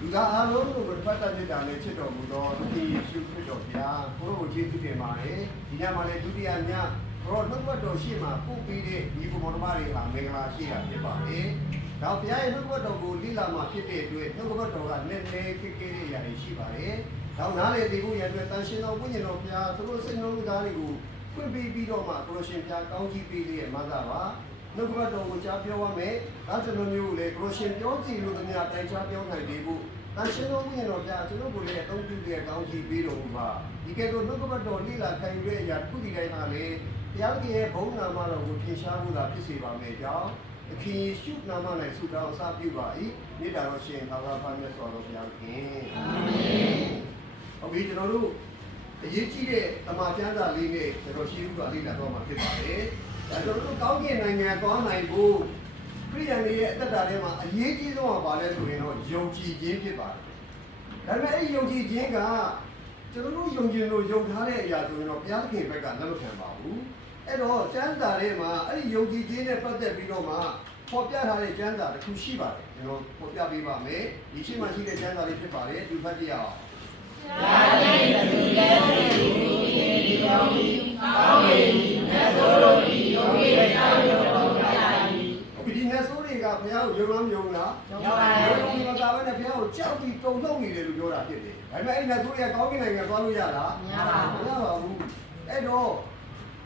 လူသားအားလုံးကိုဖတ်တတ်တဲ့လည်းချစ်တော်မူသောသခင်ယေရှုခရစ်တော်ဘုရားကိုရောယေရှုတင်ပါတယ်ဒီညမှာလည်းဒုတိယညကိုရောနှုတ်ဘတ်တော်ရှိမှပို့ပြီးတဲ့ဒီဘုံတော်တွေဟာမင်္ဂလာရှိတာဖြစ်ပါတယ်။ဒါဘုရားရဲ့နှုတ်ဘတ်တော်ကိုလိလာမှဖြစ်တဲ့အတွက်နှုတ်ဘတ်တော်ကနည်းနည်းခက်ခဲတဲ့အရာတွေရှိပါတယ်။ဒါနားလေဒီကိုရတဲ့တန်ရှင်တော်ဝိညာဉ်တော်ဘုရားသူတို့စိတ်နှလုံးသားတွေကိုဖွင့်ပေးပြီးတော့မှကိုရောရှင်ဘုရားကောင်းကြီးပေးတဲ့မသာပါနှုတ်ဘတ်တော်ကိုကြားပြောရမယ်။ဒါကျွန်တော်မျိုးကိုလည်းကိုရောရှင်ပြောစီလို့တမန်တိုင်ကြားပြောနိုင်သေးဖို့တန်ရှင်တော်ဝိညာဉ်တော်ဘုရားကျွန်တော်ကိုလည်းအသုံးပြုတဲ့ကောင်းကြီးပေးတော်မူပါဒီကဲတော့နှုတ်ဘတ်တော်လိလာခံယူတဲ့အရာတစ်ခုဒီတိုင်းမှာလေဘုရားသခင်ရဲ့ဘုန်းနာမတော်ကိုထင်ရှားဖို့သာဖြစ်စေပါမယ်ကြောင့်သခင်ယေရှုနာမ၌ဆုတောင်းအစပြုပါ၏မေတ္တာတော်ရှင်သာသာဖာမြတ်စွာသောဘုရားခင်အာမင်ဟုတ်ပြီကျွန်တော်တို့အရေးကြီးတဲ့တမန်ကျမ်းစာလေးနဲ့ကျွန်တော်ရှင်းဥစွာလေ့လာတော့မှာဖြစ်ပါတယ်ဒါကျွန်တော်တို့ကောင်းကင်နိုင်ငံသွားနိုင်ဖို့ခရစ်ယာန်ရဲ့အသက်တာထဲမှာအရေးကြီးဆုံးကဘာလဲဆိုရင်တော့ယုံကြည်ခြင်းဖြစ်ပါတယ်ဒါပေမဲ့အဲ့ဒီယုံကြည်ခြင်းကကျွန်တော်တို့ယုံကြည်လို့ယုံထားတဲ့အရာဆိုရင်တော့ဘုရားသခင်ဘက်ကလက်မခံပါဘူးအဲ့တော့ကျမ်းစာထဲမှာအဲ့ဒီယုံကြည်ခြင်းနဲ့ပတ်သက်ပြီးတော့မှပေါ်ပြထားတဲ့ကျမ်းစာတစ်ခုရှိပါတယ်ကျွန်တော်ပေါ်ပြပေးပါမယ်ဒီရှိမှရှိတဲ့ကျမ်းစာလေးဖြစ်ပါတယ်ဒီဖတ်ကြည့်အောင်သာတဲ့သူရဲ့ဒီကောင်းကြီးကောင်းကြီးမြတ်စွာဘုရားယုံကြည်တဲ့ကြောင့်တော်ပါ၏ဒီနတ်ဆိုးတွေကဘုရားကိုယုံလားမယုံလားယုံပါတယ်ယုံပြီးတော့ဒါပဲနဲ့ဘုရားကိုကြောက်ပြီးတုန်လှုပ်နေတယ်လို့ပြောတာဖြစ်တယ်ဒါပေမဲ့အဲ့နတ်ဆိုးတွေကကောင်းကင်နိုင်ငံသွားလို့ရလားမရပါဘူးအဲ့တော့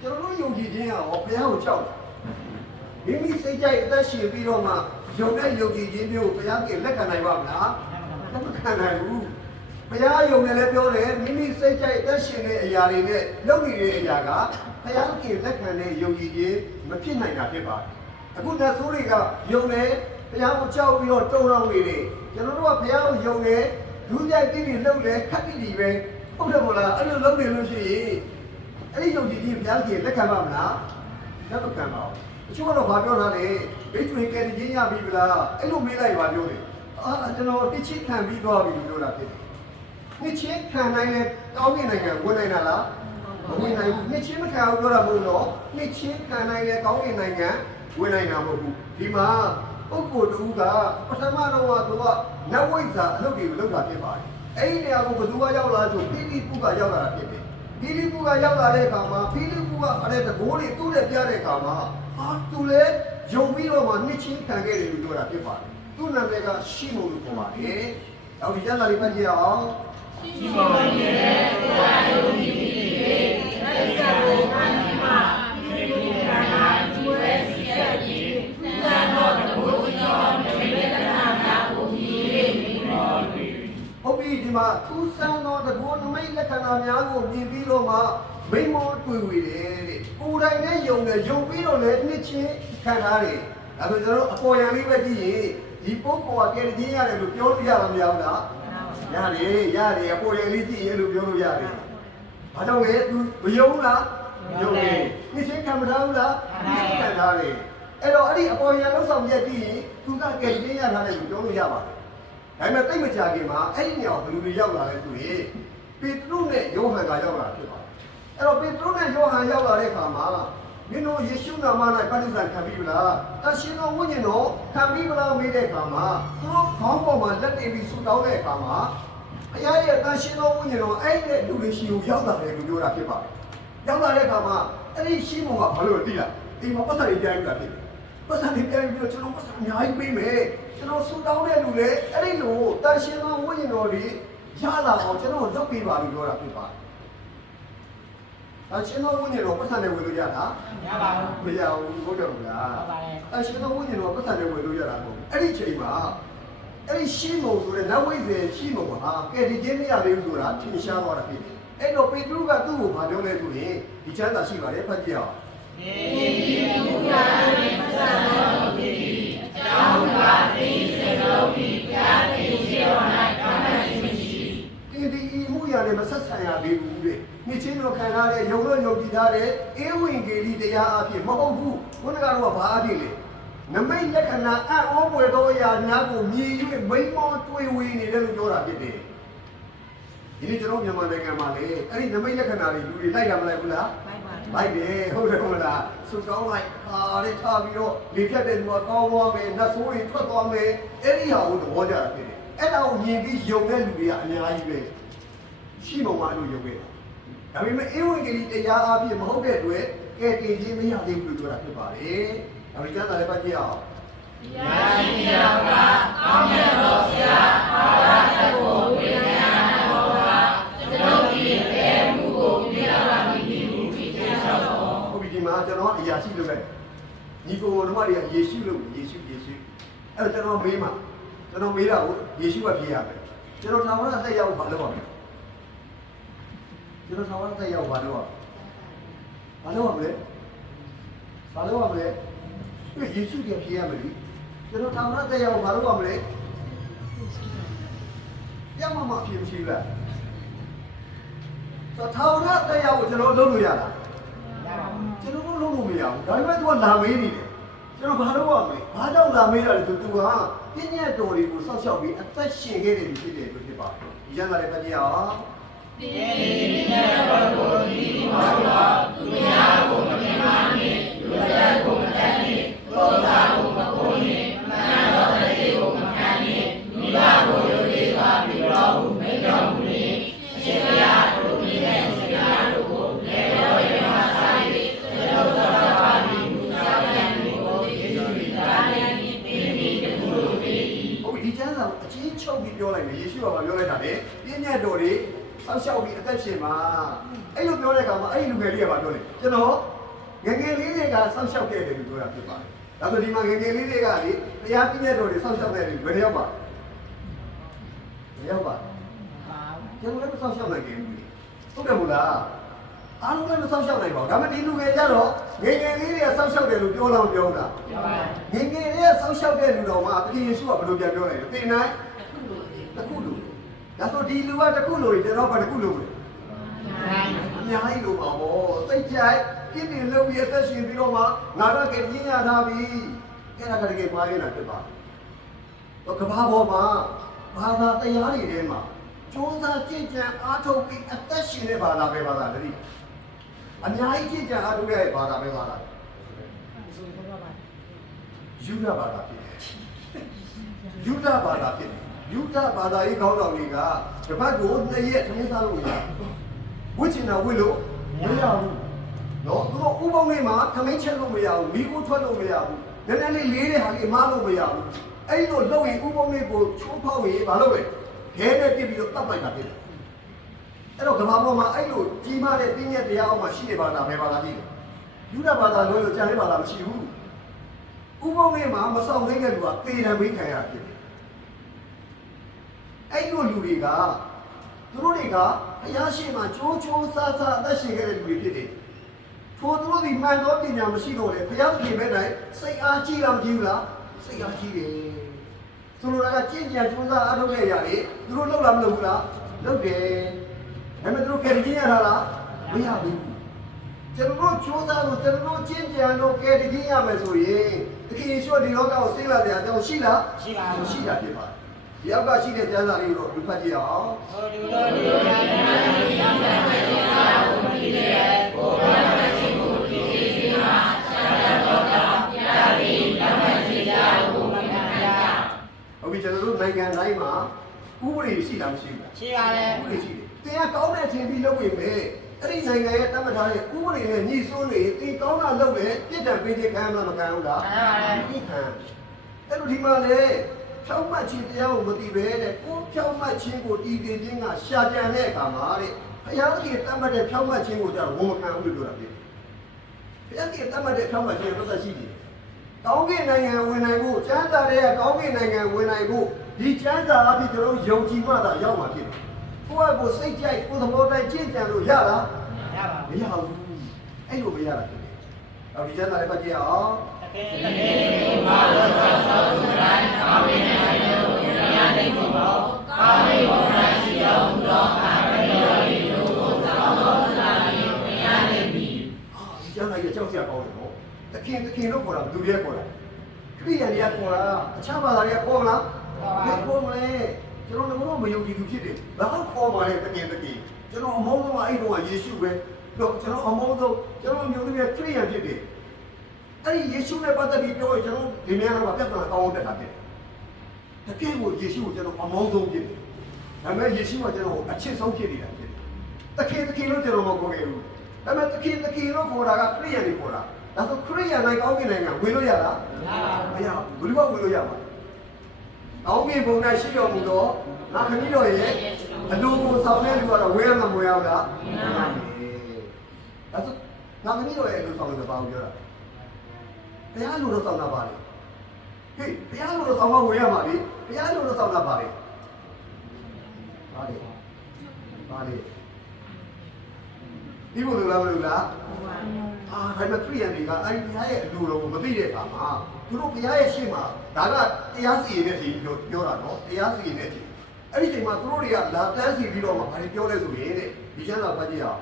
ကျွန်တော်တို့ယုံကြည်ခြင်းကရောဘုရားကိုကြောက်မိမိစိတ်ကြိုက်အသက်ရှင်ပြီးတော့မှယုံတဲ့ယုံကြည်ခြင်းမျိုးကိုဘုရားကလက်ခံနိုင်ပါမလားလက်မခံနိုင်ဘူးဘုရားယုံတယ်လည်းပြောတယ်မိမိစိတ်ကြိုက်အသက်ရှင်တဲ့အရာတွေနဲ့လုပ်နေတဲ့အရာကဘုရားကလက်ခံတဲ့ယုံကြည်ခြင်းမဖြစ်နိုင်တာဖြစ်ပါတယ်အခုနတ်ဆိုးတွေကယုံတယ်ဘုရားကိုကြောက်ပြီးတော့တုံ့လောက်နေတယ်ကျွန်တော်တို့ကဘုရားကိုယုံတယ်လူကြိုက်ပြီးလှုပ်တယ်ခက်တိပဲဟုတ်တယ်မို့လားအဲ့လိုလုပ်နေလို့ရှိရင်အဲ့ဒီယုံကြည်ခြင်းဘုရားကြီးလက်ခံပါမလားလက်မခံပါဘူးအချို့ကတော့ဘာပြောတာလဲဘိတ်တွေကယ်ခြင်းရပြီဗလားအဲ့လိုမေးလိုက်ပါပြောတယ်ကျွန်တော်တစ်ချင်းခံပြီးသွားပြီလို့ပြောတာဖြစ်တယ်နှစ်ချင်းခံနိုင်လဲကောင်းကင်နိုင်ငံဝင်နိုင်တာလားမဝင်နိုင်ဘူးနှစ်ချင်းမခံဘူးပြောတာမဟုတ်တော့နှစ်ချင်းခံနိုင်လဲကောင်းကင်နိုင်ငံဝင်နိုင်တာမဟုတ်ဘူးဒီမှာပုဂ္ဂိုလ်တူကပထမတော့သူကနတ်ဝိဇ္ဇာအလုပ်တွေကိုလုပ်တာဖြစ်ပါတယ်အဲ့ဒီနေရာကိုဘယ်သူကရောက်လာဆိုဖိလိပ္ပုကရောက်လာတာဖြစ်တယ်ဖိလိပ္ပုကရောက်လာတဲ့အခါမှာဖိလိပ္ပုကအဲ့တဲ့တကိုးတွေသူ့နဲ့ပြတဲ့အခါမှာသူလည်းယုံပြီးတော့မှနှစ်ချင်းခံခဲ့တယ်လို့ပြောတာဖြစ်ပါတယ်သူ့နာမည်ကရှိမုန်လို့ခေါ်ပါတယ်နောက်ဒီကျမ်းစာလေးဖတ်ကြည့်အောင်ရှိမုန်ရဲ့ဘုရားယုံကြည်ပြီးတဲ့သက်သာကိုခံပြီးမှဖိလိပ္ပုကသူ့ရဲ့စီးတဲ့ပြီးသံတော်တဘုရားနဲ့ဝေဒနာများကိုမြည်ရမိတော်ပြီဟုတ်ပြီဒီမှာသူစံတော်တဘုနမိတ်လက္ခဏာများကိုမြင်ပြီးတော့မှမိမောတွေ့ဝေတယ်တဲ့ကိုယ်တိုင်နဲ့ယုံတယ်ယုံပြီးတော့လည်းနှစ်ချင်းခံထားတယ်ဒါဆိုကျွန်တော်အပေါ်ယံလေးပဲကြည့်ရင်ဒီပုဂ္ဂိုလ်ကကယ်ခြင်းရတယ်လို့ပြောလို့ရမှာမရဘူးလားရတယ်အပေါ်ယံလေးကြည့်ရင်လို့ပြောလို့ရတယ်ဘာကြောင့်လဲသူမယုံဘူးလားယုံတယ်နှစ်ချင်းခံမထားဘူးလားခံထားတယ်အဲ့တော့အဲ့ဒီအပေါ်ယံလောက်ဆောင်ရက်ကြည့်ရင်သူကကယ်ခြင်းရထားတယ်လို့ပြောလို့ရပါတယ်ဒါပေမဲ့တိတ်မကြခင်မှာအဲ့ဒီညောင်ဘယ်လိုတွေရောက်လာလဲဆိုရင်ပေတရုနဲ့ယောဟန်ကရောက်လာဖြစ်ပါတယ်အဲ့တော့ပေတရုနဲ့ယောဟန်ရောက်လာတဲ့အခါမှာမင်းတို့ယေရှုနာမ၌ပဋိသန္ဓေခံပြီးဗလားအရှင်တော်ဝိညာဉ်တော်ခံပြီးဗလားမေးတဲ့အခါမှာသူတို့ခေါင်းပေါ်မှာလက်တင်ပြီးဆူတောင်းတဲ့အခါမှာဘုရားရဲ့အရှင်တော်ဝိညာဉ်တော်အဲ့ဒီလူတွေရှိကိုရောက်လာတယ်လို့ပြောတာဖြစ်ပါတယ်ရောက်လာတဲ့အခါမှာအဲ့ဒီရှိမုန်ကဘာလို့သိလားဒီမှာပတ်သက်ရပြန်လာဖြစ်တယ်ပတ်သက်ရပြန်ပြီးတော့ကျွန်တော်ပတ်သက်အများကြီးပေးမယ်ကျွန်တော်ဆူတောင်းတဲ့လူလေအဲ့ဒီလိုတန်ရှင်တော်ဝိညာဉ်တော်တွေရလာအောင်ကျွန်တော်လုပ်ပေးပါလို့ပြောတာဖြစ်ပါတယ်အရှင်တော်ဝိညာဉ်တော်ပတ်သက်နေဝင်လို့ရတာမရပါဘူးမရဘူးဟုတ်တယ်မလားဟုတ်ပါတယ်အရှင်တော်ဝိညာဉ်တော်ပတ်သက်နေဝင်လို့ရတာမဟုတ်ဘူးအဲ့ဒီချိန်မှာအဲ့ဒီရှိမုံဆိုတဲ့နတ်ဝိဇ္ဇာရှိမုံဟာကဲဒီချင်းမရသေးဘူးဆိုတာထင်ရှားသွားတာဖြစ်တယ်အဲ့တော့ပေတရုကသူ့ကိုဘာပြောလဲဆိုရင်ဒီချမ်းသာရှိပါတယ်ဖတ်ကြည့်အောင်ဒီဘုရားရဲ့ပသနာတော်ဖြစ်ပြီးအကြောင်းကသိစေတော်ပြီးဘုရားသခင်ရှိတော်၌ကောင်းတဲ့ခြင်းမရှိဒီမှုရလည်းမဆက်ဆံရသေးဘူးတဲ့နှစ်ချင်းတော်ခံထားတဲ့ယုံလို့ယုံကြည်ထားတဲ့ဧဝံဂေလိတရားအဖြစ်မဟုတ်ဘူးဘုန်းတော်ကတော့ဘာအဖြစ်လဲနမိတ်လက္ခဏာအံ့ဩဖွယ်သောအရာများကိုမြည်၍မိမောတွေ့ဝေနေတယ်လို့ပြောတာဖြစ်တယ်ဒီနေ့ကျွန်တော်မြန်မာနိုင်ငံမှာလေအဲ့ဒီနမိတ်လက္ခဏာတွေလူတွေလိုက်တာမလိုက်ဘူးလားလိုက်တယ်ဟုတ်တယ်မလားစုကောင်းလိုက်တဲ့ထားပြီးတော့လေဖြတ်တဲ့လူကကောင်းသွားမယ်နတ်ဆိုးတွေထွက်သွားမယ်အဲ့ဒီဟာကိုသဘောကျတာဖြစ်တယ် အဲ့ဒါကိုမြင်ပြီးယုံတဲ့လူတွေကအများကြီးပဲရှိမှမလို့ယုံခဲ့တာဒါပေမဲ့ဧဝံဂေလိတရားအပြင်မဟုတ်တဲ့အတွက်ကဲတင်ခြင်းမရသေးဘူးလို့ပြောတာဖြစ်ပါတယ်ဒါပေမဲ့ကျမ်းစာလည်းပတ်ကြည့်အောင်ယာတိယောကကောင်းမြတ်သောဆရာအာရတကိုဝိညာဏတော်ကကျွန်တော်ဒီအဲမှုကိုပြရပါမည်ဟုဒီကျေးဇူးတော်ဟုတ်ပြီဒီမှာကျွန်တော်အရာရှိလို့ပဲညီကိုတို့မတွေကယေရှုလို့ယေရှုအဲ့တော့ကျွန်တော်မေးမှာကျွန်တော်မေးတာကိုယေရှုကဖြေရမယ်ကျွန်တော်ထာဝရအသက်ရောက်ပါလို့ပါမယ်ကျွန်တော်ထာဝရအသက်ရောက်ပါလို့ပါဘာလို့ပါမလဲဘာလို့ပါမလဲဒီယေရှုကဖြေရမယ်လေကျွန်တော်ထာဝရအသက်ရောက်ဘာလို့ပါမလဲရမမဖြေမရှိလားဆိုထာဝရအသက်ရောက်ကိုကျွန်တော်လုပ်လို့ရလားကျွန်တော်လုပ်လို့မရဘူးဒါပေမဲ့ तू ကလာမေးနေတယ်ကျွန်တော်ဘာလို့ရမလဲဘာကြောင့်လာမေးတာလဲဆို तू ကပြည့်ညတ်တော်တွေကိုစောင့်ရှောက်ပြီးအသက်ရှင်ခဲ့တယ်ဖြစ်တယ်လို့ဖြစ်ပါတယ်ဒီကျမ်းစာလည်းပတ်ကြည့်အောင်ပြည့်ညတ်တော်ကိုဒီမှာတော့သူများကိုမမြင်ပါနဲ့လူသက်ကိုမတတ်နဲ့ကိုယ်စားကိုမကိုနဲ့မှန်တော်တဲ့ကိုမခံနဲ့မိဘကိုယုံကြည်စွာပြီးတော့မိတော်မူနဲ့အရှင်ဘုရားတို့မြင်တဲ့ဆရာတို့ကိုလည်းတော်ရမှာစားပြီးကျွန်တော်တို့ပါပြီးမူဆောင်ရန်ကိုယေရှုခရစ်သားရဲ့ပြည်ပြည်တခုလိုပြီးဟုတ်ဒီကျမ်းစာအချင်းချုပ်ပြီးပြောလိုက်တယ်ယေရှုကပြောလိုက်တာလေပြည့်ညတ်တော်တွေဆောက်ရှောက်ပြီးအသက်ရှင်မှာအဲ့လိုပြောတဲ့အခါမှာအဲ့ဒီလူငယ်လေးကပြောတယ်ကျွန်တော်ငယ်ငယ်လေးတွေကဆောက်ရှောက်ခဲ့တယ်လို့ပြောတာဖြစ်ပါတယ်ဒါဆိုဒီမှာငယ်ငယ်လေးတွေကလေတရားပြည့်ညတ်တော်တွေဆောက်ရှောက်ခဲ့တယ်ဘယ်ရောက်ပါဘယ်ရောက်ပါကျွန်တော်လည်းဆောက်ရှောက်နိုင်တယ်ဟုတ်တယ်မို့လားအားလုံးလည်းမဆောက်ရှောက်နိုင်ပါဘူးဒါပေမဲ့ဒီလူငယ်ကြတော့ငယ်ငယ်လေးတွေကဆောက်ရှောက်တယ်လို့ပြောတော့ပြောတာငယ်ငယ်လေးကဆောက်ရှောက်တဲ့လူတော်မှာသခင်ယေရှုကဘယ်လိုပြန်ပြောလိုက်လဲသင်နိုင်တစ်ခုလိုဒါဆိုဒီလူကတစ်ခုလိုကျွန်တော်ဘာတစ်ခုလိုလဲအများကြီးလိုပါဘောစိတ်ကြိုက်ပြင်းပြင်းလုပ်ပြီးအသက်ရှင်ပြီးတော့မှငါတော့ကပြင်းရထားပြီအဲ့ဒါကတကယ်မှားနေတာဖြစ်ပါတော့ကဘာပေါ်မှာဘာသာတရားတွေထဲမှာကျိုးစားကြင်ကြံအားထုတ်ပြီးအသက်ရှင်တဲ့ဘာသာပဲဘာသာတည်းအများကြီးကြင်ကြံအားထုတ်တဲ့ဘာသာပဲဘာသာယူဒဘာသာဖြစ်တယ်ယူဒဘာသာဖြစ်တယ်ယူဒဘာသာရေးကောင်းတော်တွေကတပတ်ကို2ရက်ထမင်းစားလို့မရဘူးဝိချင်တာဝိလို့မရဘူးနော်သူတို့ဥပုံလေးမှာထမင်းချက်လို့မရဘူးမိဖို့ထွက်လို့မရဘူးနည်းနည်းလေးလေးတဲ့ဟာလေးမလို့မရဘူးအဲ့လိုလုပ်ရင်ဥပုံလေးကိုချိုးဖောက်ရင်မလုပ်ပဲခဲနဲ့ပြစ်ပြီးတော့တတ်ပိုက်တာဖြစ်တယ်အဲ့တော့ကမ္ဘာပေါ်မှာအဲ့လိုကြီးမားတဲ့ပြည့်ညက်တရားအောက်မှာရှိနေပါလားဘယ်ပါလားကြည့်တယ်ယူဒဘာသာလို့ကြံနေပါလားမရှိဘူးဥပုံလေးမှာမဆောင်သိတဲ့လူကသေတယ်မင်းခံရဖြစ်တယ်အဲ့လိုလူတွေကသူတို့တွေကဘုရားရှိခိုးချိုးချိုးဆာဆာအသက်ရှင်ခဲ့တဲ့လူတွေဖြစ်တယ်ထိုသူတို့ဒီမှန်သောပညာမရှိတော့လေဘုရားရှင်ပဲတိုင်းစိတ်အားကြီးလားမကြီးဘူးလားစိတ်အားကြီးတယ်သူတို့ကကြင်ကြံကြိုးစားအားထုတ်ခဲ့ရတယ်သူတို့လုပ်လားမလုပ်ဘူးလားလုပ်တယ်ဒါပေမဲ့သူတို့ကယ်တင်ရတာလားမရဘူးကျွန်တော်ကြိုးစားလို့ကျွန်တော်ကြင်ကြံလို့ကယ်တင်ရမယ်ဆိုရင်သခင်ယေရှုဒီလောကကိုဆင်းလာတဲ့အကြောင်းရှိလားရှိတာဖြစ်ပါတယ်ဒီအောက်ကရှိတဲ့ကျမ်းစာလေးကိုတော့လူဖတ်ကြည့်အောင်ဟောဒီလိုဒီလိုရာဇနာတိယံပံခြင်းအားကိုဒီလေကိုယ်တော်ရဲ့ခြင်းကိုဒီခြင်းမှာဆက်တော်တော်ရာဇီဓမ္မစီရာကိုမခံရဟုတ်ပြီကျွန်တော်တို့နိုင်ငံတိုင်းမှာဥပဒေရှိလားမရှိဘူးလားရှိပါတယ်ဥပဒေရှိတယ်တရားကောင်းတဲ့ထင်ပြီးလုပ်ရင်ပဲအဲ့ဒီနိုင်ငံရဲ့တတ်မှတ်ထားတဲ့ဥပဒေနဲ့ညှိစွန်းနေတင်ကောင်းတာလုပ်တယ်ပြစ်ဒဏ်ပေးခြင်းခံမလားမခံဘူးလားခံပါတယ်ဒီခံအဲ့လိုဒီမှာလေဖြောင်းမှတ်ခြင်းတရားကိုမသိပဲတဲ့ကိုဖြောင်းမှတ်ခြင်းကိုတည်တည်ခြင်းကရှာကြံတဲ့အခါမှာတဲ့ဘုရားသခင်တတ်မှတ်တဲ့ဖြောင်းမှတ်ခြင်းကိုကြတော့ဝန်မခံဘူးလို့ပြောတာဖြစ်ဘုရားသခင်တတ်မှတ်တဲ့ဖြောင်းမှတ်ခြင်းကိုသက်ရှိတယ်ကောင်းကင်နိုင်ငံဝင်နိုင်ဖို့ကျမ်းစာတွေကကောင်းကင်နိုင်ငံဝင်နိုင်ဖို့ဒီကျမ်းစာအဖြစ်ကျွန်တော်ယုံကြည်မှသာရောက်မှာဖြစ်တယ်ကိုယ့်အကိုစိတ်ကြိုက်ကိုယ်သဘောတိုင်းကြင်ကြံလို့ရလားရပါဘူးမရဘူးအဲ့လိုမရတာဖြစ်တယ်အော်ဒီကျမ်းစာလေးဖတ်ကြည့်အောင်တကယ်ကိုဘာလို့သောသူတိုင်းကောင်းကင်နိုင်ငံကိုဝင်ရနိုင်ဖို့ကောင်းကင်ဘုရားရှိတော်မူသောအာရယောဤတို့ကိုသောသောသာရင်ဝင်ရနိုင်ပြီဒီကျမ်းစာကြီးကြောက်စရာကောင်းတယ်နော်သခင်လို့ခေါ်တာဘယ်သူတွေကခေါ်တာခရိယန်တွေကခေါ်တာအခြားဘာသာတွေကခေါ်မလားဘယ်ခေါ်မလဲကျွန်တော်တို့မယုံကြည်သူဖြစ်တယ်ဘာလို့ခေါ်ပါလဲတကယ်ကျွန်တော်အမောင်းဆုံးကအဲ့တော့ယေရှုပဲတော့ကျွန်တော်အမောင်းဆုံးကျွန်တော်မျိုးသမီးခရိယန်ဖြစ်တယ်အဲ့ဒီယေရှုနဲ့ပတ်သက်ပြီးပြောရင်ကျွန်တော်ဒီနေ့ကတော့ပြဿနာကောင်းတက်တာဖြစ်တယ် တကယ်ကိုယေရှုကိုကျွန်တော်အမောင်းဆုံးဖြစ်တယ်ဒါပေမဲ့ယေရှုကကျွန်တော်အချစ်ဆုံးဖြစ်နေတာဖြစ်တယ်တခင်လို့ကျွန်တော်မခေါ်ခဲ့ဘူးဒါပေမဲ့တခင်လို့ခေါ်တာကခရိယန်တွေခေါ်တာဒါဆိုခရိယန်တိုင်းကောင်းကင်နိုင်ငံဝင်လို့ရလားမရဘူးဘယ်လိုဝင်လို့ရမှာကောင်းကင်ဘုံ၌ရှိတော်မူသောငါခမည်းတော်ရဲ့အလိုကိုဆောင်တဲ့လူကတော့ဝေးရမှာမဝေးအောင်လားဒါဆိုငါခမည်းတော်ရဲ့အလိုဆောင်တဲ့ဘာကိုပြောတာတရားလိုတော့ဆောင်တာပါလေဟေးတရားလိုတော့ဆောင်မဝေးရမှာလေတရားလိုတော့ဆောင်တာပါလေပါလေဒီဘုလိုလားမလို့လားဒါပေမဲ့ခရိယန်တွေကအဲ့ဒီဘုရားရဲ့အလိုတော်ကိုမသိတဲ့အခါမှာသူတို့ဘုရားရဲ့ရှေ့မှာဒါကတရားစီရင်တဲ့အချိန်ပြောတာနော်တရားစီရင်တဲ့အချိန်အဲ့ဒီချိန်မှာသူတို့တွေကလာတန်းစီပြီးတော့မှဘာတွေပြောလဲဆိုရင်တဲ့ဒီကျမ်းစာဖတ်ကြည့်အောင်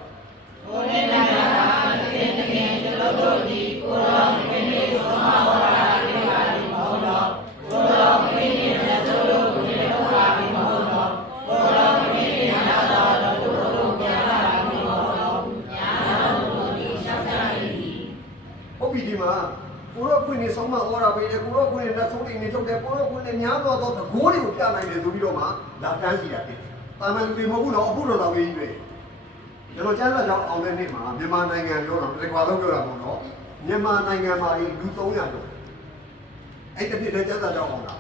ကိုယ်နဲ့နာတာတကယ်ကျွန်တော်တို့ဒီကိုတော်ခင်းနေသောဟောတာတွေပါလိမ့်မဟုတ်တော့ကိုတော်ခင်းနေတဲ့သူတို့ကိုလည်းဟောတာတွေမဟုတ်တော့ကိုတော်ခင်းနေနာတာတို့ပြန်လာတာမဟုတ်တော့ညာတို့ဒီရှောက်ကြနေပြီဟုတ်ပြီဒီမှာကိုရောခွင့်နေဆုံးမဩရာပေးတယ်ကိုရောခွင့်နဲ့သုံးတိနေထုတ်တယ်ကိုရောခွင့်နဲ့ညားတော့တကိုးတွေကိုပြနိုင်တယ်ဆိုပြီးတော့မှလာတန်းစီတာဖြစ်တယ်။တာမန်လူတွေမဟုတ်ဘူးနော်အခုတော့တော်ကြီးပဲ။ကျွန်တော်ကျမ်းစာကြောင့်အောင်တဲ့နေ့မှာမြန်မာနိုင်ငံပြောတာဒီကွာတော့ပြောတာပေါ့နော်။မြန်မာနိုင်ငံမှာလူ300ကျော်။အဲ့တစ်နှစ်တည်းကျမ်းစာကြောင့်အောင်တာ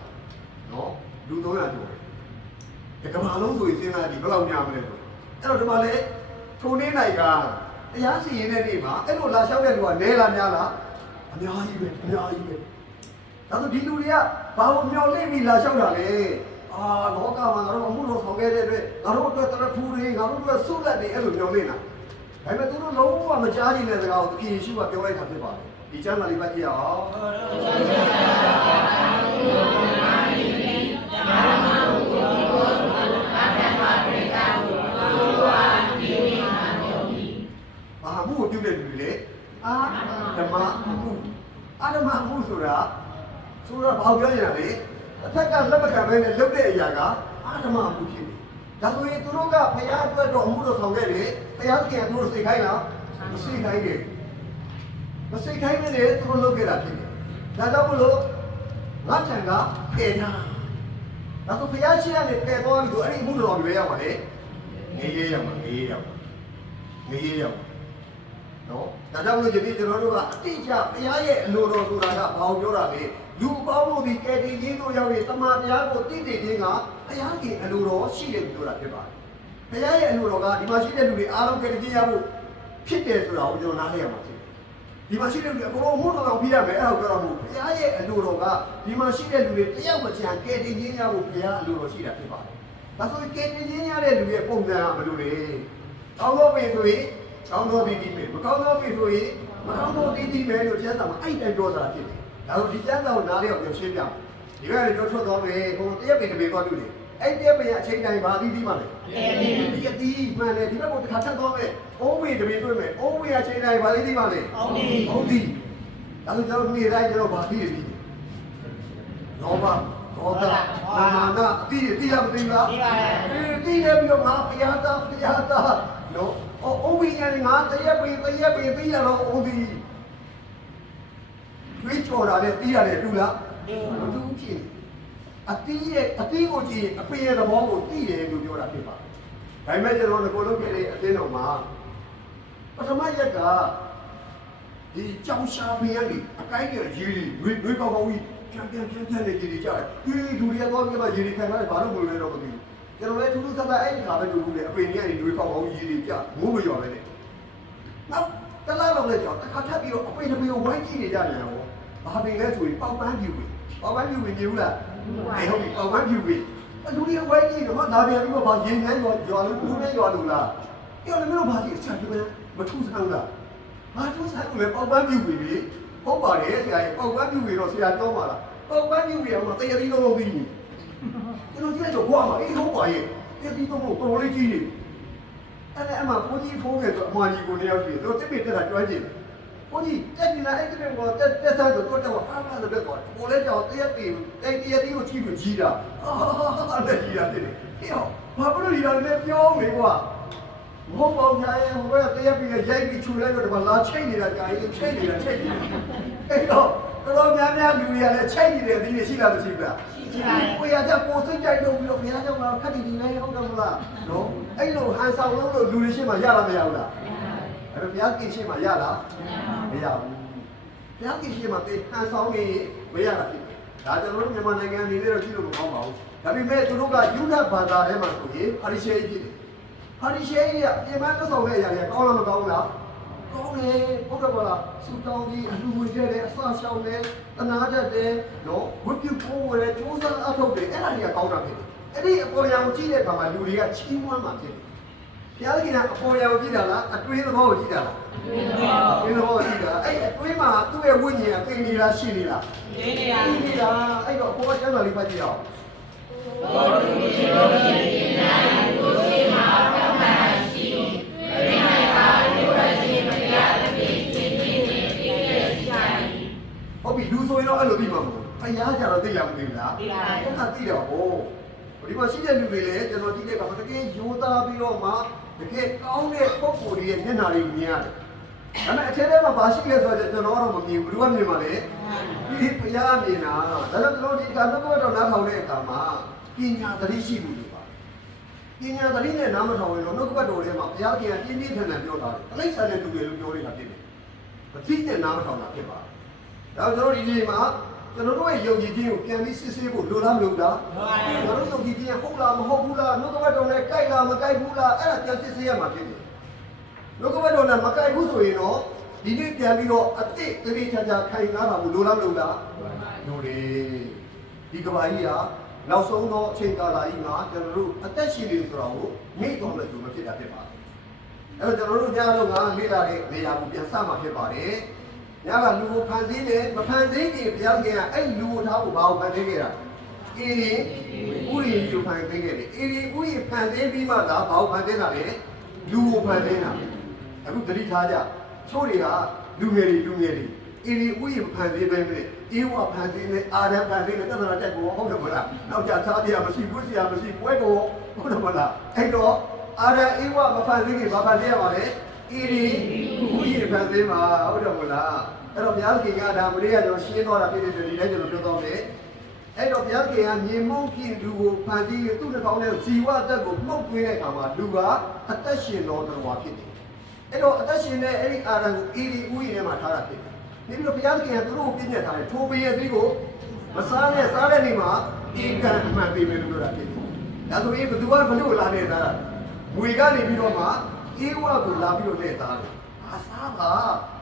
နော်လူ300ကျော်တယ်။ဒီကမ္ဘာလုံးဆိုရင်စဉ်းစားကြည့်ဘယ်လောက်များမလဲဆို။အဲ့တော့ဒီမှာလေထိုနေ့နိုင်ကတရားစီရင်တဲ့နေ့မှာအဲ့လိုလာလျှောက်တဲ့လူကနဲလားများလားအများကြီးပဲဒါဆိုဒီလူတွေကဘာလို့မျောလင့်ပြီးလာလျှောက်တာလဲလောကမှာငါတို့အမှုတော်ဆောင်ခဲ့တဲ့အတွက်ငါတို့အတွက်တရဖူတွေငါတို့အတွက်ဆုလက်တွေအဲ့လိုမျောလင့်တာဒါပေမဲ့သူတို့လုံးဝမကြားနိုင်တဲ့စကားကိုသခင်ယေရှုကပြောလိုက်တာဖြစ်ပါတယ်ဒီကျမ်းစာလေးပတ်ကြည့်အောင်ဘာမှုကိုပြုတဲ့လူတွေလေဓမ္မမှုဆိုတာဘာပြောနေတာလဲအထက်ကလက်မခံဘဲနဲ့လုပ်တဲ့အရာကဓမ္မမှုဖြစ်တယ်ဒါဆိုရင်သူတို့ကဘုရားအတွက်တော်မှုတော်ဆောင်ခဲ့တယ်ဘုရားခင်သူတို့စိတ်ခိုင်းလားမစိတ်ခိုင်းဘူးမစိတ်ခိုင်းနဲ့သူတို့လုပ်ခဲ့တာဖြစ်တယ်ဒါကြောင့်မလို့ငါထံကကဲတာဒါဆိုဘုရားရှိခိုးနဲ့ကဲသွားပြီးတော့အဲ့ဒီမှုတော်တွေပဲရပါလေငရေရောက်နော်ဒါကြောင့်လို့ဒီနေ့ကျွန်တော်တို့ကအတိအကျဘုရားရဲ့အလိုတော်ဆိုတာကဘာကိုပြောတာလဲလူပေါင်းလို့ဒီကယ်တင်ခြင်းတို့ရောက်ရင်တမန်တရားကိုတည်တည်ခြင်းကဘုရားခင်အလိုတော်ရှိတယ်ပြောတာဖြစ်ပါတယ်ဘုရားရဲ့အလိုတော်ကဒီမှာရှိတဲ့လူတွေအားလုံးကယ်တင်ခြင်းရဖို့ဖြစ်တယ်ဆိုတာကိုကျွန်တော်နားလည်ရမှာဖြစ်တယ်ဒီမှာရှိတဲ့လူတွေအကုန်လုံးမှုတော်ပြရမယ်အဲ့ဒါကိုပြောတော့မဟုတ်ဘုရားရဲ့အလိုတော်ကဒီမှာရှိတဲ့လူတွေတယောက်မချမ်းကယ်တင်ခြင်းရဖို့ဘုရားအလိုတော်ရှိတာဖြစ်ပါတယ်ဒါဆိုရင်ကယ်တင်ခြင်းရတဲ့လူရဲ့ပုံစံကဘယ်လိုလဲကောင်းတော့ပြီဆိုရင်ကောင်းတော့ပြီးပြီမကောင်းတော့ပြီဆိုရင်မကောင်းတော့ပြီးပြီလို့ကျမ်းစာမှာအဲ့တိုင်ပြောတာဖြစ်တယ်ဒါဆိုဒီကျမ်းစာကိုနားလည်အောင်ပြောရှင်းပြဒီကနေ့ပြောထွက်သွားမယ်ဟိုတရက်ပင်တပင်သွားတူတယ်အဲ့တရက်ပင်အချိန်တိုင်းဘာပြီးမှလဲဒီအတီးမှန်တယ်ဒီဘက်ကိုတစ်ခါထပ်သွားမယ်အုံးပင်တပင်တွေ့မယ်အုံးပင်အချိန်တိုင်းဘာလေးပြီးမှလဲဟုတ်ပြီဒါဆိုကျွန်တော်နေ့တိုင်းကျွန်တော်ဘာပြီးပြီလောဘဒေါသမာနအတီးရမသိလားသိတယ်ပြီးတော့ငါဘုရားသားနော်အုံးပင်ကနေငါတရက်ပင်ပြီးရတော့အုံးဒီတွေးကြော်တာနဲ့တီးရတယ်တူလားမတူဖြစ်အတီးကိုကြည့်အပင်ရဲ့သဘောကိုသိတယ်လို့ပြောတာဖြစ်ပါတယ်ဒါပေမဲ့ကျွန်တော်တို့လုပ်ခဲ့တဲ့အသင်းတော်မှာပထမရက်ကဒီကြောင်ရှာပင်ကနေအကိုင်းရဲ့ရေးတွေကောင်းကြီးပြန်နေကြည့်ကြတယ်ဒီလူတွေကတော့ဒီမှာရေးတွေခံရတယ်ဘာလို့မလို့လဲတော့မသိဘူးကျွန်တော်လည်းထူးထူးဆန်းဆန်းအဲ့ဒီခါပဲတူတူနဲ့အပင်ကြီးကနေတွေကောင်းကြီးရေးတွေကြငိုးမရွာပဲနဲ့နောက်တလားတော့လည်းကြောက်တစ်ခါထပ်ပြီးတော့အပင်တစ်ပင်ကိုဝိုင်းကြည့်နေကြတယ်ရောဘာပင်လဲဆိုရင်ပေါက်ပန်းပြူပဲပေါက်ပန်းပြူဝင်နေဘူးလားအေးဟုတ်ပြီပေါက်ပန်းပြူပဲလူတွေဝိုင်းကြည့်တော့နာပြန်ပြီးတော့ဘာရင်ငန်းရွာလို့ဘူးနဲ့ရွာလို့လားအဲ့တော့လည်းမလို့ဘာကြည့်အချာကြည့်မထူးဆန်းလားဘာထူးဆန်းလဲပေါက်ပန်းပြူပဲလေဟုတ်ပါတယ်ဆရာကြီးပေါက်ပန်းပြူပဲတော့ဆရာပြောပါလားပေါက်ပန်းပြူပဲအောင်တရရီလုံးပြီးနေကျွန်တော်ကြည့်လိုက်တော့ဘွားမှာအေးဟုတ်ပါရဲ့တရရီတော့တော်လေးကြီးနေအဲ့ဒါအမှဘိုးကြီးဖိုးခဲ့ဆိုအမကြီးကိုနေရောက်ကြည့်တော့တစ်ပိတက်တာကျွမ်းကျင်ဘိုးကြီးတက်နေတာအဲ့ဒီကတော့တက်စားတော့တော့ဖားလို့တော့ကိုလည်းကြောက်တရက်ပြီးအဲ့ဒီရက်ဒီကိုကြည့်ပြီးကြီးတာအဲ့ကြီးတာတဲ့ဟေ့ဘာလို့ဒီလိုလဲပြောမေကွာမဟုတ်ပါဘူးညာရဲ့ဟိုကတရက်ပြီးရိုက်ပြီးချူလိုက်တော့ဒီမှာလာချိတ်နေတာကြာရင်ချိတ်နေတာအဲ့တော့တော်များလူတွေကလည်းချိတ်နေတယ်ဒီနေ့ရှိလားမရှိဘူးလား ကိုရကြပိုစိတ်ကြိုက်လို့ပြီးတော့ဘုရားကြောင့်ခက်တီတီလေးဟုတ်တယ်မလားနော်အဲ့လိုဟန်ဆောင်လို့လူတွေရှိမှရလားမရဘူးလားအဲ့တော့ဘုရားကိရှိမှရလားမရဘူးဘုရားကိရှိမှတေဟန်ဆောင်နေမရတာဖြစ်ဒါကျွန်တော်တို့မြန်မာနိုင်ငံအနေနဲ့တော့ကြည့်လို့မကောင်းပါဘူးဒါပေမဲ့သူတို့ကယူနတ်ဘာသာထဲမှာဆိုရင်ပါရီရှေဖြစ်တယ်ပါရီရှေကပြင်ပန်းသက်ဆောင်တဲ့အရာတွေကကောင်းလားမကောင်းဘူးလားကောင်းတယ်ဟုတ်တယ်မလားစူတောင်းပြီးအလူဝင်ခဲ့တယ်အဆရှောင်းတယ်တနာတတ်တယ်နော်ဝတ်ပြုဖို့ဝယ်တယ်ကျိုးစားအထုတ်တယ်အဲ့ဒါတွေကကောင်းတာဖြစ်တယ်အဲ့ဒီအပေါ်ရောင်ကြည့်တဲ့အခါမှာလူတွေကချီးမွမ်းမှာဖြစ်တယ်ဘုရားခင်ကအပေါ်ရောင်ကြည့်တာလားအတွင်းသဘောကိုကြည့်တာလားအတွင်းသဘောကိုကြည့်တာအဲ့အတွင်းမှာသူ့ရဲ့ဝိညာဉ်ကသိနေလားရှိနေလားရှိနေတာအဲ့တော့အပေါ်ကကျမ်းစာလေးဖတ်ကြည့်အောင်ဘောဓိရောဂီပညာကိုရှိမှာကောင်းမှရှိပြိနေပါလို့ရရှိမရတဲ့ပြင်းပြင်းပြင်းပြင်းရှိဟုတ်ပြီလူဆိုရင်တော့အဲ့လိုပြီးမှာမဟုတ်ဘုရားကြတော့သိလားမသိဘူးလားသိပါတယ်အဲ့ဒါသိတော့ဟိုဒီမှာရှိတဲ့လူတွေလည်းကျွန်တော်ကြည့်တဲ့အခါမှာတကယ်ယူသားပြီးတော့မှတကယ်ကောင်းတဲ့ပုံကိုယ်တွေရဲ့မျက်နှာတွေမြင်ရတယ်ဒါပေမဲ့အထက်ထဲမှာဘာရှိလဲဆိုတော့ကျွန်တော်တော့မမြင်ဘူးဘယ်သူကမြင်ပါလဲဒီဘုရားမြင်တာဒါကြောင့်ကျွန်တော်ဒီကတော့နားထောင်တဲ့အခါမှာပညာသတိရှိမှုတွေပါပညာသတိနဲ့နားမထောင်ရင်တော့နှုတ်ကပတ်တော်ထဲမှာဘုရားခင်ကပြင်းပြင်းထန်ထန်ပြောထားတယ်အလိုက်ဆန်တဲ့သူတွေလို့ပြောနေတာဖြစ်တယ်မသိတဲ့နားမထောင်တာဖြစ်ပါတယ်ဒါကြောင့်ကျွန်တော်ဒီနေ့မှာကျွန်တော်တို့ရဲ့ယုံကြည်ခြင်းကိုပြန်ပြီးစစ်ဆေးဖို့လိုလားမလိုလားကျွန်တော်တို့ယုံကြည်ခြင်းဟုတ်လားမဟုတ်ဘူးလားနှုတ်ကပတ်တော်နဲ့ကြိုက်လားမကြိုက်ဘူးလားအဲ့ဒါပြန်စစ်ဆေးရမှာဖြစ်တယ်နှုတ်ကပတ်တော်နဲ့မကြိုက်ဘူးဆိုရင်တော့ဒီနေ့ပြန်ပြီးတော့အတိတ်တတိချာချာခိုင်နာတာကိုလိုလားမလိုလားလိုတယ်ဒီကဘာကြီးကနောက်ဆုံးသောအချိန်ကာလကြီးမှာကျွန်တော်တို့အသက်ရှင်နေဆိုတာကိုမိတော်မဲ့သူမဖြစ်တာဖြစ်ပါတယ်အဲ့တော့ကျွန်တော်တို့ကြားလို့ငါလေ့လာတဲ့နေရာကိုပြန်စမှာဖြစ်ပါတယ်ညကလူကိုဖန်ဆင်းတယ်မဖန်ဆင်းခင်ဘုရားခင်ကအဲ့လူကိုထားဖို့ဘာကိုဖန်ဆင်းခဲ့တာအေရီဥရီကိုဖန်ဆင်းခဲ့တယ်အေရီဥရီဖန်ဆင်းပြီးမှသာဘာကိုဖန်ဆင်းတာလဲလူကိုဖန်ဆင်းတာအခုသတိထားကြချို့တွေကလူငယ်တွေအေရီဥရီဖန်ဆင်းပဲနဲ့အေဝဖန်ဆင်းနဲ့အာရန်ဖန်ဆင်းနဲ့တသနာတက်ကိုဟုတ်တယ်မလားနောက်ကြသားတရားမရှိဘူးဆရာမရှိပွဲကိုဟုတ်တယ်မလားအဲ့တော့အာရန်အေဝမဖန်ဆင်းခင်ဘာဖန်ဆင်းရပါလဲအေရီဥရီဖန်ဆင်းမှာဟုတ်တယ်မလားအဲ့တော့ဘုရားခင်ကဒါမလေးကကျွန်တော်ရှင်းသွားတာဖြစ်တဲ့ဒီတိုင်းကျွန်တော်ပြောတော့မယ်အဲ့တော့ဘုရားခင်ကမြေမုံဖြစ်လူကိုဖန်တီးသူ့နှာခေါင်းထဲဇီဝအသက်ကိုမှုတ်သွင်းတဲ့အခါမှာလူကအသက်ရှင်တော်တော်ဖြစ်တယ်အဲ့တော့အသက်ရှင်တဲ့အဲ့ဒီအာရန်ကိုအေရီဥရီထဲမှာထားတာဖြစ်တယ်နေပြီးတော့ဘုရားခင်ကသူတို့ကိုပြည့်ညတ်ထားတယ်ထိုးပေးရဲ့သီးကိုမစားနဲ့စားတဲ့နေ့မှာဧကန်အမှန်ပေးမယ်လို့ပြောတာဖြစ်တယ်ဒါဆိုရင်ဘသူကဘလို့လာနေတာငွေကနေပြီးတော့မှအေဝကိုလာပြီးတော့နဲ့သားတယ်အစားပါ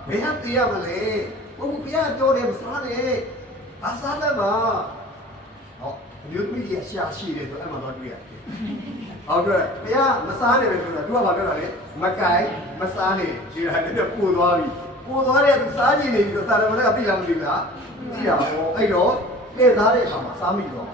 ဘယ်ဟန်တရားမလဲဘုရားပြောတယ်မစားနဲ့အစားတယ်ပါဟောမြို့မိကြီးရှာရှိတယ်ဆိုအဲ့မှာတော့တွေ့ရတယ်ဟုတ်ကဲ့ဘုရားမစားနဲ့ပဲပြောတာသူကဘာပြောတာလဲမကြိုက်မစားနဲ့ဒီဟာနဲ့ပူသွားပြီပူသွားတဲ့သူစားကြည့်နေပြီးတော့စားတယ်မလဲကပြိလားမသိဘူးလားသိတာဟောအဲ့တော့ပြည့်သားတဲ့အခါမှာစားမိတော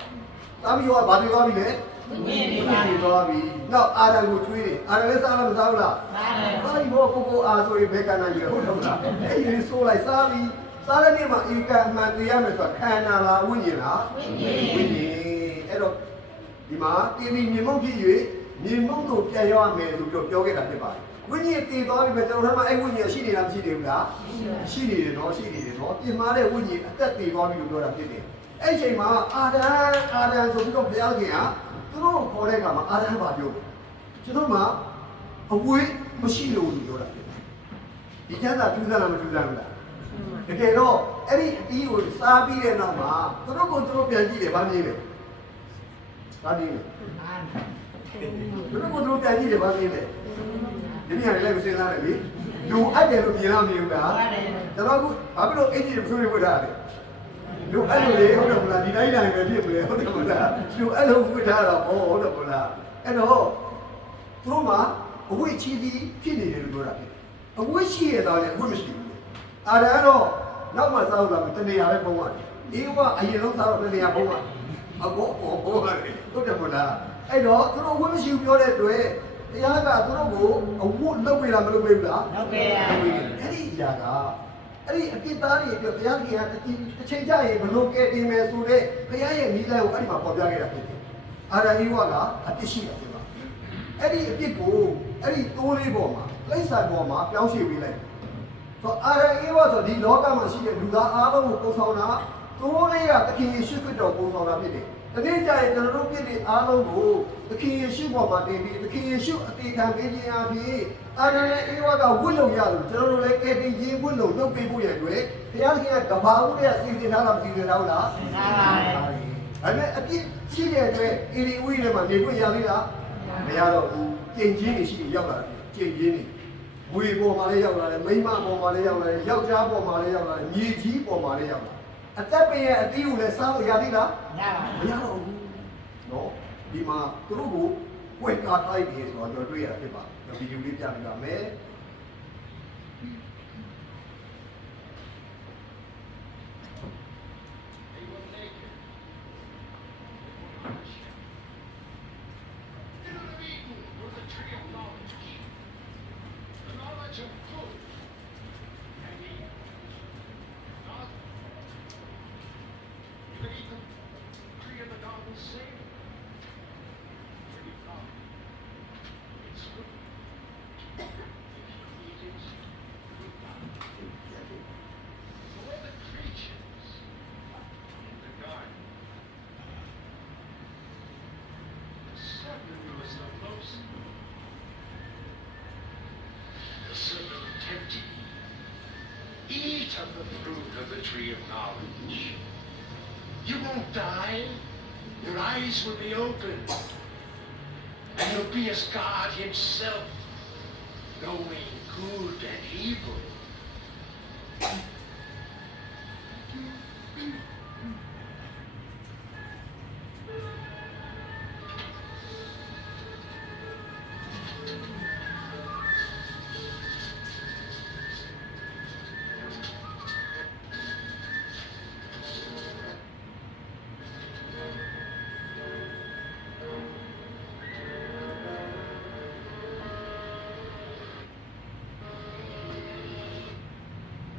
့စားမိတော့ဘာပြောသွားပြီလဲမြင်သွားပြီနောက်အာရန်ကိုကျွေးတယ်အာရန်လည်းစားလားမစားဘူးလားစားတယ်ဘာလို့ကိုအာဆိုရင်ဘယ်ကနိုင်ရဟုတ်တော့လားအဲ့ဒီဆိုးလိုက်စားပြီစားတဲ့နေ့မှာဧကန်မှန်တရားမယ်ဆိုတာခန္ဓာလားဝိညာဉ်လားဝိညာဉ်အဲ့တော့ဒီမှာတိတိမြေမုံဖြစ်၍မြေမုံတို့ပြန်ရောက်မယ်လို့ပြောခဲ့တာဖြစ်ပါတယ်ဝိညာဉ်တည်သွားပြီပဲကျွန်တော်တို့ကအဲ့ဝိညာဉ်ရှိနေတာမရှိသေးဘူးလားရှိနေတယ်နော်ရှိနေတယ်နော်ပြင်မာတဲ့ဝိညာဉ်အသက်တည်သွားပြီလို့ပြောတာဖြစ်တယ်အဲ့ချိန်မှာအာရန်ဆိုပြီးတော့ဘုရားခင်ကသူတို့ခေါ်တဲ့အခါမှာအာရန်ဘာပြောကျွန်တော်မှအဝေးမရှိလို့ပြောတာဖြစ်တယ်ဒီကျမ်းစာထူးဆန်းလားမထူးဆန်းဘူးလားတကယ်တော့အဲ့ဒီအတီးကိုစားပြီးတဲ့နောက်မှာသူတို့ကိုသူတို့ပြန်ကြည့်တယ်ဗာမြင်တယ်ဗာမြင်တယ်သူတို့ကိုသူတို့ပြန်ကြည့်တယ်ဗာမြင်တယ်ဒီနေ့လည်းမစင်လာတယ်လေလူအပ်တယ်လို့မြင်လားမမြင်ဘူးလားကျွန်တော်ကဘာဖြစ်လို့အင်ဂျီတွေဖွင့်ထားတယ်လူအဲ့လိုလေဟုတ်တယ်မလားဒီတိုင်းတိုင်းပဲဖြစ်မလဲဟုတ်တယ်မလားလူအဲ့လိုဖွင့်ထားတာဟုတ်တယ်မလားအဲ့တော့သူတို့မှာအဝိချီပြီးဖြစ်နေတယ်လို့ပြောတာဖြစ်အဝိရှိရတော့လည်းအဝိမရှိဘူးအာရတော့နောက်မှစားလို့လာတနေရာပဲပုံရတယ်ဒီကအရင်ဆုံးစားတော့တနေရာပုံရအကောဟောရတယ်ဟုတ်တယ်မလားအဲ့တော့သူတို့အဝိမရှိဘူးပြောတဲ့အတွက်တရားကသူတို့ကိုအဝတ်လုပ်ပေးလားမလုပ်ပေးဘူးလားလုပ်ပေးရအဲ့ဒီအရာကအဲ့ဒီအပြစ်သားတွေအတွက်ဘုရားခင်ကအချိန်ကြရင်ဘလို့ကဲတင်မယ်ဆိုတော့ဘုရားရဲ့မိလိုက်ကိုအဲ့ဒီမှာပေါ်ပြခဲ့တာဖြစ်တယ်အာရဟိဝကအပြစ်ရှိတာဖြစ်ပါအဲ့ဒီအပြစ်ကိုအဲ့ဒီတိုးလေးပေါ်မှာလိမ့်စာပေါ်မှာပြောင်းရွှေ့ပေးလိုက်ဆိုအာရဟိဝဆိုဒီလောကမှာရှိတဲ့လူသားအားလုံးကိုပုံဆောင်တာတိုးလေးကသခင်ယေရှုခရစ်တော်ပုံဆောင်တာဖြစ်တယ် တနေ့ကျရင်ကျွန်တော်တို့ပြည့်တဲ့အားလုံးကိုသခင်ယေရှုပေါ်မှာတင်ပြီးသခင်ယေရှုအသေးခံပေးခြင်းအပြင်အာရနဲ့အေဝါကဝတ်လုံရလို့ကျွန်တော်တို့လည်းကယ်တင်ရေးဝတ်လုံလုပ်ပေးဖို့ရတဲ့ဘုရားသခင်ကကဘာဦးရဲ့စီစဉ်ထားတာမစီစဉ်ထားဘူးလားစီစဉ်ထားပါတယ်ဒါပေမဲ့အပြစ်ရှိတဲ့အတွက်အေဒီဦးရဲ့မှာနေခွင့်ရသေးလားမရတော့ဘူးကျင့်ချင်းတွေရှိရောက်လာတယ်ကျင့်ချင်းတွေဝေပေါ်မှာလည်းရောက်လာတယ်မိန်းမပေါ်မှာလည်းရောက်လာတယ်ယောက်ျားပေါ်မှာလည်းရောက်လာတယ်မြေကြီးပေါ်မှာလည်းရောက်လာအသက်ပင်ရဲ့အတီးကိုလည်းစားလို့ရသေးလားမရတော့ဘူးနော်ဒီမှာသူတို့ကိုဝက်ကားတိုက်ပြီးဆိုတော့တွေ့ရတာဖြစ်ပါဗီဒီယိုလေးပြပြပါမယ်Eat of the fruit of the tree of knowledge. You won't die. Your eyes will be open. And you'll be as God himself, knowing good and evil.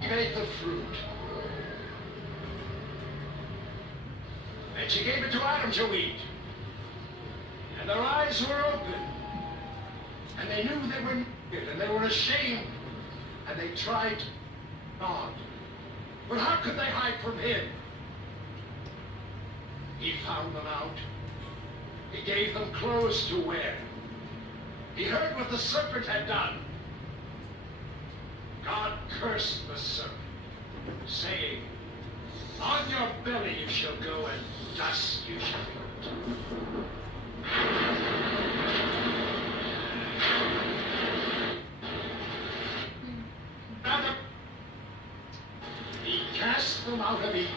He made the fruit. And she gave it to Adam to eat. And their eyes were open. And they knew they were naked and they were ashamed. And they tried God. But how could they hide from him? He found them out. He gave them clothes to wear. He heard what the serpent had done. God cursed the serpent, saying, on your belly you shall go, and dust you shall eat. He cast them out of Eden.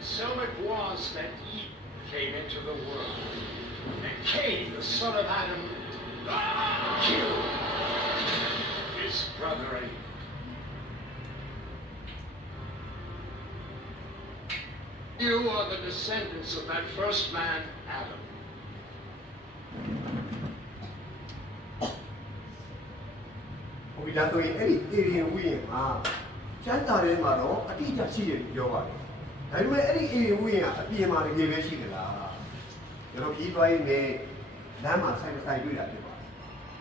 So it was that Eve came into the world, and Cain, the son of Adam, killed his brother Abel. You are the descendants of that first man, Adam. ဟိုဒီလားဆိုရင်အဲ့ဒီအေရီယန်ဝိယင်မှာကျမ်းစာထဲမှာတော့အတိအကျရှိတယ်ပြောပါတယ်ဒါပေမဲ့အဲ့ဒီအေရီယန်ဝိယင်ကအပြင်မှာတကယ်ပဲရှိသလားကျွန်တော်ပြီးသွားရင်လည်းလမ်းမှာဆိုင်တွေ့တာဖြစ်ပါတယ်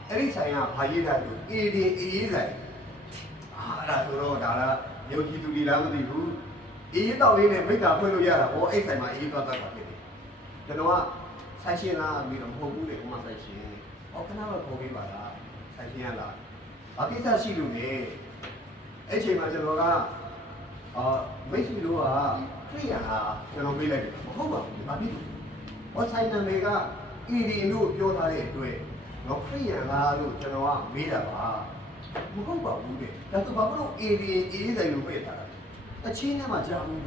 အဲ့ဒီဆိုင်ကဘာရေးတာလဲအေရီအေးဆိုင်အဲ့ဒါဆိုတော့ဒါကရုပ်ကြည့်သူဒီလားမသိဘူးအေးတောက်လေးနဲ့မိသားဖွင့်လို့ရတာဟောအဲ့ဆိုင်မှာအေးသွားတတ်တာဖြစ်တယ်ကျွန်တော်ကဆိုင်ရှင်လားပြီးတော့မဟုတ်ဘူးလေဥမာဆိုင်ရှင်ဟောခဏတော့ခေါ်ပေးပါလားဆိုင်ရှင်ရလားဘာကိစ္စရှိလို့လဲအဲ့ချိန်မှာကျွန်တော်ကမိတ်ဆွေတို့ကတွေ့ရတာကျွန်တော်ပြေးလိုက်တယ်မဟုတ်ပါဘူးဘာဖြစ်လို့ဟောဆိုင်နာမည်ကအီဒီလို့ပြောထားတဲ့အတွက်တော့ခရိယန်လားလို့ကျွန်တော်ကမေးတာပါမဟုတ်ပါဘူးတဲ့ဒါဆိုဘာလို့အီဒီအေးဆိုင်လို့ပြေးထားတာအချင်းနဲ့မှကြားဘူး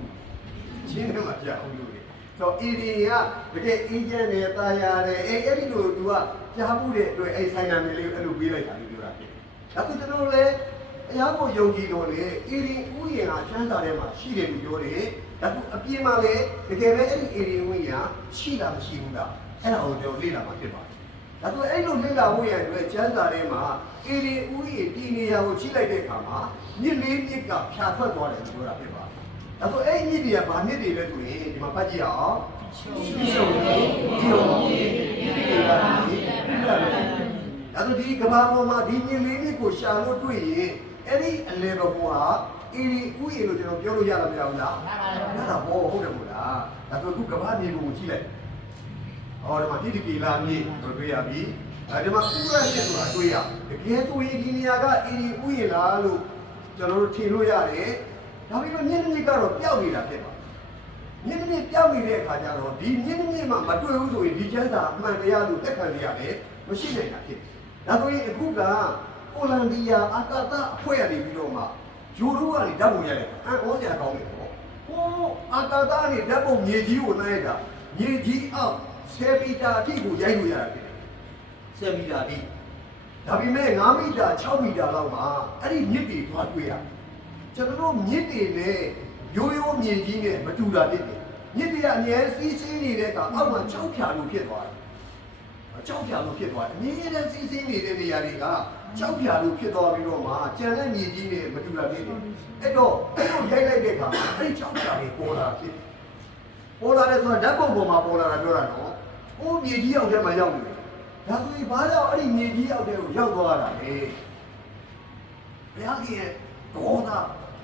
ချင်းနဲ့မှကြားဘူးလို့ဆိုအီဒီကတကယ်အင်းကျန်းနဲ့တာယာတယ်အဲ့ဒီလိုသူကကြားဘူးတဲ့အတွက်အဲ့ဆိုင်နာမည်လေးအဲ့လိုပြေးလိုက်တာလို့ပြောတာဖြစ်ဒါဆိုကျွန်တော်လည်းအရာကိုယုံကြည်လို့လေအေရီဥယျာဉ်ကချမ်းသာထဲမှာရှိတယ်လို့ပြောတယ်ဒါကအပြင်မှာလည်းတကယ်ပဲအဲ့ဒီအေရီဥယျာဉ်ရှိလားမရှိဘူးလားအဲ့ဒါကိုကျွန်တော်လေ့လာမှာဖြစ်ပါတယ်ဒါဆိုအဲ့လိုလေ့လာဖို့ရတဲ့ချမ်းသာထဲမှာအေရီဥယျာဉ်တည်နေရာကိုချိလိုက်တဲ့အခါမှာမြစ်လေးမြစ်ကဖြာထွက်သွားတယ်လို့ပြောတာဖြစ်ပါတယ်ဒါဆိုအဲ့မြစ်တွေကဘာမြစ်တွေလဲဆိုရင်ဒီမှာဖတ်ကြည့်အောင်ရှုံးနေဒီလိုမြစ်တွေကမြစ်ဒါ ဆိုဒီကဘာပေါ်မှာဒီမြင်လေးကိုရှာလို့တွေ့ရင်အဲ့ဒီအလေဘပေါ်ဟာအေဒီဥယေလို့ကျွန်တော်ပြောလို့ရလားမရဘူးလားရတာဘောဟုတ်တယ်မို့လားဒါဆိုခုကဘာမြေပုံကိုကြည့်လိုက်ဟောဒီမှာဒီကေလာမြေကိုတွေ့ရပြီဒီမှာဥရရဲ့ဆိုတာတွေ့ရတကယ်ဆိုရင်ဒီနေရာကအေဒီဥယေလားလို့ကျွန်တော်တို့ထင်လို့ရတယ်ဒါပေမဲ့မြင့်မြင့်ကတော့ပျောက်နေတာဖြစ်ပါမြင့်မြင့်ပျောက်နေတဲ့အခါကျတော့ဒီမြင့်မြင့်မှမတွေ့ဘူးဆိုရင်ဒီချမ်းသာအမှန်တရားလို့သက်ခံရရတယ်မရှိနိုင်တာဖြစ်ဒါဆိုရင်အခုကကိုလံဘီယာအာကာသအဖွဲ့ရနေပြီးတော့မှဂျိုရိုကနေဓာတ်ပုံရတယ်အန်ဩစရာကောင်းတယ်ပေါ့ဟိုအာကာသကနေဓာတ်ပုံမြေကြီးကိုနိုင်တာမြေကြီးအောက်10မီတာအထိကိုရိုက်လို့ရတာဖြစ်တယ်10မီတာအထိဒါပေမဲ့9မီတာ6မီတာလောက်မှာအဲ့ဒီမြစ်တွေသွားတွေ့ရကျွန်တော်တို့မြစ်တွေနဲ့ရိုးရိုးမြေကြီးနဲ့မတူတာဖြစ်တယ်မြစ်တွေကအငြင်းစီးစီးနေတဲ့အခါအောက်မှာ6ဖြာလို့ဖြစ်သွားတယ်ကြောက်ဖြာလို့ဖြစ်သွားတယ်အမြဲတမ်းစီးစိမ့်နေတဲ့နေရာတွေကကြောက်ဖြာလို့ဖြစ်သွားပြီးတော့မှကြံတဲ့မြေကြီးနဲ့မတူတာဖြစ်တယ်အဲ့တော့အဲ့လိုရိုက်လိုက်တဲ့အခါမှာအဲ့ဒီကြောက်ဖြာတွေပေါ်လာဖြစ်တယ်ပေါ်လာတယ်ဆိုတာဓာတ်ပုံပေါ်မှာပေါ်လာတာပြောတာနော်ဟိုမြေကြီးရောက်တဲ့မှာရောက်နေတယ်ဒါဆိုရင်ဘာကြောင့်အဲ့ဒီမြေကြီးရောက်တဲ့ကိုရောက်သွားတာလဲဘုရားကြီးရဲ့ဒေါသ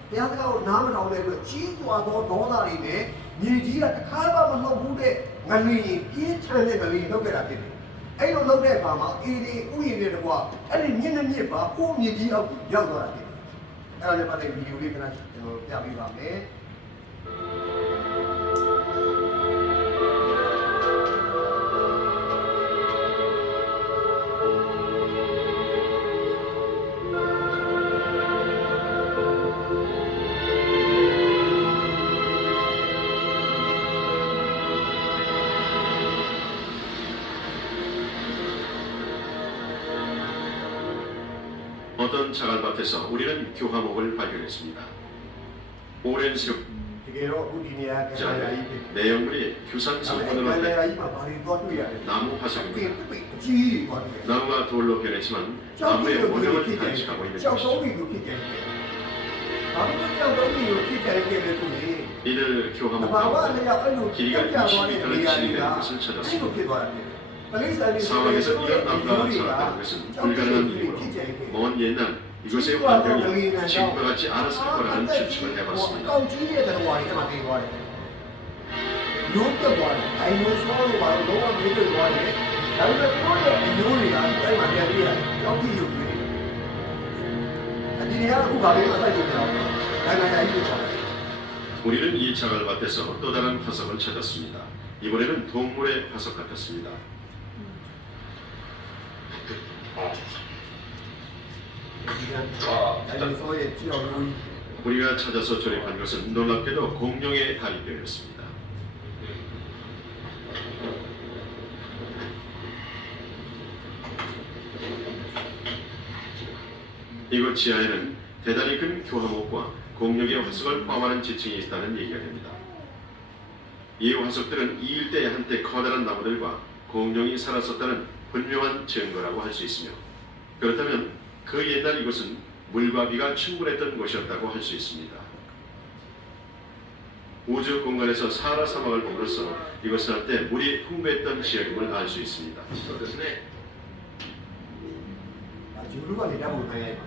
ဘုရားကနားမထောင်တဲ့အတွက်ကြီးစွာသောဒေါသတွေနဲ့မြေကြီးကတစ်ခါမှမလှုပ်ဘူးတဲ့ငလျင်ပြင်းထန်တဲ့ငလျင်လှုပ်ခဲ့တာဖြစ်တယ်အဲ့လိုလုပ်တဲ့အခါမှာအေဒီဥယျာဉ်တွေတကွာအဲ့ဒီမြင့်နဲ့မြင့်ပါကိုမြင့်ကြီးအောက်ရောက်သွားတာဖြစ်တယ်။အဲ့ဒါလည်းပတ်သက်ဗီဒီယိုလေးခဏကျွန်တော်ပြပေးပါမယ်။어떤 자갈밭에서 우리는 교화목을 발견했습니다. 오랜 세월 တကယ်တော့အခုဒီနေရာကလည်း 전에 အဲ့ဒီ 내용물이 규산 အဲ့ 성분으로 ဒီ 된 မှာဘာတွေတော့တွေ့ရတယ် 나무 ။ပိ 화석입니다. ပိအကြီးတွေတော့တွေ့ရတယ် 나무가 돌로 변했지만 ကြောက်ပြီး 나무의 တော့ 원형을 ဖြစ်ကြတယ် 간직하고 있는 ကြောက်တုံး 것이죠. တွေကိုဖြစ်ကြတယ်။ဘာလို့ကြောက်တုံးတွေကိုဖြစ်ကြတယ်လဲဆိုရင် 이들 ဘာဝ 교화목 နဲ့ 가운데 ရောက်အဲ့လို 길이가 ကြောက်ကြသွားတဲ့ 20m를 နေရာတွေက 지니는 것을 အဲ့လို 찾았습니다. ဖြစ်သွားတယ်။ပလိစ္ဆာတွေ 상황에서 이런 나무가 자랐다는 것은 불가능한 이유로 먼 옛날 이곳의 환경이 지금과 같지 않았을 거라는 추측을 해봤습니다. ကောင်းကြီးတဲ့တော်ဝါတွေအဲ့မှာတည်သွားတယ်။ရိုးတက်သွားတယ်။အိုင်နိုဆောလို့ပါတော့လုံးဝမင်းတွေသွားတယ်။ဒါပေမဲ့သူတို့ရဲ့အမျိုးတွေကအဲ့မှာပြန်ပြေးရတယ်။ကြောက်ကြည့်ရုပ်တွေ။ဒီနေရာကအခုဘာလို့အဆိုင်ကြည့်ကြအောင်လဲ။နိုင်နိုင်ကြီးပြောတယ် 우리는 이 자갈밭에서 또 다른 화석을 찾았습니다. 이번에는 동물의 화석 같았습니다. ။အဲ့ဒီဆိုရဲ့ကြောက်လို့ 우리가 찾아서 조립한 것은 놀랍게도 공룡의 다리뼈였습니다. 이곳 지하에는 대단히 큰 교화목과 공룡의 화석을 포함하는 지층이 있다는 얘기가 됩니다. 이 화석들은 이 일대에 한때 커다란 나무들과 공룡이 살았었다는 분명한 증거라고 할 수 있으며 그렇다면 그 옛날 이곳은 물과 비가 충분했던 곳이었다고 할 수 있습니다. 우주 공간에서 사하라 사막을 봄으로써 이것은 한때 물이 풍부했던 지역임을 알 수 있습니다. ဂျူလူကနေတတ်ဖို့နိုင်ရဲ့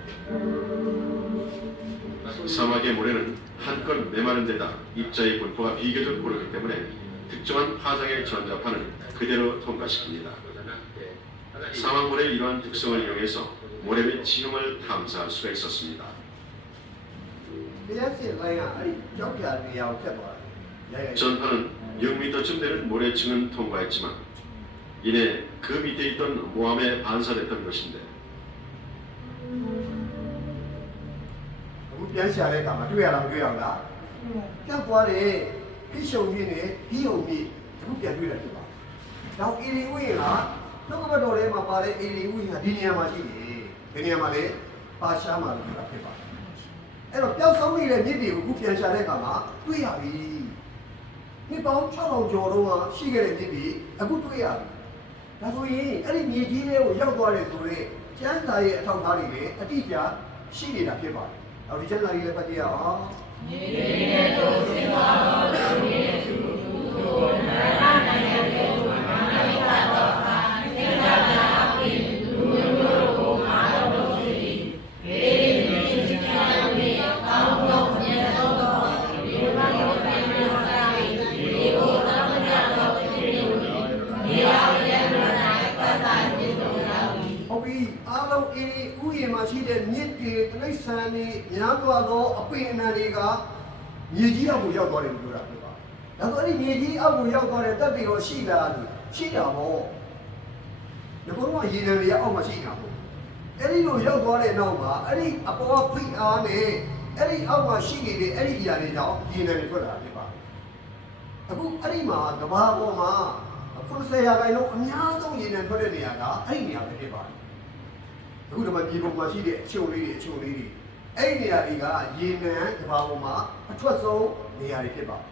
사막의 모래는 한껏 메마른 데다 입자의 분포가 비교적 고르기 때문에 특정한 파장의 전자파는 그대로 통과시킵니다. 사막모래의 이러한 특성을 이용해서 모래 및 지형을 탐사할 수가 있었습니다. တရားစစ်လိုင်းကအဲ့ဒီကြောက်ကြနေရာကိုဖြတ်သွားတယ်။ 전파는 6m쯤 되는 모래층은 통과했지만 이내 그 밑에 있던 모함에 반사됐던 것인데 အခုပြန်ရှာတဲ့အခါမှာတွေ့ရလားမတွေ့ရဘူးလား။ကြောက်သွားတယ်ဖိရှုံကြီးနဲ့ပြီးုံကြီးအခုပြန်တွေ့တယ်ဖြစ်ပါ။နောက်အေလီဝင်းကနှုတ်ကပတ်တော်ထဲမှာပါတဲ့အေလီဝင်းကဒီနေရာမှာရှိတယ်။ဒီနေရာမှာလေပါရှားမှာလို့ပြောတာဖြစ်ပါ။အဲ့တော့ပျောက်ဆုံးနေတဲ့မြစ်တွေကိုအခုပြန်ရှာတဲ့အခါမှာတွေ့ရပြီ။ဒီပေါင်း6000ကျော်တော့ရှိခဲ့တဲ့မြစ်တွေအခုတွေ့ရပြီ။ဒါဆိုရင်အဲ့ဒီမြေကြီးလေးကိုရောက်သွားတယ်ဆိုတော့ကျန်းစာရဲ့အထောက်အထားတွေလည်းအတိအကျရှိနေတာဖြစ်ပါတယ်။အော်ဒီကျန်းစာလေးလည်းပတ်ကြည့်ရအောင်။ မြေနဲ့တို့စင်သွားတော်သူရဲ့သူတို့နရနိုင်ငံရဲ့သူမနိကတော့အခါသင်္ကြန်အပြင်သူတို့ စ်တွေတိရစ္ဆာန်တွေများစွာသောအပင်အနှံတွေကမြေကြီးအောက်ကိုရောက်သွားတယ်လို့ပြောတာဖြစ်ပါတယ်။ဒါဆိုအဲ့ဒီမြေကြီးအောက်ကိုရောက်သွားတဲ့တပ်တွေရောရှိလားလို့ရှိတာပေါ့။ဒီကောင်ကရေနံတွေကအောက်မှာရှိတာပေါ့။အဲ့ဒီလိုရောက်သွားတဲ့နောက်မှာအဲ့ဒီအပေါ်ဖိအားနဲ့အဲ့ဒီအောက်မှာရှိနေတဲ့အဲ့ဒီအရာတွေကြောင့်ရေနံတွေထွက်လာဖြစ်ပါတယ်။အခုအဲ့ဒီမှာကဘာပေါ်မှာ90%လုံးအများဆုံးရေနံထွက်တဲ့နေရာကအဲ့ဒီနေရာပဲဖြစ်ပါတယ်။အခုဒီမှာမြေပုံမှာရှိတဲ့အချုံလေးတွေအဲ့ဒီနေရာတွေကရေနံကဘာပေါ်မှာအထွက်ဆုံးနေရာတွေဖြစ်ပါတယ်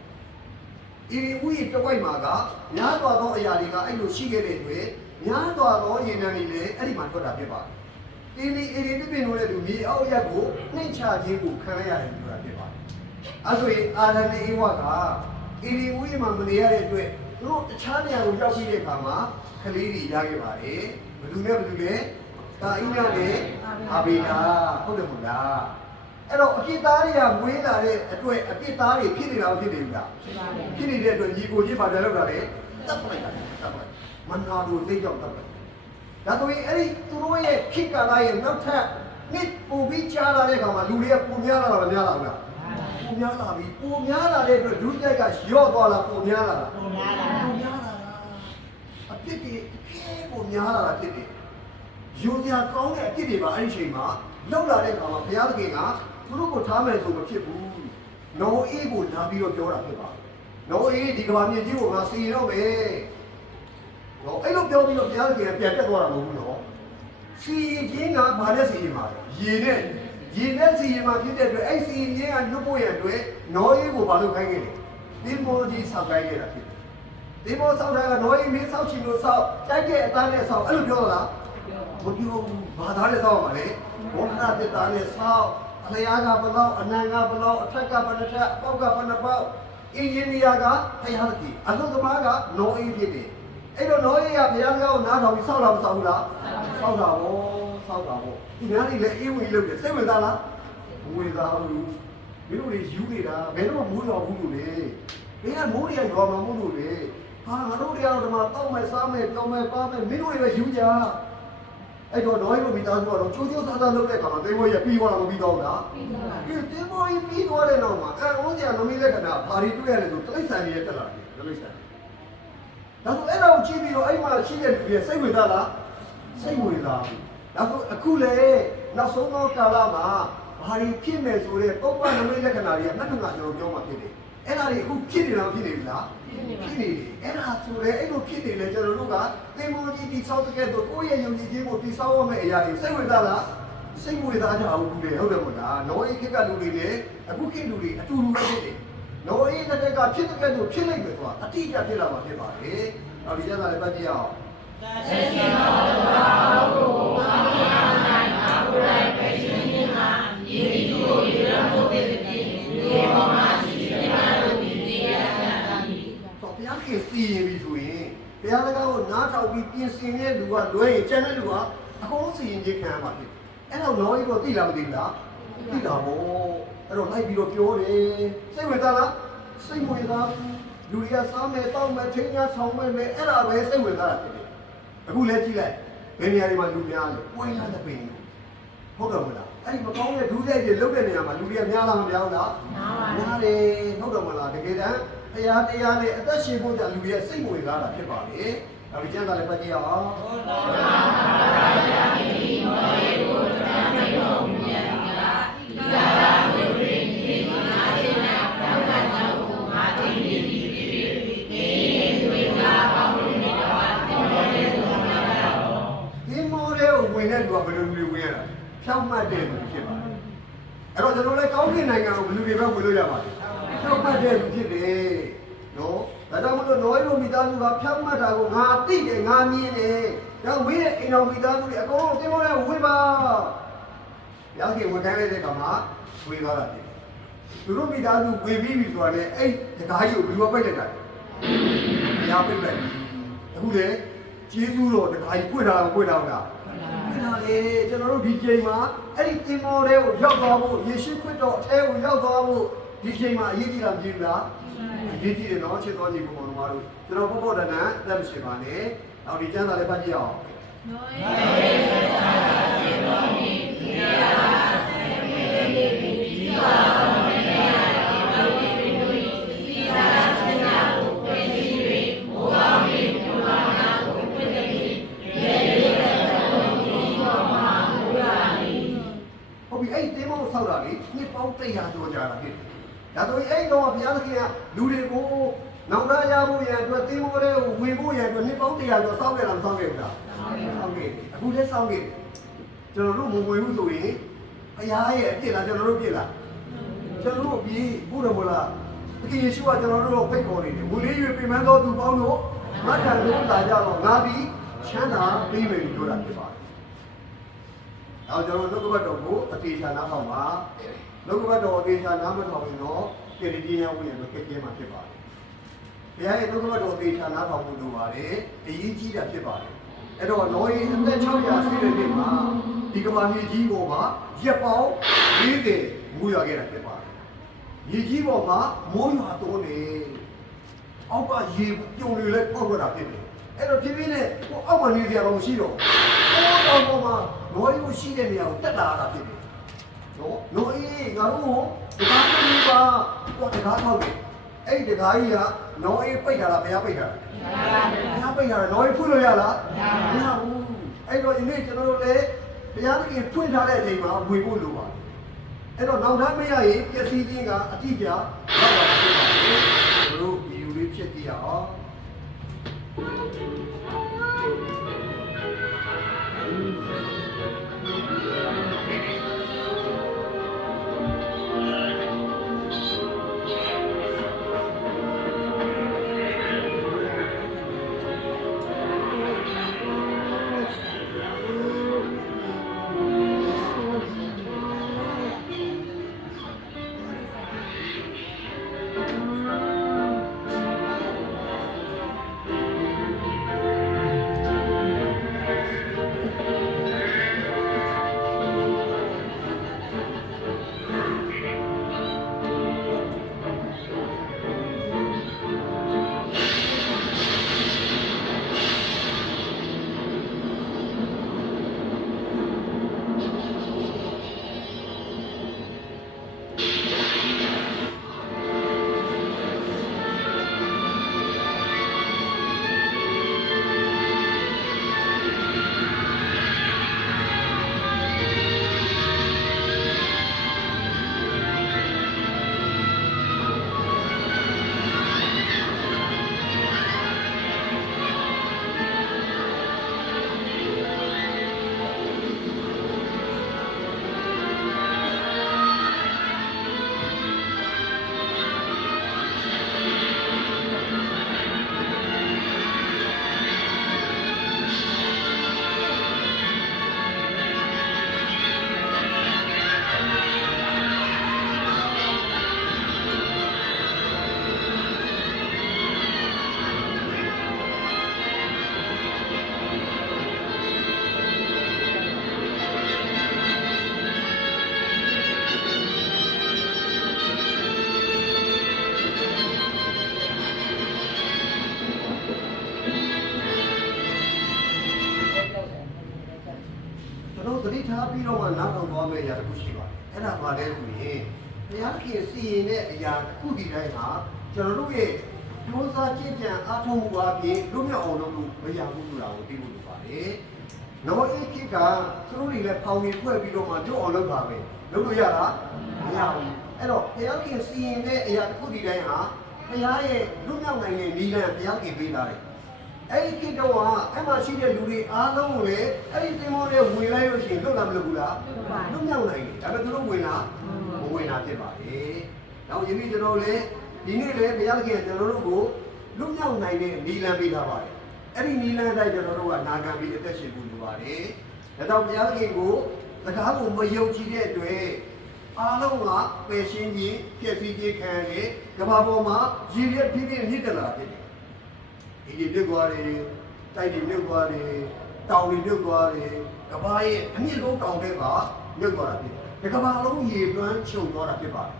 ။ဤဥယျာဉ်တစ်ဝိုက်မှာကများစွာသောအရာတွေကအဲ့လိုရှိခဲ့တဲ့အတွက်များစွာသောရေနံတွေလည်းအဲ့ဒီမှာထွက်တာဖြစ်ပါတယ်။ဒီနေ့ဒီပြင်းလို့လည်းသူမြေအောက်ရက်ကိုနှိမ့်ချခြင်းကိုခံရရတယ်ပြောတာဖြစ်ပါတယ်။အဲဆိုရင်အာရနေဧဝကဤဥယျာဉ်မှာမနေရတဲ့အတွက်သူတို့တခြားနေရာကိုရောက်ပြီးတဲ့အခါမှာကလေးတွေရခဲ့ပါတယ်။ဘယ်သူနဲ့ကာအိနာနဲ့အာဘေလာဟုတ်တယ်မဟုတ်လားအဲ့တော့အပြစ်သားတွေကမွေးလာတဲ့အတွက်အပြစ်သားတွေဖြစ်နေတာဖြစ်နေဘူးလားဖြစ်နေတဲ့အတွက်ညီကိုချင်းပါတယ်လို့တာလေတတ်လိုက်တာတတ်လိုက်မနာလို့သိကြောက်တတ်လိုက်ဒါဆိုရင်အဲ့ဒီသူတို့ရဲ့ခိကလာရဲ့နောက်ထပ်နှစ်ပူပြီးကြားလာတဲ့အခါမှာလူတွေကပူများလာတာမများလာဘူးလားပူများလာပြီပူများလာတဲ့အတွက်ဒုစရိုက်ကရော့သွားလာပူများလာတာပူများလာအပြစ်တွေအပြည့်ပူများလာတာဖြစ်တယ်ယူစရာကောင်းတဲ့အဖြစ်တွေပါအဲ့ဒီချိန်မှာလောက်လာတဲ့အခါမှာဘုရားသခင်ကသူတို့ကိုထားမယ်ဆိုမဖြစ်ဘူး။နောအေးကိုလာပြီးတော့ပြောတာဖြစ်ပါတယ်။နောအေးဒီကဘာမြေကြီးကိုငါစီရင်တော့မယ်။နော်အဲ့လိုပြောပြီးတော့ဘုရားသခင်ကပြန်တက်သွားတာမဟုတ်ဘူးနော်။စီရင်ခြင်းကဘာနဲ့စီရင်မှာလဲ။ရေနဲ့စီရင်မှာဖြစ်တဲ့အတွက်အဲ့စီရင်ခြင်းကလွတ်ဖို့ရအတွက်နောအေးကိုဘာလို့ခိုင်းခဲ့လဲ။သင်္ဘောကြီးဆောက်ခိုင်းခဲ့တာဖြစ်တယ်။သင်္ဘောဆောက်တာကနောအေးမင်းဆောက်ချင်လို့ဆောက်တိုက်တဲ့အသားနဲ့ဆောက်အဲ့လိုပြောတာမပြောဘူးဘာသာနဲ့ဆောက်ပါလေဘုရားတက်တာနဲ့ဆောက်အလျားကဘလောက်အနံကဘလောက်အထက်ကဘယ်နှထက်ပေါက်ကဘယ်နှပေါက်အင်ဂျင်နီယာကဘုရားကြီးအလုပ်သမားကနောအေးဖြစ်တယ်အဲ့တော့နောအေးကဘုရားကောင်းနားထောင်ပြီးဆောက်တာမဆောက်ဘူးလားဆောက်တာပေါ့ဒီများကြီးလည်းအေးဝင်လုပ်တယ်စိတ်ဝင်စားလားမဝင်စားဘူးမင်းတို့တွေယူနေတာဘယ်တော့မိုးတော်ဘူးလို့လေဘယ်ကမိုးတွေကရွာမှာမို့လို့လေဟာငါတို့တွေကတော့ဒီမှာတောက်မယ်စားမယ်ပြောင်းမယ်ပါမယ်မင်းတို့တွေပဲယူကြအဲ့တော့တော့မိသားစုကတော့ချိုးချိုးဆားဆားလုပ်တဲ့အခါမှာတင်းဘောကြီးပြီးသွားတာမပြီးတော့ဘူးလားပြီးသွားပါဘူးတင်းဘောကြီးပြီးသွားတဲ့နောက်မှာအန်ဩစရာနမီးလက္ခဏာဘာတွေတွေ့ရလဲဆိုတိရစ္ဆာန်တွေတက်လာတယ်တိရစ္ဆာန်ဒါဆိုအဲ့ဒါကိုကြည့်ပြီးတော့အဲ့မှာရှိတဲ့လူတွေစိတ်ဝင်စားလားစိတ်ဝင်စားဘူးဒါဆိုအခုလေနောက်ဆုံးသောကာလမှာဘာတွေဖြစ်မယ်ဆိုတဲ့ပုပ္ပနမိတ်လက္ခဏာတွေကနှစ်ခါကျွန်တော်ပြောမှဖြစ်တယ်အဲ့ဒါတွေအခုဖြစ်နေလားဖြစ်နေပြီလားဖြစ်နေတယ်အဲ့ဒါဆိုလေအဲ့လိုဖြစ်နေလေကျွန်တော်တို့ကသင်္ဘောကြီးတိဆောက်တဲ့ကဲတော့ကိုယ့်ရဲ့ယုံကြည်ခြင်းကိုတိဆောက်ရမယ့်အရာတွေစိတ်ဝင်စားလားစိတ်ဝင်စားကြအောင်ဘူးလေဟုတ်တယ်မို့လားနောအေးခေတ်ကလူတွေနဲ့အခုခေတ်လူတွေအတူတူပဲဖြစ်တယ်နောအေးတဲ့ကဖြစ်တဲ့ကဲတော့ဖြစ်လိုက်တယ်ဆိုတာအတိအကျဖြစ်လာမှာဖြစ်ပါလေနောက်ဒီကျမ်းစာလေးပတ်ကြည့်အောင်သေရှင်တော်ဘာကိုဘာမရနိုင်ဘာကိုလိုက်ပဲရှင်ခြင်းမှာယဉ်ကျေးကိုရရဖို့ဖြစ်တဲ့ဒီဘောမှာရှိတဲ့အားလုံးဒီတရားတာဒီတော့ဘုရားခင်စီရင်ပြီဆိုရင်ဘုရားစကားကိုနားထောင်ပြီးပြင်ဆင်တဲ့လူကလွဲရင်ကျန်တဲ့လူကအကုန်စီရင်ခြင်းခံရမှာဖြစ်အဲ့တော့လောကြီးတော့သိလားမသိဘူးလားသိတာပေါ့အဲ့တော့လိုက်ပြီးတော့ပြောတယ်စိတ်ဝင်စားလားစိတ်ဝင်စားလူတွေကစားမယ်တောက်မယ်ထင်းညာဆောင်မယ်အဲ့ဒါပဲစိတ်ဝင်စားတာဖြစ်တယ်အခုလည်းကြည့်လိုက်ဘယ်နေရာတွေမှာလူများလဲပွင့်လာတဲ့ပင်ဟုတ်တယ်မလားအဲ့ဒီမကောင်းတဲ့ဒုစရိုက်တွေလုပ်တဲ့နေရာမှာလူတွေကများလားမများဘူးလားများတယ်ဟုတ်တယ်မလားတကယ်တမ်းတရားနဲ့အသက်ရှင်ဖို့ကြလူတွေကစိတ်ဝင်စားတာဖြစ်ပါလေဒါပြီးကျမ်းစာလည်းပတ်ကြည့်အောင်ဟုတ်ပါဘူးဘာသာရေးဒီမောရေကိုတရားမတော်မူရတာဒီကာလဝိပရိနိဗ္ဗာန်အခြင်းနဲ့ဘုရားကြောင့်ကိုငါသိနေပြီဒီဝိပါပေါင်းလို့နေတော့တော်တယ်ဆိုတာဒီမောရေကိုဝင်တဲ့လူကဘယ်လိုလူဝင်ရတာဖြောက်မှတ်တဲ့လူဖြစ်ပါတယ်အဲ့တော့ကျွန်တော်လည်းကောင်းကင်နိုင်ငံကိုဘယ်လူတွေပဲဝင်လို့ရပါလဲဖြောက်မှတ်တဲ့လူဖြစ်တယ်နော်ဒါကြောင့်မလို့နောအေးတို့မိသားစုကဖြောက်မှတ်တာကိုငါသိတယ်ငါမြင်တယ်ဒါမင်းရဲ့အိမ်တော်မိသားစုတွေအကုန်လုံးတင်မောနဲ့ဝင်ပါရခင်ဝင်တိုင်းလိုက်တဲ့ကောင်ကဝင်သွားတာဖြစ်သူတို့မိသားစုဝင်ပြီးပြီဆိုတာလေအဲ့တကားကြီးကိုဘီဝပိတ်လိုက်တာဘုရားပိတ်လိုက်အခုလေကျေးဇူးတော်တကားကြီးပွင့်တာလားပွင့်တာလားပွင့်တာလေကျွန်တော်တို့ဒီချိန်မှာအဲ့ဒီတင်မောတွေကိုရောက်သွားဖို့ယေရှုခရစ်တော်အထဲကိုရောက်သွားဖို့ဒီချိန်မှာအရေးကြီးတာကြည့်လားအရေးကြီးတယ်နော်ချစ်တော်ညီကိုမောင်တို့ကျွန်တော်ပေါ့တန်တန်အသက်မရှိပါနဲ့နောက်ဒီကျမ်းစာလေးဖတ်ကြည့်အောင် Noe နှစ်ပေါင်း100ကျော်ကြာတာဖြစ်တယ်။ဒါဆိုရင်အဲ့တော့ဘုရားသခင်ကလူတွေကိုနောင်တရဖို့ရန်အတွက်သင်္ဘောတွေကိုဝင်ဖို့ရန်အတွက်နှစ်ပေါင်း100ကျော်စောင့်ခဲ့လားမစောင့်ခဲ့ဘူးလား။စောင့်ခဲ့။အခုလည်းစောင့်ခဲ့တယ်။ကျွန်တော်တို့မဝင်ဘူးဆိုရင်ဘုရားရဲ့အပြစ်လားကျွန်တော်တို့ပြစ်လား။ကျွန်တော်တို့ပြီးဘုရားမလား။သခင်ယေရှုကကျွန်တော်တို့ဖိတ်ခေါ်နေတယ်။ဝင်လေး၍ပြင်ပန်းသောသူပေါင်းတို့မတ်ထံတို့လာကြတော့ငါပြီးချမ်းသာပေးမယ်လို့ပြောတာဖြစ်ပါတယ်။နောက်ကျွန်တော်တို့ကဘတ်တော်ကိုအသေးချာနားထောင်ပါ။လောကဘတ်တော်အသေးချာနားမထောင်ရင်တော့ကြည်တရားဝင်ရင်တော့ကြည်မှာဖြစ်ပါတယ်။ဘုရားရဲ့လောကဘတ်တော်အသေးချာနားထောင်မှုလိုပါတယ်။အရေးကြီးတာဖြစ်ပါတယ်။အဲ့တော့နောယေအသက်600ရှိတဲ့နေ့မှာဒီကမ္ဘာမြေကြီးပေါ်မှာရက်ပေါင်း40မူရခဲ့တာဖြစ်ပါတယ်။မြေကြီးပေါ်မှာမိုးရွာသွန်းနေအောက်ကရေပြုံတွေလည်းပေါက်ကြတာဖြစ်တယ်။အဲ့တော့ဖြည်းဖြည်းနဲ့ဟိုအောက်မှာနေကြတော့မရှိတော့ဘူး။အောက်မှာနောယေကိုရှိတဲ့နေရာကိုတက်လာတာဖြစ်တယ်။နော်နောယေငါတို့ကိုတကားကြီးပါတော့တကားထောက်တယ်။အဲ့ဒီတကားကြီးကနောယေပိတ်ထားတာဘယ်ပိတ်ထားလဲ။ဘယ်ပိတ်ထားလဲနောယေဖွင့်လို့ရလား။မရဘူး။အဲ့တော့ဒီနေ့ကျွန်တော်တို့လည်းဘုရားသခင်ဖွင့်ထားတဲ့အချိန်မှာဝင်ဖို့လိုပါတယ်။အဲ့တော့နောက်ထပ်မရရင်ပျက်စီးခြင်းကအတိအကျရောက်လာဖြစ်ပါတယ်။ကျွန်တော်တို့ဒီလူလေးဖြစ်ကြရအောင်။ သတိထားပြီးတော့မှနောက်တော့သွားမယ့်အရာတစ်ခုရှိပါတယ်။အဲ့ဒါဘာလဲဆိုရင်ဘုရားခင်စီရင်တဲ့အရာတစ်ခုဒီတိုင်းဟာကျွန်တော်တို့ရဲ့ဒုစရကျင့်ကြံအားထုတ်မှုအပြင်လွတ်မြောက်အောင်လုပ်လို့မရဘူးဆိုတာကိုသိဖို့လိုပါတယ်။နောအေကိကသူတို့တွေလည်းဖောင်နေဖွဲ့ပြီးတော့မှတို့အောင်လုပ်ပါမယ်။လုပ်လို့ရလားမရဘူး။အဲ့တော့ဘုရားခင်စီရင်တဲ့အရာတစ်ခုဒီတိုင်းဟာဘုရားရဲ့လွတ်မြောက်နိုင်တဲ့နည်းလမ်းဘုရားခင်ပေးလာတယ်။အဲ့ဒီကိတော့ကအမှရှိတဲ့လူတွေအားလုံးကိုလည်းအဲ့ဒီသင်္ဘောတွေဝင်လိုက်လို့ရှိရင်လွတ်လာမလို့ဘူးလားလွတ်မြောက်နိုင်တယ်ဒါပေမဲ့သူတို့ဝင်လာမဝင်လာဖြစ်ပါလေနောက်ယနေ့ကျွန်တော်လည်းဒီနေ့လည်းဘုရားခင်ကျွန်တော်တို့ကိုလွတ်မြောက်နိုင်တဲ့နည်းလမ်းပေးထားပါတယ်အဲ့ဒီနည်းလမ်းတိုင်းကျွန်တော်တို့ကနာခံပြီးအသက်ရှင်ဖို့လိုပါတယ်ဒါကြောင့်ဘုရားခင်ကိုစကားကိုမယုံကြည်တဲ့အတွက်အားလုံးကပယ်ရှင်းခြင်းပြည့်စည်ခြင်းခံရတယ်ကမ္ဘာပေါ်မှာရည်ရွယ်ဖြစ်ဖြစ်မြင့်တက်လာဖြစ်တယ်ဒီမြုပ်သွားတယ်တိုက်တွေမြုပ်သွားတယ်တောင်တွေမြုပ်သွားတယ်ကမ္ဘာရဲ့အမြင့်ဆုံးတောင်တွေကမြုပ်သွားတာဖြစ်တယ်ဒီကမ္ဘာလုံးရေလွှမ်းခြုံသွားတာဖြစ်ပါတယ်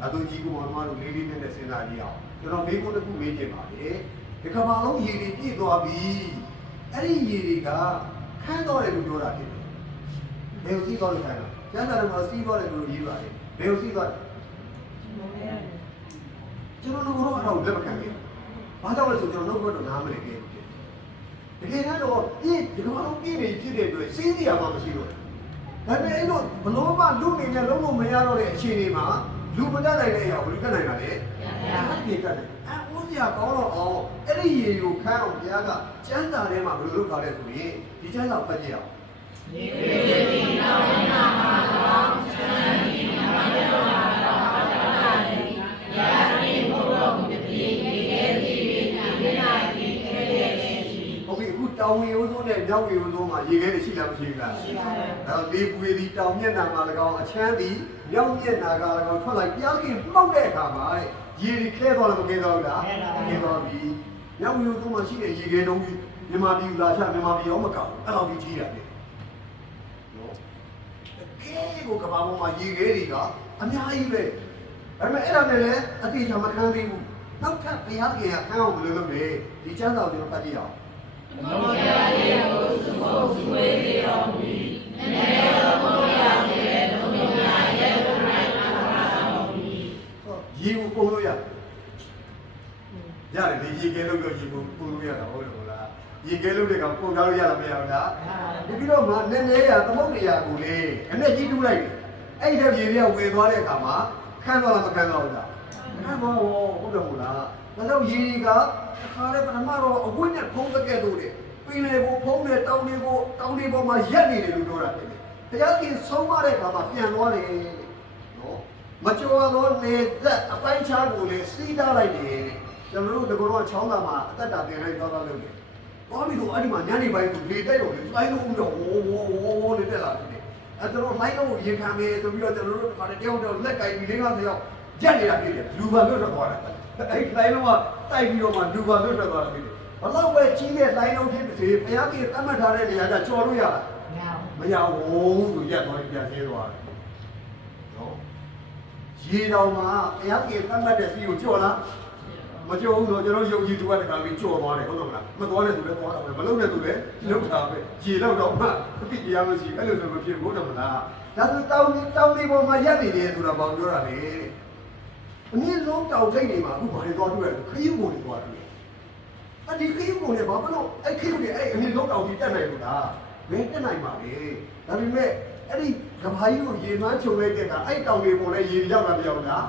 ဒါတို့ကြီးကမောင်မတို့လေးလေးနဲ့စဉ်းစားကြည့်အောင်ကျွန်တော်မေးခွန်းတစ်ခုမေးချင်ပါတယ်ဒီကမ္ဘာလုံးရေတွေပြည့်သွားပြီအဲ့ဒီရေတွေကခန်းသွားတယ်လို့ပြောတာဖြစ်တယ်ဘယ်လိုစီးသွားလို့ခိုင်းလဲကျန်တာတော့စီးသွားတယ်လို့ရေးပါတယ်ဘယ်လိုစီးသွားလဲကျွန်တော်တို့ကတော့လက်မခံဘူးဘာကြောင့်လဲဆိုကျွန်တော်တို့ကတော့နားမလည်ခဲ့ဘူးတကယ်တော့ပြည့်ဒီကောင်လုံးပြည့်နေဖြစ်တဲ့အတွက်စီးစရာမှမရှိတော့တ ဒါပေမဲ့အဲ့လိုဘလို့မှလူနေနဲ့လုံးလုံးမရတော့တဲ့အခြေအနေမှာလူမတတ်နိုင်တဲ့အရာကိုလူတတ်နိုင်တာလေပြေတတ်တယ်ဦးစရာကောင်းတော့အောင်အဲ့ဒီရေကိုခန်းအောင်ဘုရားကကျမ်းစာထဲမှာဘယ်လိုလုပ်ထားလဲဆိုရင်ဒီကျမ်းစာဖတ်ကြည့်အောင်ယေရေဒီနာဝနာမှာတော့ကျမ်းဒီနာမတော်မှာတော့တာလေယာရီဘုရောမပြေရေဒီနာမနာဒီခဲရဲ့ရှိဟုတ်ပြီအခုတောင်ဝေရိုးစိုးနဲ့မြောက်ဝေရိုးစိုးမှာရေခဲတွေရှိလားမရှိဘူးလားရှိပါတယ်။ဒါလေပွေဒီတောင်မျက်နှာမှာ၎င်းအချမ်းဒီမြောက်မျက်နှာက၎င်းထွက်လိုက်ပြားခင်မှောက်တဲ့အခါမှာရေတွေခဲသွားလို့မခဲသွားဘူးလားခဲသွားပြီ။မြောက်ဝေရိုးစိုးမှာရှိတဲ့ရေခဲတုံးကြီးမြန်မာပြည်လာချမြန်မာပြည်ရောမကောက်အဲ့လိုကြီးကြီးတာလေ။နော်။တကယ်ကိုကဘာပေါ်မှာရေခဲတွေကအများကြီးပဲ။ဒါပေမဲ့အဲ့ဒါနဲ့လည်းအတိအကျမခံသေးဘူး။နောက်ထပ်ဘုရားခင်ကခန်းအောင်ဘယ်လိုလုပ်လဲဒီကျမ်းစာကိုကျွန်တော်ဖတ်ကြည့်အောင်။မောရရေကိုစုဖို့စုဝေးစေတော်မူ၏။နည်းနည်းသောမောရရေတို့မြာရဲ့တို့၌နာတော်မူ၏။ရေကိုပုံလို့ရတယ်။ရတယ်ဒီရေကဲလို့တော့ရေကိုပုံလို့ရတာဟုတ်တယ်မလား။ရေကဲလို့တဲ့ကောင်ပုံထားလို့ရတာမရဘူးလား။ပြီးတော့မှနည်းနည်းရသမုတ်တရားကိုလေအနဲ့ကြီးတူးလိုက်တယ်။အဲ့ဒီရေတွေကဝင်သွားတဲ့အခါမှာခန်းသွားလားမခန်းသွားဘူးလား။ခန်းသွားဟုတ်တယ်မလား။ဒါကြောင့်ရေကအခါလေးပထမတော့အဝိနဲ့ဖုံးတဲ့ကဲ့သို့တဲ့ပင်လေကိုဖုံးတဲ့တောင်းလေးပေါ်မှာရက်နေတယ်လို့ပြောတာဖြစ်တယ်။ဘုရားခင်ဆုံးမတဲ့အခါမှာပြန်သွားတယ်နော်။မကြော်သောနေသက်အပိုင်းခြားကိုလည်းစီးထားလိုက်တယ်။ကျွန်တော်တို့ဒီကတော့ချောင်းသားမှာအသက်တာတင်လိုက်သွားလုပ်တယ်။သွားပြီးတော့အဲ့ဒီမှာညနေပိုင်းကိုလေတိုက်တော့လေလိုင်းလုံးတော့ဝိုးနဲ့တက်လာတယ်။အဲ့တော့လိုင်းလုံးကိုရေခံမယ်ဆိုပြီးတော့ကျွန်တော်တို့ခါတည်းတယောက်လက်ကင်ပြီး50ယောက်ရက်နေတာဖြစ်တယ်။လူပါလွတ်တော့သွားတာ။အဲ့လိုင်းလုံးကတိုက်ပြီးတော့မှလူပါလွတ်တော့သွားတာဖြစ်တယ်။ဘလောက်ပဲကြီးတဲ့လိုင်းလုံးဖြစ်စေဘုရားကြီးသတ်မှတ်ထားတဲ့နေရာကကြော်လို့ရလားမရဘူးဆိုရက်သွားပြန်သေးသွားတယ်နော်ရေတော်မှာဘုရားကြီးသတ်မှတ်တဲ့စီကိုကြော်လားမကြော်ဘူးဆိုကျွန်တော်ယုံကြည်သူကတခါလေးကြော်သွားတယ်ဟုတ်တယ်မလားမသွားတဲ့သူလည်းသွားတာပဲမလုပ်တဲ့သူလည်းလုပ်တာပဲရေတော့တော့မှအတိတရားမရှိအဲ့လိုဆိုမဖြစ်ဘူးတယ်မလားဒါဆိုတောင်းလေးပေါ်မှာရက်နေတယ်ဆိုတာဘာပြောတာလဲအနည်းဆုံးတောင်ထိတ်နေမှာအခုဘာတွေသွားတွေ့ရလဲခရီးကိုတွေသွားတွေ့အဒီခရီးကိုတွေဘာလို့အဲ့ခရီးကိုတွေအဲ့အနည်းဆုံးတောင်ကြီးတက်နိုင်လို့လားမင်းတက်နိုင်ပါလေဒါပေမဲ့အဲ့ဒီကဘာကြီးကိုရေမှန်းချုံလိုက်တဲ့ကအဲ့တောင်တွေပေါ်လဲရေရောက်လာပြောင်းလား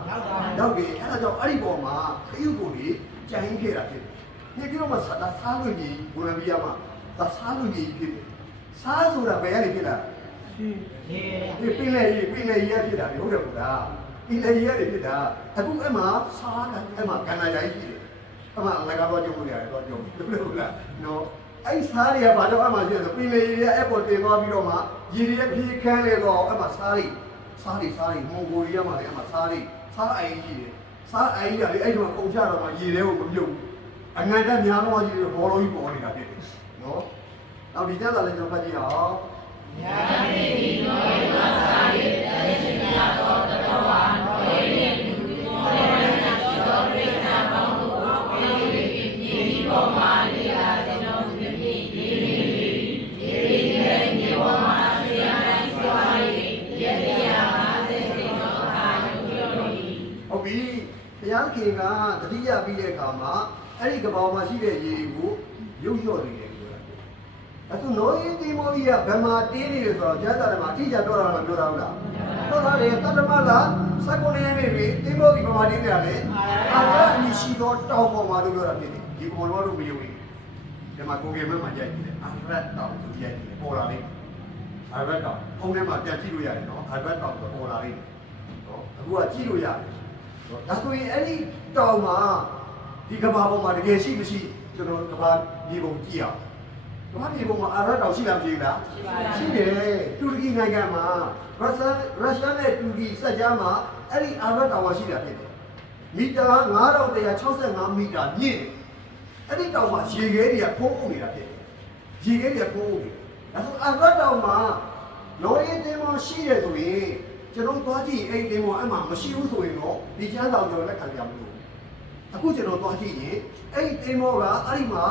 ရောက်တယ်အဲ့ဒါကြောင့်အဲ့ဒီပေါ်မှာခရီးကိုတွေကြိုင်းခဲ့တာဖြစ်တယ်ဒီပြီးတော့မှစားလို့ကြီးဘူရန်ဘီယာမှာဒါစားလို့ကြီးဖြစ်တယ်စားဆိုတာဘယ်ကနေဖြစ်လာရေပင်လေရေဖြစ်တာလေဟုတ်တယ်ဗျာပင်လေရေတွေဖြစ်တာအခုအဲ့မှာစားတာအဲ့မှာကန္နာရိုင်းရှိတယ်အဲ့မှာလည်းကတော့ကြုံရတယ်တော့ကြုံဟုတ်လားနော်အဲ့စားတွေကဘာတော့အမှရှိတယ်ပင်လေရေအဲ့ပေါ်တင်သွားပြီးတော့မှရေတွေဖြည့်ခန်းလေတော့အဲ့မှာစားတွေမွန်ဂိုလီးယားမှာလည်းအဲ့မှာစားအိုင်ရှိတယ်စားအိုင်ကြီးကလေအဲ့ဒီမှာပုံချတော့မှရေတွေကိုမပြုတ်အငန်တက်များတော့ကြီးဘောလုံးကြီးပေါ်နေတာဖြစ်တယ်နော်နောက်ဒီကျမ်းစာလည်းကျွန်တော်ဖတ်ကြည့်အောင်ညာမေဒီနောယမစာရေတေရှင်နာတော်တော်ဝါနောရေလူမောရဏရှိတော်ရိနာပေါင်းတို့ဝေရေမြေဒီပေါ်မှာလေလာတဲ့တော်ပြည့်ရေရဲ့မြေပေါ်မှာဆေးတိုင်းစွာရေရေရာစေစေတော်ဟာယုံလို့ဟုတ်ပြီဘုရားခင်ကတတိယပြီးတဲ့အခါမှာအဲ့ဒီကပောင်မှာရှိတဲ့ရေကိုရုပ်လျော့နေတယ်ပြောတာအခုနောယေတိမောကြီးကဗမာတင်းနေတယ်ဆိုတော့ကျမ်းစာထဲမှာအတိအကျပြောတာလားပြောတာဟုတ်လားပြောတာလေတတ္တမလား19ရက်နေ့ပြီတိမောကြီးဗမာတင်းနေတာလေအာရအမိရှိတော့တောင်ပေါ်မှာလို့ပြောတာဖြစ်တယ်ဒီပေါ်တော့မယုံဘူးဒီမှာကိုကေမမှာကြိုက်တယ်အာရတောင်သူကြိုက်တယ်ပေါ်လာလိမ့်အာရတောင်ဖုန်းထဲမှာပြန်ကြည့်လို့ရတယ်နော်အာရတောင်ဆိုပေါ်လာလိမ့်နော်အခုကကြည့်လို့ရတယ်ဒါဆိုရင်အဲ့ဒီတောင်မှာဒီကဘာပေါ်မှာတကယ်ရှိမရှိကျွန်တော်ကဘာဒီပုံကြည့်အောင်ကဘာဒီပုံမှာအာရတောင်ရှိလားမရှိဘူးလားရှိတယ်တူရကီနိုင်ငံမှာရုရှားနဲ့တူရကီစက်ကြားမှာအဲ့ဒီအာရတောင်မှာရှိတာဖြစ်တယ်မီတာ9165မီတာမြင့်အဲ့ဒီတောင်မှာရေခဲတွေကဖုံးအုပ်နေတာဖြစ်တယ်ရေခဲတွေကဖုံးအုပ်နေဒါဆိုအာရတောင်မှာလောရီတင်မရှိတယ်ဆိုရင်ကျွန်တော်သွားကြည့်အဲ့ဒီတင်ပေါ်အမှမရှိဘူးဆိုရင်တော့ဒီချမ်းဆောင်ကျွန်တော်လက်ခံကြမလို့အခုကျွန်တော်သွားကြည့်ရင်အဲ့ဒီတင်ပေါ်ကအဲ့ဒီမှာ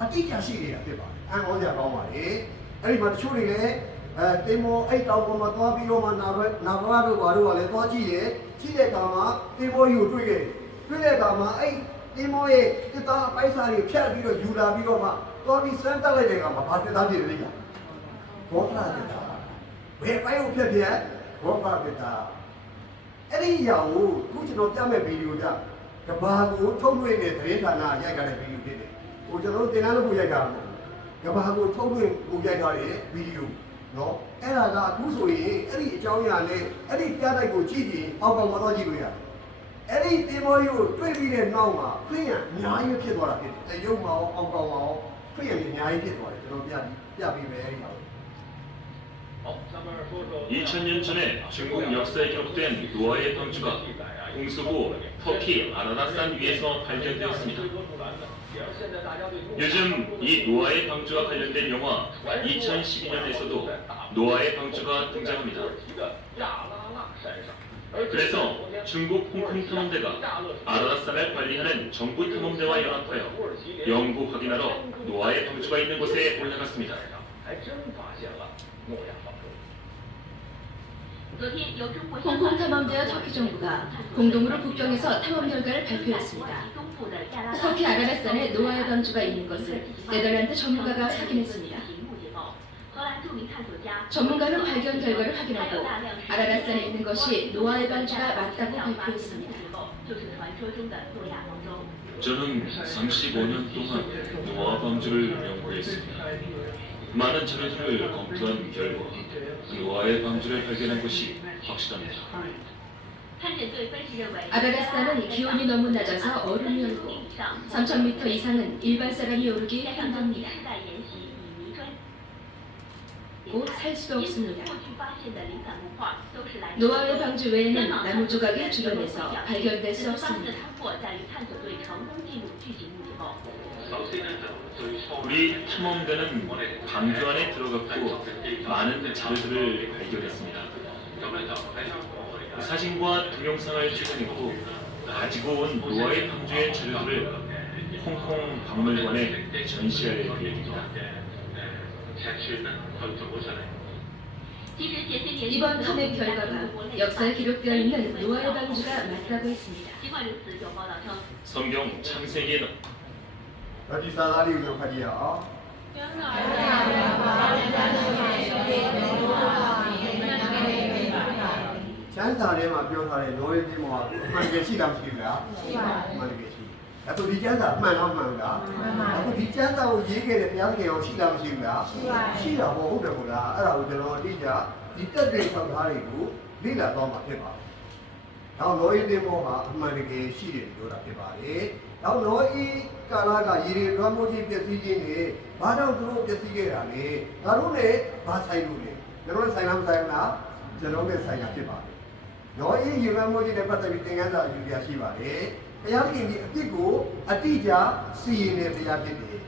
အတိအကျရှိနေတာဖြစ်ပါတယ်အံ့ဩစရာကောင်းပါလေအဲ့ဒီမှာတချို့တွေလည်းတင်ပေါ်အဲ့တောင်ပေါ်မှာသွားပြီးတော့မှနာဘတို့ဘာတို့ကလည်းသွားကြည့်တယ်ကြည့်တဲ့အခါမှာတင်ပေါ်ကြီးကိုတွေ့ခဲ့တွေ့တဲ့အခါမှာအဲ့တင်ပေါ်ရဲ့တစ်သားအပိုက်စားတွေဖြတ်ပြီးတော့ယူလာပြီးတော့မှသွားပြီးစမ်းတက်လိုက်တဲ့အခါမှာဘာတစ်သားဖြစ်လဲလေဘောထလာတယ် ဘယ်ပိုင်းကိုဖြတ်ဘောပါပတာအဲ့ဒီအရာကိုခုကျွန်တော်ပြမဲ့ဗီဒီယိုကြကဘာကိုထုတ်လွှင့်တဲ့သတင်းဌာနရိုက်ကြတဲ့ဗီဒီယိုဖြစ်တယ်ဟိုကျွန်တော်တင်လာလို့ကိုရိုက်တာပေါ့ကဘာကိုထုတ်လွှင့်ကိုရိုက်ထားတဲ့ဗီဒီယိုနော်အဲ့ဒါကအခုဆိုရင်အဲ့ဒီအကြောင်းအရာနဲ့အဲ့ဒီပြတိုက်ကိုကြည့်ရင်အောက်ကောင်တော့ကြည့်လို့ရတယ်အဲ့ဒီတင်မောကြီးကိုတွေ့ပြီးတဲ့နောက်မှာခရိယံအများကြီးဖြစ်သွားတာဖြစ်တယ်တရုတ်မှာရောအောက်ကောင်မှာရောခရိယံအများကြီးဖြစ်သွားတယ်ကျွန်တော်ပြပြီးပဲအဲ့ဒီဟာ 2000년 전에 중국 역사에 기록된 노아의 방주가 홍수구 터키 아라라산 위에서 발견되었습니다. 요즘 이 노아의 방주와 관련된 영화 2012년에서도 노아의 방주가 등장합니다. 그래서 중국 홍콩 탐험대가 아라라산을 관리하는 정부 탐험대와 연합하여 영구 확인하러 노아의 방주가 있는 곳에 올라갔습니다. 昨天由中国 홍콩 탐험대와 터키 정부가 공동으로 북경에서 탐험 결과를 발표했습니다. 터키 아라라산에 노아의 방주가 있는 것을 네덜란드 전문가가 확인했습니다. 전문가는 발견 결과를 확인하고 아라라산에 있는 것이 노아의 방주가 맞다고 발표했습니다. 저는 35년 동안 노아 방주를 연구했습니다. 많은 자료들을 검토한 결과 노아의 방주를 발견한 것이 확실합니다. 아라라산은 기온이 너무 낮아서 얼음이 얼고 3,000m 이상은 일반 사람이 오르기 힘듭니다. 곧 살 수도 없습니다. 노아의 방주 외에는 나무 조각이 주변에서 발견될 수 없습니다. 우리 탐험대는 방주 안에 들어갔고 많은 자료들을 발견했습니다. 사진과 동영상을 찍어냈고 가지고 온 노아의 방주의 자료들을 홍콩 박물관에 전시할 계획입니다. 이번 탐의 결과가 역사에 기록되어 있는 노아의 방주가 맞다고 했습니다. 성경 창세기 တော့ဒီစာသားလေးကိုဖတ်ကြည့်ရအောင်ကျမ်းစာထဲမှာပြောထားတဲ့လောရဲသင်းမောကအမှန်တကယ်ရှိတာမရှိဘူးလားရှိပါတယ်အမှန်တကယ်ရှိအခုဒီကျမ်းစာမှန်တော့မှန်လားအခုဒီကျမ်းစာကိုရေးခဲ့တဲ့ဘုရားသခင်ရောရှိတာမရှိဘူးလားရှိတာပေါ့ဟုတ်တယ်မို့လားအဲ့ဒါကိုကျွန်တော်အတိအကျဒီတက်တွေထောက်ထားတွေကိုလေ့လာတော့မှာဖြစ်ပါတယ်နောက်လောရဲသင်းမောကအမှန်တကယ်ရှိတယ်ပြောတာဖြစ်ပါတယ်နောက်လောဤကာလကရေတွေလွှမ်းမိုးခြင်းပျက်စီးခြင်းတွေဘာကြောင့်သူတို့ပျက်စီးခဲ့တာလဲငါတို့လည်းဘာဆိုင်လို့လဲကျွန်တော်ဆိုင်လားမဆိုင်လားကျွန်တော်လည်းဆိုင်တာဖြစ်ပါတယ်လောဤရေလွှမ်းမိုးခြင်းနဲ့ပတ်သက်ပြီးသင်ခန်းစာယူပြရှိပါတယ်ဘုရားခင်ဒီအပြစ်ကိုအတိအကျစီရင်တဲ့ဘုရားဖြစ်တယ်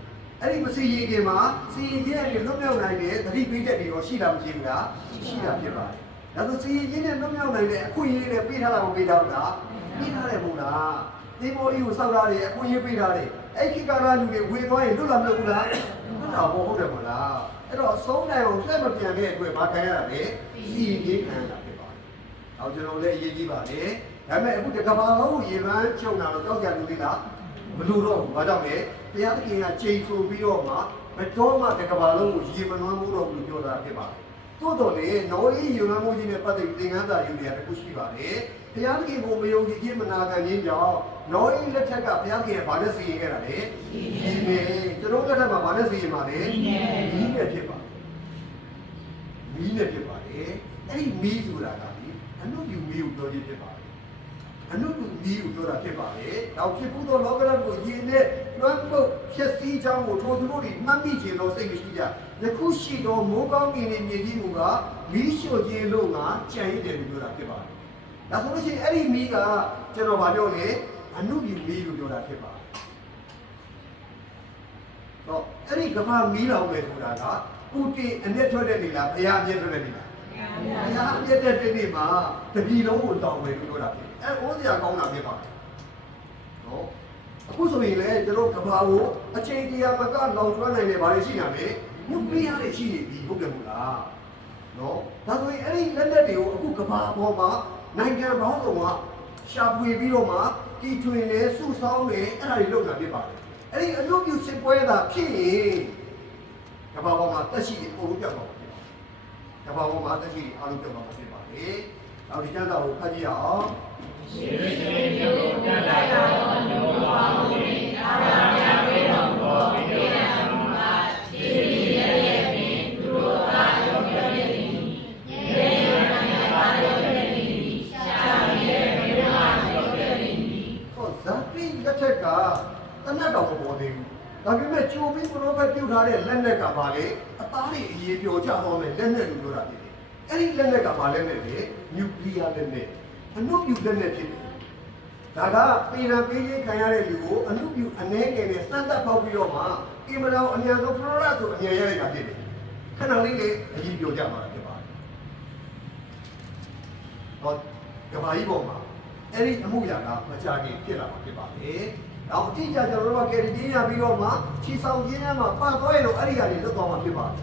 အဲ့ဒီမစီရင်ခင်မှာစီရင်ခြင်းနဲ့လွတ်မြောက်နိုင်တဲ့သတိပေးချက်တွေရောရှိတာမရှိဘူးလားရှိတာဖြစ်ပါတယ်ဒါဆိုစီရင်ခြင်းနဲ့လွတ်မြောက်နိုင်တဲ့အခွင့်အရေးနဲ့ပေးထားတာကိုပေးထားတာပေးထားတယ်မို့လားဒီမော်ကြီးကိုစောက်ထားတယ်အခွင့်အရေးပေးထားတယ်အဲ့ဒီကာလလူတွေဝေသွားရင်လွတ်လာမလို့ဘူးလားလွတ်တာဘောဟုတ်တယ်မလားအဲ့တော့ဆုံးနိုင်အောင်ဆက်မပြန်တဲ့အတွက်မခံရတာလေစီရင်ခံရတာဖြစ်ပါတယ်။နောက်ကျွန်တော်လည်းအရေးကြီးပါတယ်။ဒါပေမဲ့အခုတကဘာလုံးကိုရေပန်းချုပ်လာတော့ကြောက်ကြလူသေးလားမလို့တော့ဘူး။ဘာကြောင့်လဲ။တရားသခင်ကချိန်ဆပြီးတော့မှမတော်မှတကဘာလုံးကိုရေမနှွမ်းမှုတော့ဘူးပြောတာဖြစ်ပါတယ်။တိုးတော်လေနောအေးရေလွှမ်းမှုကြီးနဲ့ပတ်သက်ပြီးသင်ခန်းစာယူနေတာတခုရှိပါတယ်။ဘုရားသခင်ကိုမယုံကြည်ခြင်းမနာခံခြင်းကြောင့်နောအေးလက်ထက်ကဘုရားသခင်ကဘာနဲ့စီရင်ခဲ့တာလဲ။ဒီနေ့ကျွန်တော်လက်ထက်မှာဘာနဲ့စီရင်ပါလဲ။ဒီနဲ့ဖြစ်ပါမီးနဲ့ဖြစ်ပါတယ်အဲ့ဒီမီးဆိုတာကဒီအနုယူမီးကိုပြောခြင်းဖြစ်ပါတယ်အနုယူမီးကိုပြောတာဖြစ်ပါတယ်နောက်ဖြစ်ဖို့တော့လောကဓာတ်ကိုယဉ်နဲ့လွှမ်းမိုးဖြစ်စည်းကြောင်းကိုထိုသူတို့တွေမှတ်မိခြင်းလို့စိတ်မရှိကြယခုရှိသောမိုးကောင်းကင်နဲ့မြေကြီးကမီးရှို့ခြင်းလို့ငါကြံရည်တယ်လို့ပြောတာဖြစ်ပါတယ်ဒါဆိုလို့ရှိရင်အဲ့ဒီမီးကကျွန်တော်ဗာပြောလေအနုယူမီးလို့ပြောတာဖြစ်ပါတယ်တော့အဲ့ဒီကမ္ဘာမီးလောင်ပဲဆိုတာကပူတင်အမျက်ထွက်တဲ့နေလားဘုရားအမျက်ထွက်တဲ့နေလားဘုရားအမျက်တဲ့နေ့မှာတပြည်လုံးကိုတောင်းမယ်လို့ပြောတာဖြစ်အဲဩစရာကောင်းတာဖြစ်ပါတယ်နော်အခုဆိုရင်လေကျွန်တော်ကဘာကိုအချိန်ကြီးမကလောင်ကျွမ်းနိုင်တယ်ဘာတွေရှိနေလဲနျူကလ িয়ার တွေရှိနေပြီဟုတ်တယ်မို့လားနော်ဒါဆိုရင်အဲ့ဒီလက်လက်တွေကိုအခုကဘာပေါ်မှာနိုင်ငံပေါင်းစုံကရှာဖွေပြီးတော့မှတီထွင်နေစုဆောင်းနေအဲ့ဒါတွေလုပ်တာဖြစ်ပါတယ်အဲ့ဒီအလုပ်ပြုစစ်ပွဲတာဖြစ်ရင်ကဘာပေါ်မှာတက်ရှိပုံလို့ပြောက်ပါဘူး။ဒါ ဘာပေါ်မှာတက်ရှိအားလုံးပြောပါမှာဖြစ်ပါလေ။နောက်ဒီကျမ်းစာကိုဖတ်ကြည့်အောင်။ ရှိရှိမျိုးတန်လိုက်တော်မျိုးပါဝင်အာရမြဝေတော်ဘောပြေရမှာရှိရဲ့ပင်သူတို့သာရောပြည့်နေရေရနာပါရောပြည့်နေရှာရဲ့ဘယ်မှာရောပြည့်နေဟောဇာတိလက်ထက်ကတနတ်တော်မပေါ်သေးဘူးဒါပေမဲ့ကြိုပြီးဘုရားဘက်ပြုထားတဲ့လက်နက်ကပါလေအသားတွေအရေးပြောကြတော့မယ်လက်နက်လို့ပြောတာဖြစ်တယ်အဲ့ဒီလက်နက်ကပါလက်နက်လေနျူကလ িয়ার လက်နက်အနုပြုလက်နက်ဖြစ်တယ်ဒါကပြည်ရန်ပေးရေးခံရတဲ့လူကိုအနုပြုအနေငယ်နဲ့စမ်းသပ်ပေါက်ပြီးတော့မှအင်မတော်အများဆုံးပရောရဆိုအမြင်ရတဲ့ကဖြစ်တယ်ခဏလေးလေအရေးပြောကြမှာဖြစ်ပါတယ်ဟောကဘာကြီးပေါ်မှာအဲ့ဒီအမှုရာကမကြခင်ဖြစ်လာမှာဖြစ်ပါလေ။နောက်အတိအကျကျွန်တော်တို့ကကယ်ရီရပြီးတော့မှချီဆောင်ခြင်းမှာပတ်သွားရင်တော့အဲ့ဒီကနေလွတ်သွားမှာဖြစ်ပါတယ်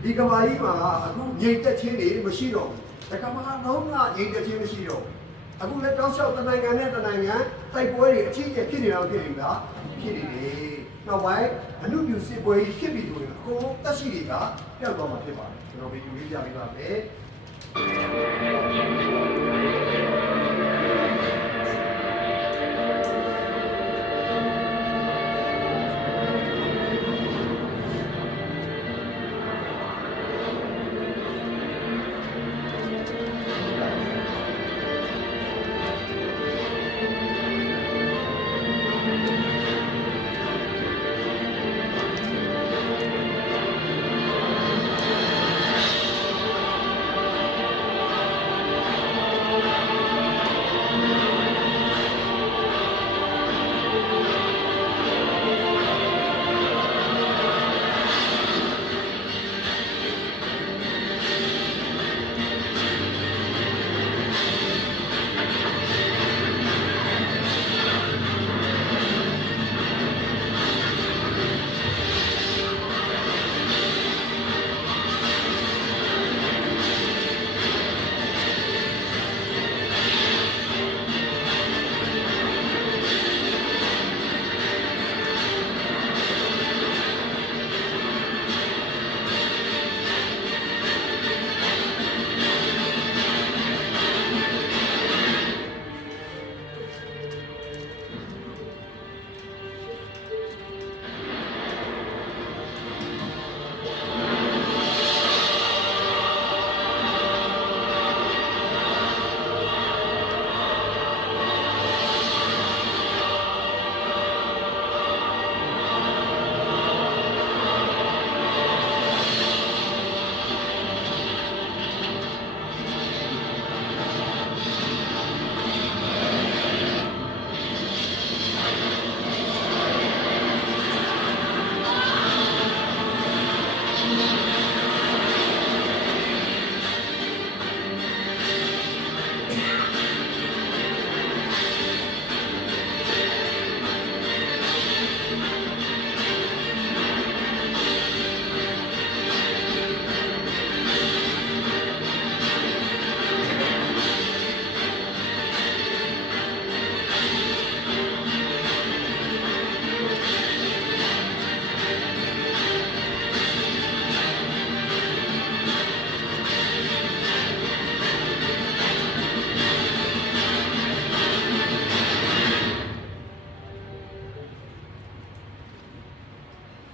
။ဒီကဘာကြီးမှာအခုငြိမ်သက်ခြင်းတွေမရှိတော့ဘူး။ဒီကဘာလုံးကငြိမ်သက်ခြင်းမရှိတော့ဘူး။အခုလည်းတောက်လျှောက်တနိုင်ငံနဲ့တနိုင်ငံတိုက်ပွဲတွေအကြီးအကျယ်ဖြစ်နေတော့ဖြစ်နေတာဖြစ်နေတယ်။နောက်ပိုင်းအမှုပြုစစ်ပွဲကြီးဖြစ်ပြီးဆိုရင်အကုန်လုံးတက်ရှိတွေကပျောက်သွားမှာဖြစ်ပါတယ်။ကျွန်တော်ဗီဒီယိုလေးပြပေးပါမယ်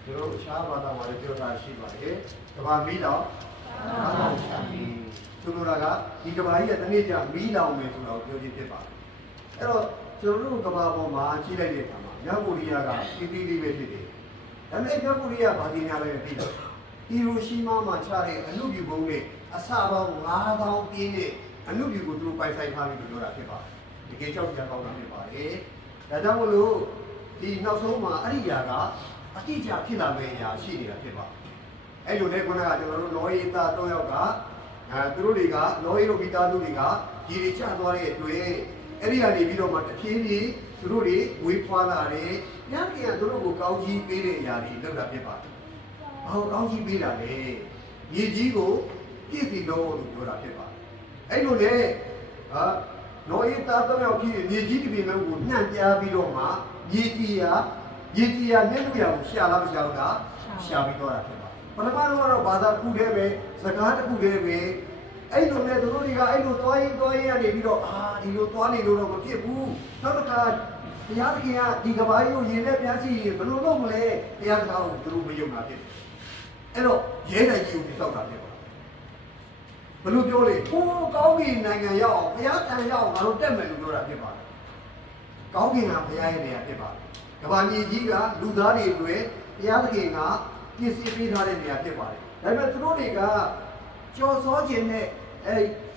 ကျွန်တော်အခြားဘာသာမှာလည်းပြောတာရှိပါတယ်။ကဘာမီးလောင်သူတို့ကဒီကဘာကြီးကတနေ့ကျမီးလောင်မယ်ဆိုတော့ပြောချင်းဖြစ်ပါတယ်။အဲ့တော့ကျွန်တော်တို့ကဘာပေါ်မှာကြီးလိုက်တဲ့အခါမှာမြောက်ကိုရီးယားကတီးတီးလေးပဲဖြစ်တယ်။ဒါပေမဲ့မြောက်ကိုရီးယားဗာဒီညာပဲပြီးတယ်။ဟီရိုရှီမာမှာချတဲ့အနုပြုပုံနဲ့အစပေါင်း9000ပြင်းတဲ့အနုပြုကိုသူတို့ပိုင်ဆိုင်ထားပြီးပြောတာဖြစ်ပါတယ်။ဒီကိကြောက်ကြကောင်းတာဖြစ်ပါတယ်။ဒါကြောင့်မို့လို့ဒီနောက်ဆုံးမှာအရိယာကအတိအကျဖြစ်လာမယ့်အရာရှိနေတာဖြစ်ပါအဲ့လိုလေခုနကကျွန်တော်တို့လောယေသား၃ယောက်ကသူတို့တွေကလောယေတို့မိသားစုတွေကဒီတွေချသွားတဲ့အတွက်အဲ့ဒီကနေပြီးတော့မှတဖြည်းဖြည်းသူတို့တွေဝေးဖွာလာတယ်ညကင်ကသူတို့ကိုကောင်းကြီးပေးတဲ့အရာတွေလုပ်တာဖြစ်ပါတယ်ဘာလို့ကောင်းကြီးပေးတာလဲမြေကြီးကိုပြည့်စုံလို့ပြောတာဖြစ်ပါတယ်အဲ့လိုလေလောယေသား၃ယောက်ဖြစ်မြေကြီးတစ်ပြင်လုံးကိုနှံ့ပြားပြီးတော့မှမြေကြီးကမျက်နှာကိုရှာလားမရှာဘူးလားရှာပြီးတော့တာဖြစ်ပါတယ် ပထမတော့ဘာသာတစ်ခုတည်းပဲစကားတစ်ခုတည်းပဲအဲ့လိုနဲ့သူတို့တွေကအဲ့လိုသွားရင်ကနေပြီးတော့ဒီလိုသွားနေလို့တော့မဖြစ်ဘူးနောက်တစ်ခါဘုရားသခင်ကဒီကဘာကြီးကိုရင်နဲ့ပြန်စီရင်ဘယ်လိုလုပ်မလဲဘုရားသခင်ကိုသူတို့မယုံတာဖြစ်တယ်အဲ့တော့ရဲနိုင်ကြီးကိုစောက်တာဖြစ်ပါဘယ်လိုပြောလဲကိုကောင်းကင်နိုင်ငံရောက်အောင်ဘုရားတန်ရောက်အောင်ငါတို့တက်မယ်လို့ပြောတာဖြစ်ပါတယ်ကောင်းကင်ကဘုရားရဲ့နေရာဖြစ်ပါတယ်ကဘာကြီးကြီးကလူသားတွေတွေဘုရားသခင်ကပြင်ဆင်ပေးထားတဲ့နေရာဖြစ်ပါတယ်ဒါပေမဲ့သူတို့တွေကကြော်စောခြင်းနဲ့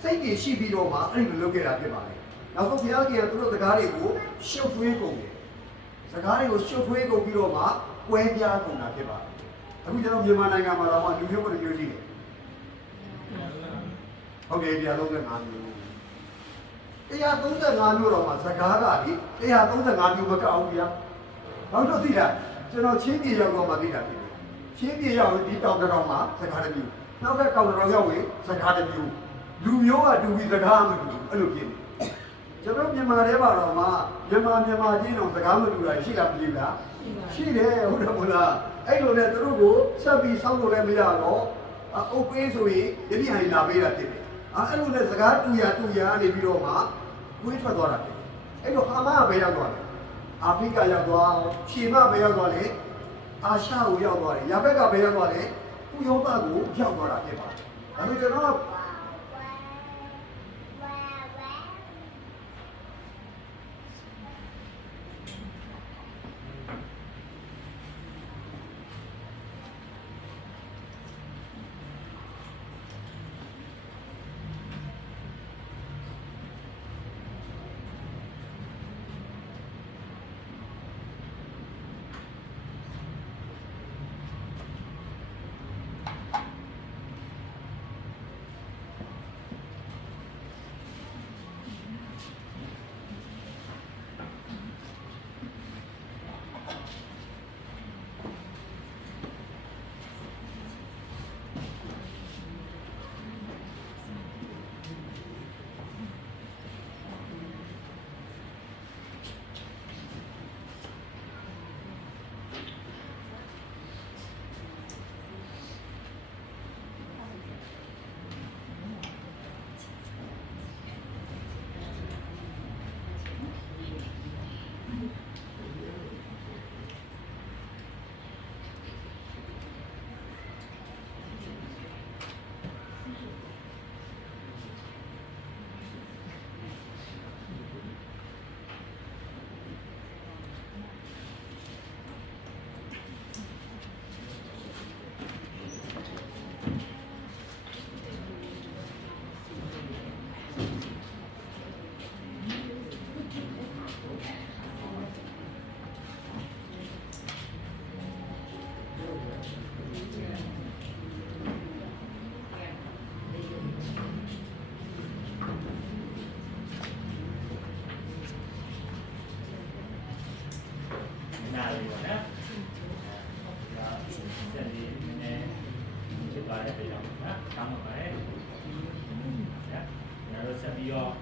စိတ်တွေရှိပြီးတော့မှအဲ့ဒီလိုလုပ်ခဲ့တာဖြစ်ပါတယ်နောက်ဆုံးဘုရားကြီးကသူတို့စကားတွေကိုရှုပ်ထွေးကုန်တယ်စကားတွေကိုရှုပ်ထွေးကုန်ပြီးတော့မှကွဲပြားကုန်တာဖြစ်ပါတယ်အခုကျွန်တော်မြန်မာနိုင်ငံမှာတော့လူမျိုးမျိုးရှိတယ်ဟုတ်ကဲ့135မျိုး135မျိုးတော့မှစကားကလေ135မျိုးမကောက်ဘူးဗျာနောက်တော့သိလားကျွန်တော်ချင်းပြေရောက်တော့မှသိတာဖြစ်တယ်ချင်းပြေရောက်ဒီတောင်တောင်မှာစကားတစ်မျိုးနောက်ကတောင်တောင်ရောက်ရင်စကားတစ်မျိုးလူမျိုးကတူပြီးစကားမတူဘူးအဲ့လိုဖြစ်နေကျွန်တော်မြန်မာထဲမှာတော့မှမြန်မာချင်းတော့စကားမတူတာရှိလားမသိဘူးလားရှိတယ်ဟုတ်တယ်မလားအဲ့လိုနဲ့သူတို့ကိုဆက်ပြီးဆောက်လို့လည်းမရတော့အုပ်ပေးဆိုရင်ယတိဟန်လာပေးတာဖြစ်တယ်အဲ့လိုနဲ့စကားတူရနေပြီးတော့မှကိုယ်ထွက်သွားတာဖြစ်တယ်အဲ့တော့ဟာမကဘယ်ရောက်သွားလဲအာဖရိကရောက်သွားခြေမဘယ်ရောက်သွားလဲအာရှကိုရောက်သွားတယ်ရဘက်ကဘယ်ရောက်သွားလဲဥရောပကိုရောက်သွားတာဖြစ်ပါတယ်ဒါပေမဲ့ကျွန်တော်ဆက်ပြီးတော့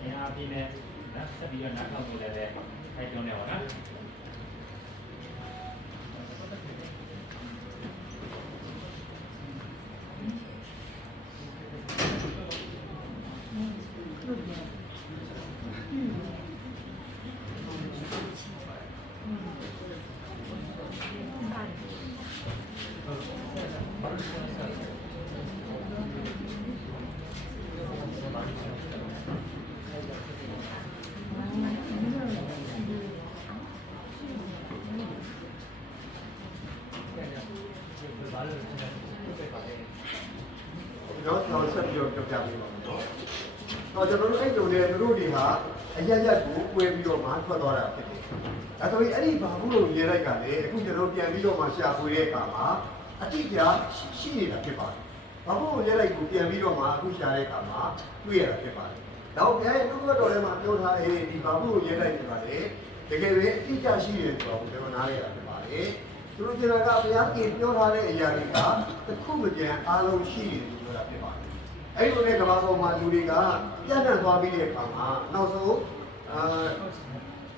အင်အားပြည့်နဲ့ဆက်ပြီးတော့နောက်ထောင်မှုလည်းထိုက်တွန်းနေပါတော့ကျွန်တော်ဆက်ပြီးတော့ပြောပြပေးပါမယ်နော်။ကျွန်တော်တို့အဲ့လိုနဲ့တို့တွေဟာအရက်ကိုကွဲပြီးတော့မှထွက်သွားတာဖြစ်တယ်။ဒါဆိုရင်အဲ့ဒီဘာဘူးလို့ရေးလိုက်ကလည်းအခုကျွန်တော်ပြန်ပြီးတော့မှရှာဖွေတဲ့အခါမှာအတိအကျရှိနေတာဖြစ်ပါတယ်။ဘာဘူးလို့ရေးလိုက်ကိုပြန်ပြီးတော့မှအခုရှာတဲ့အခါမှာတွေ့ရတာဖြစ်ပါတယ်။နောက်ပြန်ရဲ့ဒုက္ခတော်ထဲမှာပြောထားတဲ့ဒီဘာဘူးလို့ရေးလိုက်နေတာလေတကယ်ပဲအတိအကျရှိတယ်ဆိုတော့ကျွန်တော်နားရတာဖြစ်ပါတယ်။သူတို့ကျန်တာကဘုရားခင်ပြောထားတဲ့အရာတွေကတစ်ခုမပြန်အားလုံးရှိတယ်လို့ပြောတာဖြစ်ပါတယ်။အဲ့လိုနဲ့ကမ္ဘာပေါ်မှာလူတွေကပြန့်နှံ့သွားပြီးတဲ့အခါမှာနောက်ဆုံး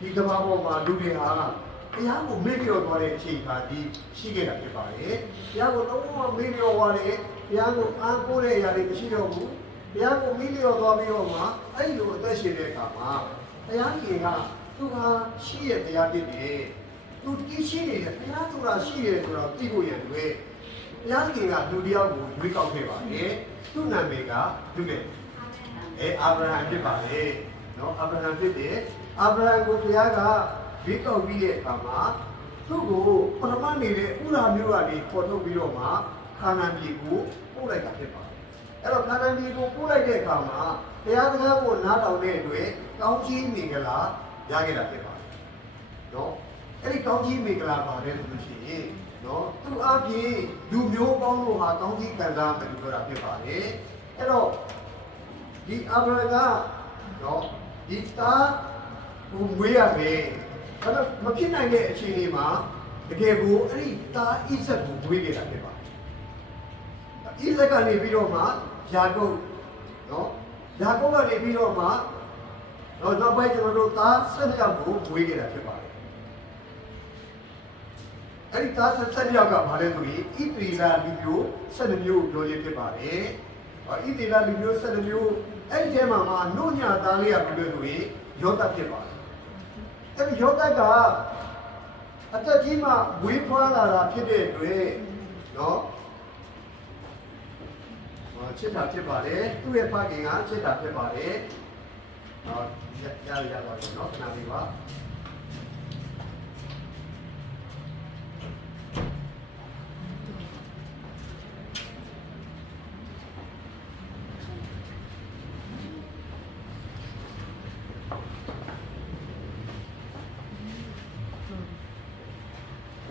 ဒီကမ္ဘာပေါ်မှာလူတွေဟာ ရားကိုမေ့ပြောသွားတဲ့အချိန်ခါဒီရှိခဲ့တာဖြစ်ပါတယ်ဘုရားကိုလုံးဝမေ့ပြောသွားတယ်ဘုရားကိုအားကိုးတဲ့အရာတွေမရှိတော့ဘူးဘုရားကိုမေ့လျော့သွားပြီးတော့မှအဲ့လိုအသက်ရှင်တဲ့အခါမှာဘုရားခင်ကသူဟာရှိရဲ့ဘုရားဖြစ်တယ်သူတိရှိနေတယ်ဘုရားဆိုတာရှိတယ်ဆိုတော့သိဖို့ရတဲ့ဘုရားခင်ကလူတယောက်ကိုရွေးကောက်ခဲ့ပါတယ်သူ့နာမည်ကသူ့ရဲ့အာဗြဟံဖြစ်ပါတယ်နော်အာဗြဟံဖြစ်တယ်အာဗြဟံကိုဘုရားကရွေးကောက်ပြီးတဲ့အခါမှာသူ့ကိုပထမနေတဲ့ဥရာမျိုးကနေပေါ်ထုတ်ပြီးတော့မှခါနာပြည်ကိုပို့လိုက်တာဖြစ်ပါတယ်အဲ့တော့ခါနာပြည်ကိုပို့လိုက်တဲ့အခါမှာဘုရားစကားကိုနားထောင်တဲ့အတွက်ကောင်းကြီးမင်္ဂလာရခဲ့တာဖြစ်ပါတယ်နော်အဲ့ဒီကောင်းကြီးမင်္ဂလာပါတယ်ဆိုလို့ရှိရင်နော်သူ့အပြင်လူမျိုးပေါင်းတို့ဟာကောင်းကြီးခံစားမယ်လို့ပြောတာဖြစ်ပါတယ်အဲ့တော့ဒီအာဗြဟံကနော်ဒီသားကိုမွေးရမယ်အဲ့တော့မဖြစ်နိုင်တဲ့အခြေအနေမှာတကယ်ကိုအဲ့ဒီသားဣဇက်ကိုမွေးခဲ့တာဖြစ်ပါတယ်ဣဇက်ကနေပြီးတော့မှယာကုပ်နော်ယာကုပ်ကနေပြီးတော့မှတော့နောက်ပိုင်းကျွန်တော်တို့သား12ယောက်ကိုမွေးခဲ့တာဖြစ်ပါတယ်အဲ့ဒီသား12ယောက်ကဘာလဲဆိုရင်ဣသရေလလူမျိုး12မျိုးပြောရဖြစ်ပါတယ်ဣသရေလလူမျိုး12မျိုးအဲ့ဒီထဲမှာနှုတ်ညသားလေးကဘယ်လိုဆိုရင်ယောသပ်ဖြစ်ပါတယ်အဲ့ဒီယောသပ်ကအသက်ကြီးမှဝေးဖွားလာတာဖြစ်တဲ့အတွက်နော်ချစ်တာဖြစ်ပါတယ်သူ့ရဲ့ဖခင်ကချစ်တာဖြစ်ပါတယ်ရပါတော့နော်ခဏလေးပါ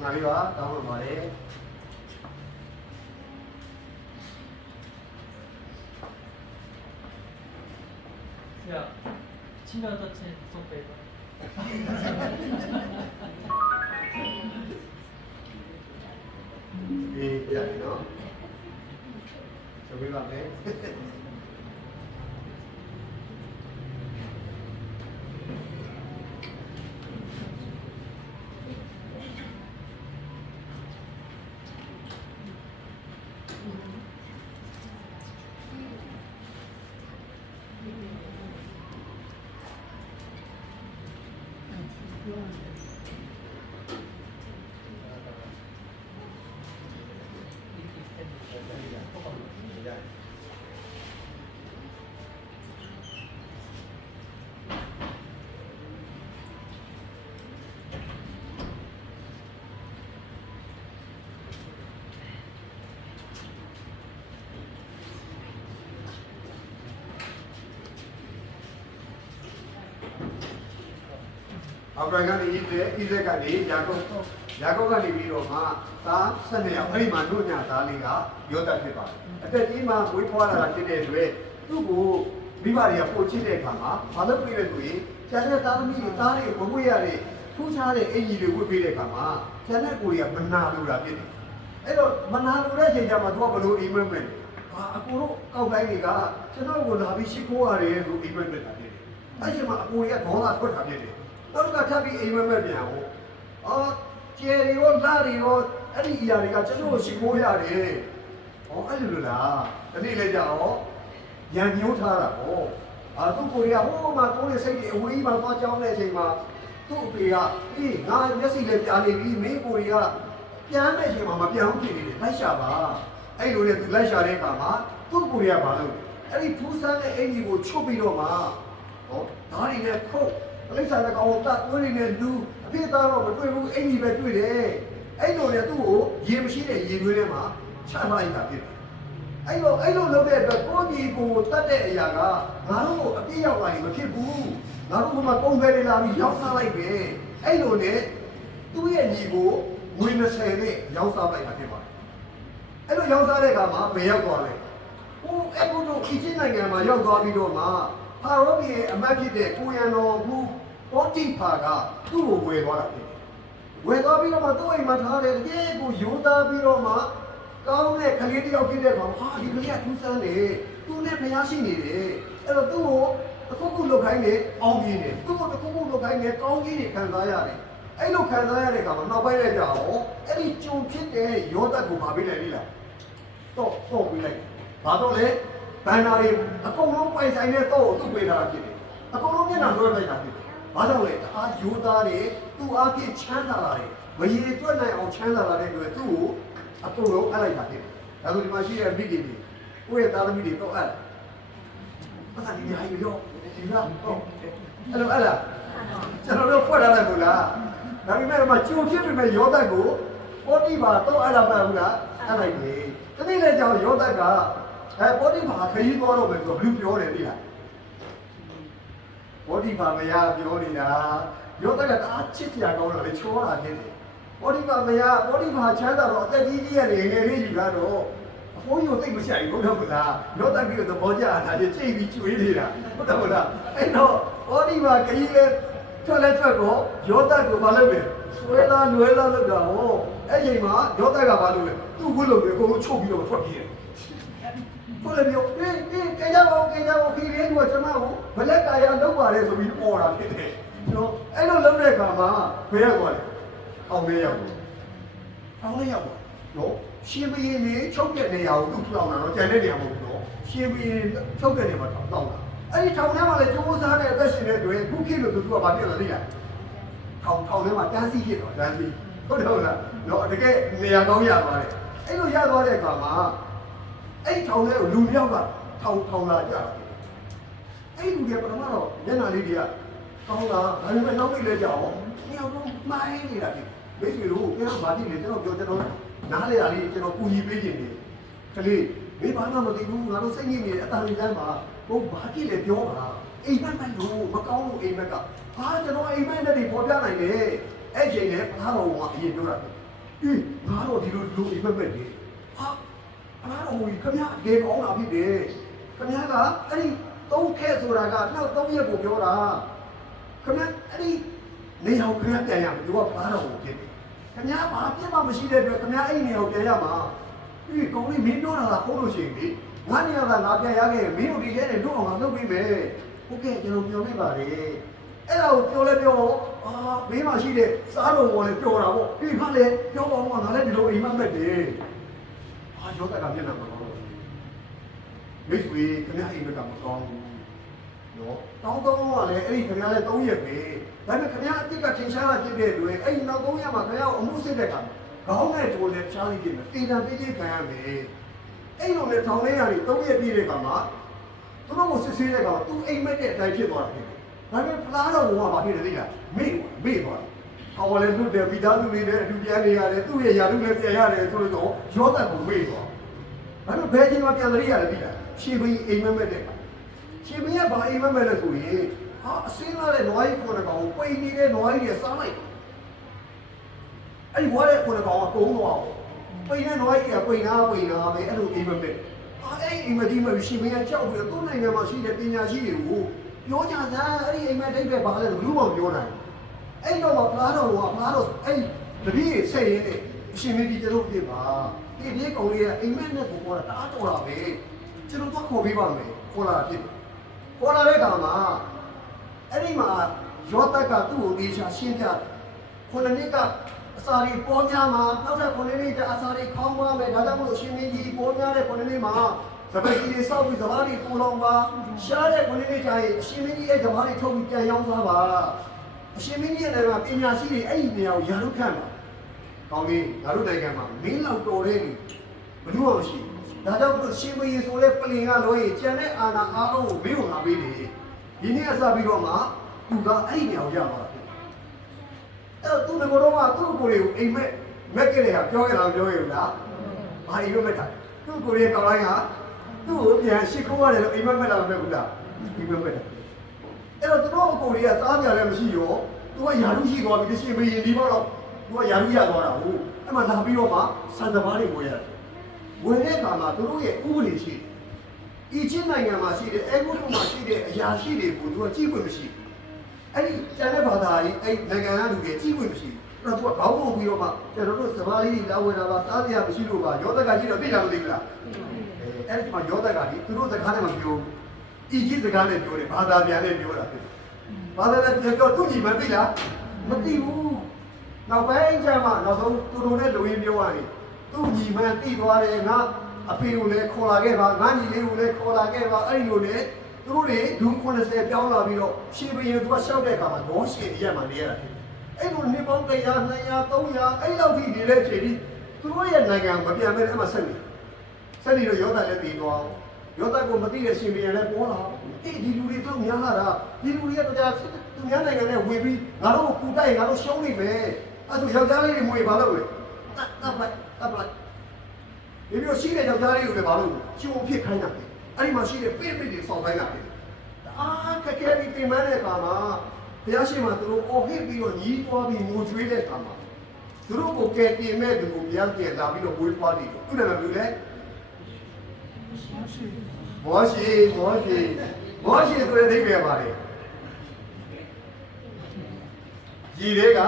哪里吧？等会儿嘛嘞。いや、違うとチェーンソペーいやいいの。それはね。အာဗြဟံကနေဣဇက်ကနေယာကုပ်ကနေပြီးတော့မှသား12ယောက်အဲ့ဒီမှာနှုတ်ညသားလေးကယောသပ်ဖြစ်ပါတယ်အသက်ကြီးမှဝေးဖွားလာတာဖြစ်တဲ့အတွက်သူ့ကိုမိဘတွေကပို့ချစ်တဲ့အခါမှာဘာလို့ပြေးလဲဆိုရင်ကျန်တဲ့သားသမီးတွေသားတွေမွေးရတဲ့ထူးခြားတဲ့အင်ကြီးတွေဝတ်ပေးတဲ့အခါမှာကျန်တဲ့ကိုတွေကမနာလိုတာဖြစ်တယ်အဲ့တော့မနာလိုတဲ့အချိန်ကျမှသူကဘလို့အိမ်မက်မယ်အကိုတို့ကောက်တိုင်းတွေကကျွန်တော်ကိုလာပြီးရှိခိုးရတယ်လို့အိမ်မက်တာဖြစ်တယ်အဲ့ဒီမှာအကိုတွေကဒေါသထွက်တာဖြစ်တယ်တော့ကထပ်ပြီးအိမ်မက်ပြန်ဟောကျေရီရောလာရီရောအဲ့ဒီအရာတွေကကျွန်တော်ရှိခိုးရတယ်ဟောအဲ့လိုလားဒီနေ့လည်းကြာရောရန်ညှိုးထားတာဟောသူ့ကိုရီးယားဟိုမှာကိုယ်ရဲ့စိတ်တွေအဝေးကြီးမှာသွားကြောင်းတဲ့အချိန်မှာသူ့အဖေကအေးငါမျက်စိလည်းပြာနေပြီမင်းကိုရီးယားပြန်တဲ့အချိန်မှာမပြောင်းဖြစ်နေတယ်လိုက်ရှာပါအဲ့လိုနဲ့သူလိုက်ရှာတဲ့အခါမှာသူ့ကိုရီးယားဘာလို့အဲ့ဒီထူးဆန်းတဲ့အင်ကြီးကိုချုပ်ပြီးတော့မှဟောဓာတ်ရည်နဲ့ခုတ်အလိမ့်စာလည်းကောင်းတာတွေးနေလူအဖေသားတော့မတွေ့ဘူးအင်ကြီးပဲတွေ့တယ်အဲ့လိုနဲ့သူ့ကိုရေမရှိတဲ့ရေတွေးထဲမှာချထားလိုက်တာဖြစ်တယ်အဲ့လိုလုပ်တဲ့အတွက်ကိုကြီးကိုတတ်တဲ့အရာကငါတို့ကိုအပြည့်ရောက်လာရင်မဖြစ်ဘူးငါတို့ကမှပုံပဲတွေလာပြီးရောက်စားလိုက်ပဲအဲ့လိုနဲ့သူ့ရဲ့ညီကိုငွေ20နဲ့ရောက်စားလိုက်တာဖြစ်ပါတယ်အဲ့လိုရောက်စားတဲ့အခါမှာဘယ်ရောက်သွားလဲဟိုအဲ့ဘုတို့ခီချင်းနိုင်ငံမှာရောက်သွားပြီးတော့မှဖာရောဘီရဲ့အမတ်ဖြစ်တဲ့ကိုရန်တော်မူပေါ်တီဖာကသူ့ကိုဝယ်သွားတာဖြစ်တယ်ဝယ်သွားပြီးတော့မှသူ့အိမ်မှာထားတယ်တကယ်ကိုယူသားပြီးတော့မှကောင်းတဲ့ကလေးတယောက်ဖြစ်တဲ့ကောင်ဟာဒီကလေးကထူးဆန်းတယ်သူနဲ့ဖျားရှိနေတယ်အဲ့တော့သူ့ကိုတစ်ခုခုလုပ်ခိုင်းတယ်အောင်ပြင်းတယ်သူ့ကိုတစ်ခုခုလုပ်ခိုင်းတယ်ကောင်းကြီးတွေခံစားရတယ် အဲ့လိုခံစားရတဲ့ကောင်နောက်ပိုင်းလိုက်ကြအောင်အဲ့ဒီကြုံဖြစ်တဲ့ရောသက်ကိုမပေးနိုင်လိမ့်လားတော့ပြီးလိုက်ဘာတော့လဲဘန်နာတွေအကုန်လုံးပိုင်ဆိုင်တဲ့တော့သူ့ပေးထားတာဖြစ်တယ်အကုန်လုံးမျက်နှာလွှဲလိုက်တာဖြစ်တယ်ဘာကြောင့်လဲတအားယူသားတွေသူ့အားဖြင့်ချမ်းသာလာတယ်မရေတွက်နိုင်အောင်ချမ်းသာလာတဲ့အတွက်သူ့ကိုအကုန်လုံးအပ်လိုက်တာဖြစ်တယ်ဒါဆိုဒီမှာရှိတဲ့မိခင်တွေကိုယ့်ရဲ့သားသမီးတွေတော့အပ်ပတ်စံဒီဟာကြီးရောဒီလားတော့အဲ့လိုကျွန်တော်တို့ဖွက်ထားတယ်ဘူးလားဒါပေမဲ့မှကြိုဖြစ်ပေမဲ့ယောသတ်ကိုပောတိပါတော့အဲ့လားမဟုတ်လားအဲ့လိုက်လေတနေ့လည်းကြောင့်ယောသတ်ကပောတိပါခရီးသွားတော့မယ်ဆိုတော့ဘယ်လိုပြောတယ်သိလားပောတိပါမရပြောနေတာယောသတ်ကတအားချစ်စရာကောင်းတာလေချောတာဖြစ်တယ်ပောတိပါမရပောတိပါချမ်းသာတော့အသက်ကြီးကြီးရတယ်ငယ်လေးယူလာတော့အဖိုးကြီးသိမဆိုင်ဘူးတော့မလားယောသတ်ကြီးသဘောကျတာချင်းချိန်ပြီးကျွေးနေတာဟုတ်တယ်မလားအဲ့တော့ပောတိပါခရီးလဲထွက်တော့ယောသတ်ကိုမလုပ်နဲ့ဆွဲသားလွဲသားလုပ်တာဟောအဲ့ချိန်မှာယောသတ်ကမလုပ်နဲ့သူ့ဝတ်လို့ပဲအကုန်လုံးချုပ်ပြီးတော့ထွက်ပြေးတယ်ကိုလည်းပြောအေးကြေကြပါဦးပြီးရင်ကကျွန်မကိုဘလက်ကာရလုပ်ပါလေဆိုပြီးပေါ်တာဖြစ်တယ်နော်အဲ့လိုလုပ်တဲ့အခါမှာဘယ်ရောက်သွားလဲအောင်လေးရောက်နော်ရှင်ဘရင်နေချုပ်တဲ့နေရာကိုသူ့ထောင်တာတော့ကျန်တဲ့နေရာမဟုတ်ဘူးနော်ရှင်ဘရင်ချုပ်တဲ့နေရာမှာထောင်တာအဲ့ဒီထောင်ထဲမှာလည်းကျိုးစားတဲ့အသက်ရှင်တဲ့တွေခုခေတ်လို့သူကဘာဖြစ်လဲသိလားထောင်ထဲမှာတန်းစီဖြစ်တော့တန်းစီဟုတ်တယ်ဟုတ်လားနော်တကယ်နေရာကောင်းရသွားတယ်အဲ့လိုရသွားတဲ့အခါမှာအဲ့ထောင်ထဲကိုလူမြောက်ကထောင်လာကြတယ်အဲ့လူတွေပထမတော့မျက်နှာလေးတွေကကောင်းလာဒါပေမဲ့နောက်ပြီးလဲကြအောင်နှစ်ယောက်တော့မိုင်းနေတာဖြစ်မိတ်ဆွေတို့ကျွန်တော်ဗာကြည့်နေကျွန်တော်နားလေတာလေးကျွန်တော်ကူညီပေးခြင်းနေကလေးဘေးဘာမှမသိဘူးငါတို့စိတ်ညစ်နေတဲ့အတန်လေးတန်းမှာဟိုဘာကြည့်လဲပြောပါအိမ်မက်လို့မကောင်းလို့အိမ်မက်ကဟာကျွန်တော်အိမ်မက်နဲ့တွေပေါ်ပြနိုင်တယ်အဲ့ချိန်နဲ့ဘာတော်ကအရင်ပြောတာငါတော့ဒီလိုအိမ်မက်ပဲလေဟာဘာတော်ကြီးခမရအကေကောင်းလာဖြစ်တယ်ခမရကအဲ့ဒီ3ခဲဆိုတာကနောက်3ရက်ကိုပြောတာခမရအဲ့ဒီနေအောင်ခမရပြန်ရမယ်သူကဘာတော်ကိုဖြစ်တယ်ခမရဘာပြတ်မှမရှိတဲ့အတွက်ခမရအဲ့နေအောင်ပြန်ရမှာဒီကောင်းလေးမင်းပြောတာကဟုတ်လို့ရှိရင်လေငါနေရာကငါပြန်ရခဲ့မင်းတို့ဒီထဲနဲ့တို့အောင်ငါလုပ်ပေးမယ်ဟုတ်ကဲ့ကျွန်တော်ပြောပြပါလေအဲ့ဒါကိုပြောလဲပြောဘေးမှာရှိတဲ့စားတော်ပေါ်လဲပြောတာပေါ့ဒီခါလဲပြောပါဦးငါလည်းဒီလိုအိမ်မက်တယ်ယောသက်ကမျက်နှာမကောင်းတော့မိတ်ဆွေခင်ဗျာအိမ်မက်ကမကောင်းဘူးနော်တောင်းကလည်းအဲ့ဒီခင်ဗျာလည်း3ရက်ပဲဒါပေမဲ့ခင်ဗျာအစ်စ်ကထင်ရှားတာဖြစ်တဲ့အတွက်အဲ့ဒီနောက်3ရက်မှာခင်ဗျာကိုအမှုစစ်တဲ့ကခေါင်းနဲ့တိုးနဲ့ချားလိဖြစ်မယ်တေတံပေးခြင်းခံရမယ်အဲ့လိုနဲ့ထောင်ထဲကနေ3ရက်ပြည့်တဲ့ကမှာသူတို့ကိုစစ်ဆေးတဲ့ကမှာသူအိမ်မက်တဲ့အတိုင်းဖြစ်သွားတာဖြစ်တယ်ဒါပေမဲ့ဖလားတော်ကဘာဖြစ်လဲသိလားမေ့သွားအော်လည်းလွတ်တယ်မိသားစုလေးနဲ့အတူပြန်နေရတယ်သူ့ရဲ့ယာတုလည်းပြန်ရတယ်ဆိုတော့ရောသက်ကိုမေ့သွားဘာလို့ဘယ်ချိန်မှပြန်တရိရတယ်သိလားရှင်ဘီအိမ်မက်တဲ့ရှင်ဘီကဘာအိမ်မက်လဲဆိုရင်အစင်းလာတဲ့နွားကြီး9ကောင်ပိန်နေတဲ့နွားကြီးတွေစားလိုက်အဲ့ဒီဝါတဲ့9ကောင်ကကုန်းသွားပိန်တဲ့နွားကြီးကပိန်နာပဲအဲ့လိုအိမ်မက်အဲ့အိမ်မက်ဒီမှာရှင်ဘီကကြောက်ပြီးတော့သူ့နိုင်ငံမှာရှိတဲ့ပညာရှိတွေကိုပြောကြတာအဲ့ဒီအိမ်မက်တိတ်ပဲဘာလဲလို့ဘူးမပြောနိုင်အဲ့တော့ဖလားတော်အဲ့တပည့်ဆက်ရင်းနဲ့အရှင်မင်းကြီးကျွန်တော်ပြပါဒီပြေကောင်လေးကအိမ်မက်နဲ့ကိုပေါ်တာတအားတော်တာပဲကျွန်တော်တော့ခေါ်ပေးပါမယ်ခေါ်လာဖြစ်ခေါ်လာတဲ့အခါမှာအဲ့ဒီမှာယောသက်ကသူ့ကိုတေချာရှင်းပြခုနှစ်ကအစာတွေပေါ်များမှာနောက်ထပ်ခုနှစ်နှစ်အစာတွေခေါင်းပါမယ်ဒါကြောင့်မို့အရှင်မင်းကြီးပေါ်များတဲ့ခုနှစ်နှစ်မှာစပယ်ကြီးတွေစောက်ပြီးစဘာတွေပူလောင်ပါရှားတဲ့ခုနှစ်နှစ်ကျရင်အရှင်မင်းကြီးရဲ့စဘာတွေထုတ်ပြီးပြန်ရောင်းသွားပါအရှင်မင်းကြီးရဲ့လည်းပညာရှိတွေအဲ့ဒီနေရာကိုရာလို့ခံပါကောင်းပြီငါတို့နိုင်ငံမှာမင်းလောက်တော်တဲ့လူဘယ်သူမှမရှိဘူးဒါကြောင့်မို့ရှင်မင်းဆိုတဲ့ပလင်ကလို့ရင်ကျန်တဲ့အာဏာအားလုံးကိုမင်းကိုငါပေးတယ်ဒီနေ့အစပြီးတော့မှသူကအဲ့ဒီနေရာကိုရသွားတာအဲ့တော့သူတို့ကတော့သူ့ကိုယ်ကိုအိမ်မက်ကြတဲ့ဟာပြောခဲ့တာပြောရလားဘာအိမ်မက်တာသူ့ကိုယ်ရဲ့ကောင်းလိုက်ဟာသူ့ကိုပြန်ရှစ်ခိုးရတယ်လို့အိမ်မက်တာမဟုတ်ဘူးလားအိမ်မက်တာအဲ့တော့သူတို့ကိုယ်ကစားကြလည်းမရှိရောသူကယာရုရှိသွားပြီရှင်မင်းဒီဘောတော့သူကယာရုရသွားတာဟုတ်အဲ့မှာလာပြီးတော့မှစံစဘာတွေဝင်ရတယ်ဝင်တဲ့အခါမှာသူတို့ရဲ့ဥပဒေရှိအီဂျစ်နိုင်ငံမှာရှိတဲ့အဲဂုတုမှာရှိတဲ့အရာရှိတွေကိုသူကကြည့်ခွင့်မရှိဘူးအဲ့ဒီကျန်တဲ့ဘာသာကြီးအဲ့နိုင်ငံကလူတွေကြည့်ခွင့်မရှိဘူးအဲ့တော့သူကခေါင်းပုံပြီးတော့မှကျွန်တော်တို့စဘာလေးတွေလာဝယ်တာပါစားစရာမရှိလို့ပါယောသက်ကကြည့်တော့သိတာမသိဘူးလားအဲ့ဒီမှာယောသက်ကကြီးသူတို့စကားနဲ့မပြောအီဂျစ်စကားနဲ့ပြောတယ်ဘာသာပြန်နဲ့ပြောတာဖြစ်ဘာသာနဲ့ပြောသူညီမသိလားမသိဘူး နောက်ပိုင်းကျမှနောက်ဆုံးသူတို့နဲ့လူရင်းပြောရတယ်သူ့ညီမတိသွားတယ်ငါအဖေကိုလည်းခေါ်လာခဲ့ပါငါညီလေးကိုလည်းခေါ်လာခဲ့ပါအဲ့ဒီလိုနဲ့သူတို့တွေလူ90ပြောင်းလာပြီးတော့ရှင်ဘရင်သူကရှောက်တဲ့အခါမှာဒေါရှင်ရမှာနေရတာအဲ့လိုနေပေါင်း100 200 300အဲ့လောက်ထိနေတဲ့ချိန်ဒီသူတို့ရဲ့နိုင်ငံမပြန်မဲ့အဲ့မှာဆက်နေတော့ယောသလည်းတည်သွားယောသကိုမသိတဲ့ရှင်ဘရင်လည်းပေါ်လာအေးဒီလူတွေတော့များလာတာဒီလူတွေကတရားသူများနိုင်ငံနဲ့ဝင်ပြီးငါတို့ကိုပူတိုက်ငါတို့ရှုံးနေပဲအဲ့ဒါယောက်ျားလေးတွေမွေဘာလို့လဲတပ်လိုက်ဒီလိုရှိတဲ့ယောက်ျားလေးကိုလည်းဘာလို့ချိုးဖြစ်ခိုင်းတာလဲအဲ့ဒီမှာရှိတဲ့ပိပိတွေဆောင်းခိုင်းတာလေကဲဒီပြင်မတဲ့အခါမှာဘုရားရှင်မှာသူတို့အော်ဟစ်ပြီးတော့ညီးသွားပြီးငိုကြွေးတဲ့အခါမှာသူတို့ကိုကဲတင်မဲ့သူကိုဘုရားပြန်လာပြီးတော့ဝေးသွားတယ်သူလည်းမပြောလဲမောရှိဆိုတဲ့အိဗယ်ပါလေကြီးတွေက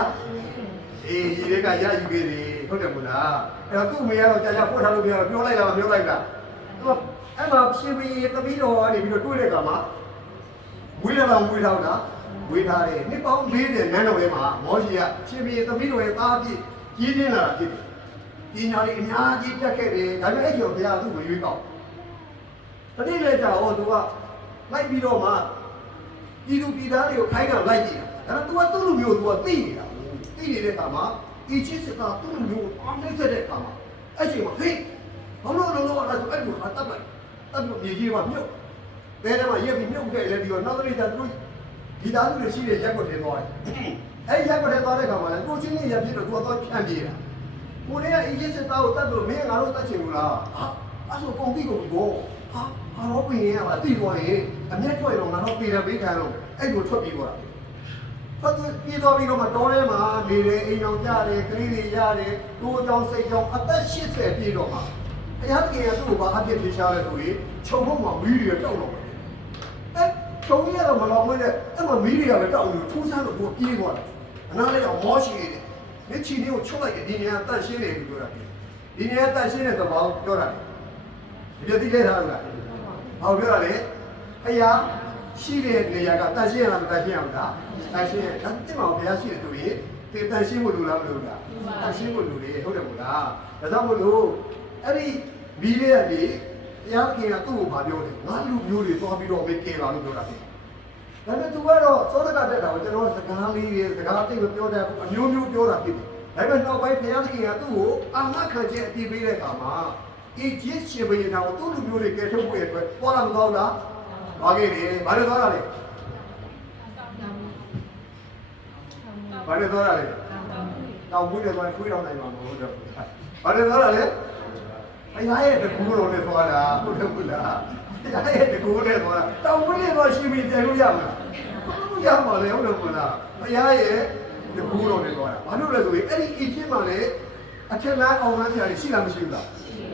ရယူခဲ့တယ်ဟုတ်တယ်မို့လားအဲ့တော့သူ့မေကတော့ကြာပို့ထားလို့ပြောလိုက်လားမပြောလိုက်လားသူကအဲ့မှာရှင်ဘီသမီးတော်ကနေပြီးတော့တွေ့တဲ့အခါမှာဝေးထားတယ်နှစ်ပေါင်း40နန်းတော်ထဲမှာမောရှိကရှင်ဘီသမီးတော်ရဲ့သားအဖြစ်ကြီးပြင်းလာတာဖြစ်တယ်ဒီညာလေးအများကြီးတက်ခဲ့တယ်ဒါပေမဲ့အဲ့ဒီဘုရားသူ့ကိုရွေးကောက်တတိယလည်းကြာတော့သူကလိုက်ပြီးတော့မှပြည်သူပြည်သားတွေကိုခိုင်းတာလိုက်ကြည့်တာဒါတော့သူကသူ့လူမျိုးသူကသိနေတာသိနေတဲ့အခါမှာအီချစ်စတာသူ့လူမျိုးအားနေတဲ့အခါမှာအဲ့ချိန်မှာဟေးဘာလို့အဲ့လိုအဲ့လိုဟာတပ်လို့မြေကြီးကမြုပ်ဘဲထဲမှာရက်ပြီးမြုပ်ခဲ့လေပြီးတော့နောက်တစ်နေ့ကျသူဒီသားစုတွေရှိတဲ့ရက်ွက်တွေသွားတယ်အဲ့ရက်ွက်တွေသွားတဲ့အခါမှာလည်းကိုချင်းလေးရဖြစ်တော့သူကတော့ဖြန့်ပြေးတာကိုလေးကအီချစ်စတာကိုတပ်လို့မင်းငါတို့တတ်ချင်ဘူးလားအဲ့ဆိုကုန်ပြီကိုဘောဟာတော့ပြင်ရပါတိသွားရင်အမျက်ထွက်တော့ငါတော့ပြေတယ်ဘေးခံတော့အဲ့လိုထွက်ပြီးသွားတာဖတ်ပြေးသွားပြီးတော့မှတောထဲမှာနေတယ်အိမ်အောင်ကြတယ်ကလေးတွေရတယ်တိုးကြောင်စိတ်ကြောင်အသက်80ပြေးတော့မှဘုရားသခင်ကသူ့ကိုဘာအဖြစ်ဖြေရှားလဲဆိုရင်ခြုံဖို့မှာမီးတွေတောက်တော့တယ်အဲ့ခြုံရတော့မလောင်နဲ့အဲ့မှာမီးတွေကလည်းတောက်လို့ထူးဆန်းလို့ကိုပြေးသွားတယ်အနားလေးတော့မောရှိနေတယ်မျက်ချီလေးကိုချုပ်လိုက်တယ်ဒီနေရာတန့်ရှင်းနေပြီပြောတာဒီနေရာတန့်ရှင်းတဲ့သဘောပြောတာဒီလိုသိလဲထားလားဟောပြောတာလေအရာရှိတဲ့နေရာကတန့်ရှင်းရလားမတန့်ရှင်းအောင်လားတန့်ရှင်းရဒါတိမောင်ဘုရားရှိတဲ့သူကြီးဒီတန့်ရှင်းဖို့လိုလားမလိုလားတန့်ရှင်းဖို့လိုတယ်ဟုတ်တယ်မို့လားဒါကြောင့်မို့လို့အဲ့ဒီမီးလေးကနေဘုရားခင်ကသူ့ကိုဗာပြောတယ်ငါလူမျိုးတွေသွားပြီးတော့မေးကဲပါလို့ပြောတာဒါပေမဲ့သူကတော့သောတကတက်တာကိုကျွန်တော်စကားလေးတွေစကားသိမပြောတတ်ဘူးအမျိုးမျိုးပြောတာဖြစ်တယ်ဒါပေမဲ့နောက်ပိုင်းဘုရားခင်ကသူ့ကိုအာမခံချက်အပြည့်ပေးတဲ့အခါမှာအီဂျစ်ရှင်ဘုရင်တော်သူ့လူမျိုးတွေကဲထုတ်ဖို့အတွက်ပေါ်လာမသွားဘူးလားသွားခဲ့တယ်ဘာလို့သွားတာလဲဘာလို့သွားတာလဲတောင်မွေးတယ်သွားခွေးတော်နိုင်မှာမဟုတ်တော့ဘာလို့သွားတာလဲဘုရားရဲ့တကူတော်နဲ့သွားတာဟုတ်တယ်ဘူးလားဘုရားရဲ့တကူနဲ့သွားတာတောင်မွေးတယ်သွားရှင်ပြီးတယ်လို့ရမလားရမှာလေဟုတ်တယ်ဘူးလားဘုရားရဲ့တကူတော်နဲ့သွားတာဘာလို့လဲဆိုရင်အဲ့ဒီအီဂျစ်မှာလေအထက်လားအောင်လားဆရာကြီးရှိလားမရှိဘူးလား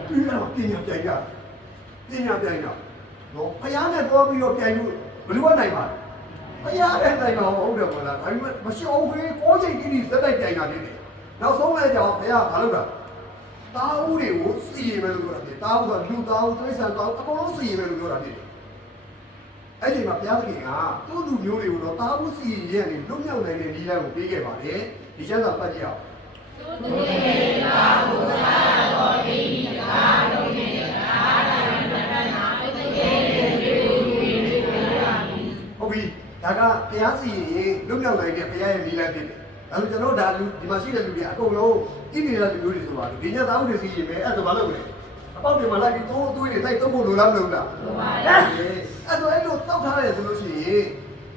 ပြီးတော့ပညာပြိုင်တာနော်ဘုရားနဲ့သွားပြီးတော့ပြိုင်လို့ဘယ်လိုနိုင်ပါလဲဘုရားနဲ့နိုင်တော့ဟုတ်တယ်ပေါ့လားဒါပေမဲ့မရှိအောင်ပဲကိုချိန်ကြီးစက်တိုက်ပြိုင်တာနေတယ်နောက်ဆုံးလည်းကြောင်ဘုရားဘာလုပ်တာတားဦးတွေကိုစီရင်မယ်လို့ပြောတာဖြစ်တားဦးဆိုလူတားဦးတိရစ္ဆာန်တားဦးအကုန်လုံးစီရင်မယ်လို့ပြောတာဖြစ်တယ်အဲ့ဒီမှာဘုရားသခင်ကသူ့လူမျိုးတွေကိုတော့တားဦးစီရင်ရဲ့လွတ်မြောက်နိုင်တဲ့နည်းလမ်းကိုပေးခဲ့ပါတယ်ဒီကျမ်းစာပတ်ကြည့်အောင်သူတို့ရဲ့တားဦးစားတော်ဒီကားလုံးနဲ့ဒါကတရားစီရင်လွတ်မြောက်နိုင်တဲ့ဘုရားရဲ့နည်းလမ်းဖြစ်တယ်။ဒါဆိုကျွန်တော်ဒါလူဒီမှာရှိတဲ့လူတွေအကုန်လုံးဣတိရလူမျိုးတွေဆိုပါလို့ဒီညသားဦးတွေစီရင်မယ်အဲ့ဒါဘာလုပ်လဲ။အပေါက်တွေမှာလိုက်ပြီးတိုးတွေတိုက်သုံးဖို့လိုလားမလိုလား။လိုပါရဲ့။အဲ့တော့အဲ့လိုတောက်ထားရတယ်ဆိုလို့ရှိရင်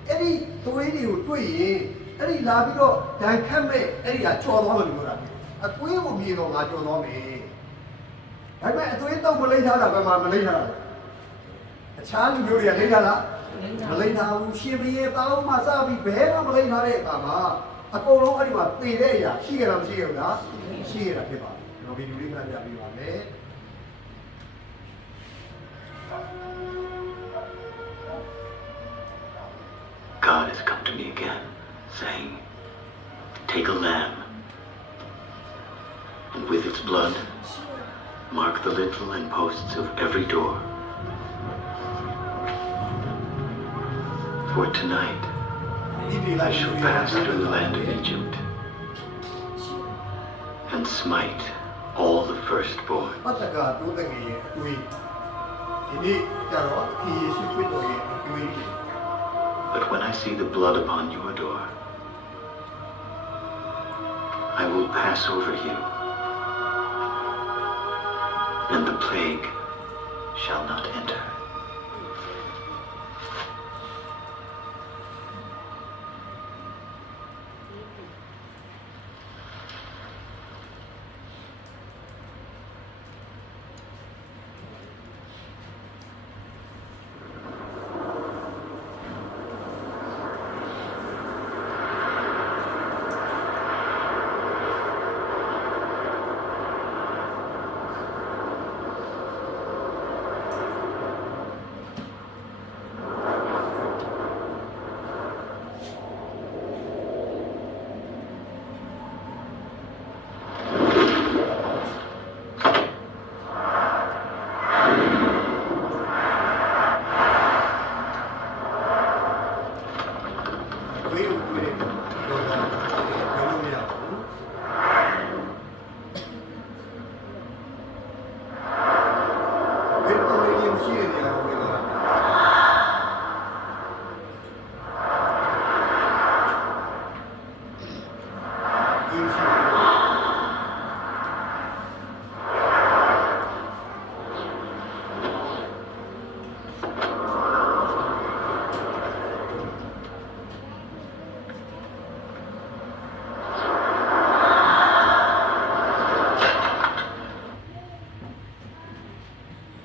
အဲ့ဒီသွေးတွေကိုတွေ့ရင်အဲ့ဒီလာပြီးတော့ဒဏ်ခတ်မဲ့အဲ့ဒီကကြော်သွားလို့ပြောတာ။အသွေးကိုမြည်တော့ငါကြော်သွားမယ်။ဒါပေမဲ့အသွေးတော့မလိမ့်ထားတာပဲမလိမ့်ထားတာ။အခြားလူမျိုးတွေကလိမ့်ထားလားမလိမ့်ထားဘူးရှင်ဘုရင်တောင်းမှစပြီးဘဲကမလိမ့်ထားတဲ့အခါမှာအကုန်လုံးအဲ့ဒီမှာတည်တဲ့အရာရှိကြတာမရှိကြဘူးလားရှိကြတာဖြစ်ပါတယ်ကျွန်တော်ဗီဒီယိုလေးခဏပြပေးပါမယ် God has come to me again, saying, take a lamb, and with its blood, mark the lintel and posts of every door. For tonight, I shall pass through the land of Egypt. and smite all the firstborn. ပတ်သက်ကာတိုးတက်ငယ်ရဲ့အတွေ့ဒီနေ့ကျတော့ခရီးယေရှုခရစ်တော်ရဲ့အတွေ့အကြုံ But when I see the blood upon your door, I will pass over you, and the plague shall not enter.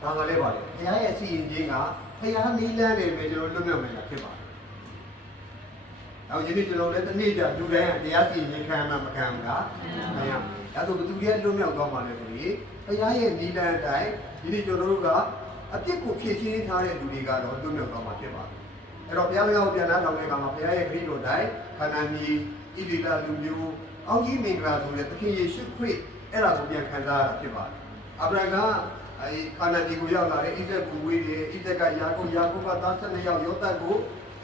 ဒါကလည်းပါလေဘုရားရဲ့စီရင်ခြင်းကဘုရားနီးလန်းတယ်ပဲကျွန်တော်လွတ်မြောက်နေတာဖြစ်ပါတယ်။နောက်ယနေ့ကျွန်တော်လည်းတစ်နေ့ကြာလူတိုင်းကတရားစီရင်ခံမှာမခံဘူးလား။မှန်ပါ။ဒါဆိုဘယ်သူရဲ့လွတ်မြောက်သွားမှာလဲဆိုရင်ဘုရားရဲ့နီးလန်းအတိုင်းဒီနေ့ကျွန်တော်တို့ကအပြစ်ကိုဖြည့်ရှင်းထားတဲ့လူတွေကတော့လွတ်မြောက်သွားမှာဖြစ်ပါတယ်။အဲ့တော့ဘုရားရဲ့ပြန်လာတော်တဲ့အခါမှာဘုရားရဲ့ခရစ်တော်တိုင်းခန္ဓာမီဣတိလလူမျိုးအောင်ကြီးမင်္ဂလာဆိုတဲ့သခင်ယေရှုခရစ်အဲ့ဒါကိုပြန်ခံစားရတာဖြစ်ပါတယ်။အာဗြဟံကခန္ဓာဒီကိုရောက်လာတယ်ဣဇက်ကိုဝေးတယ်ဣဇက်ကယာကုပ်ကသား12ယောက်ယောသတ်ကို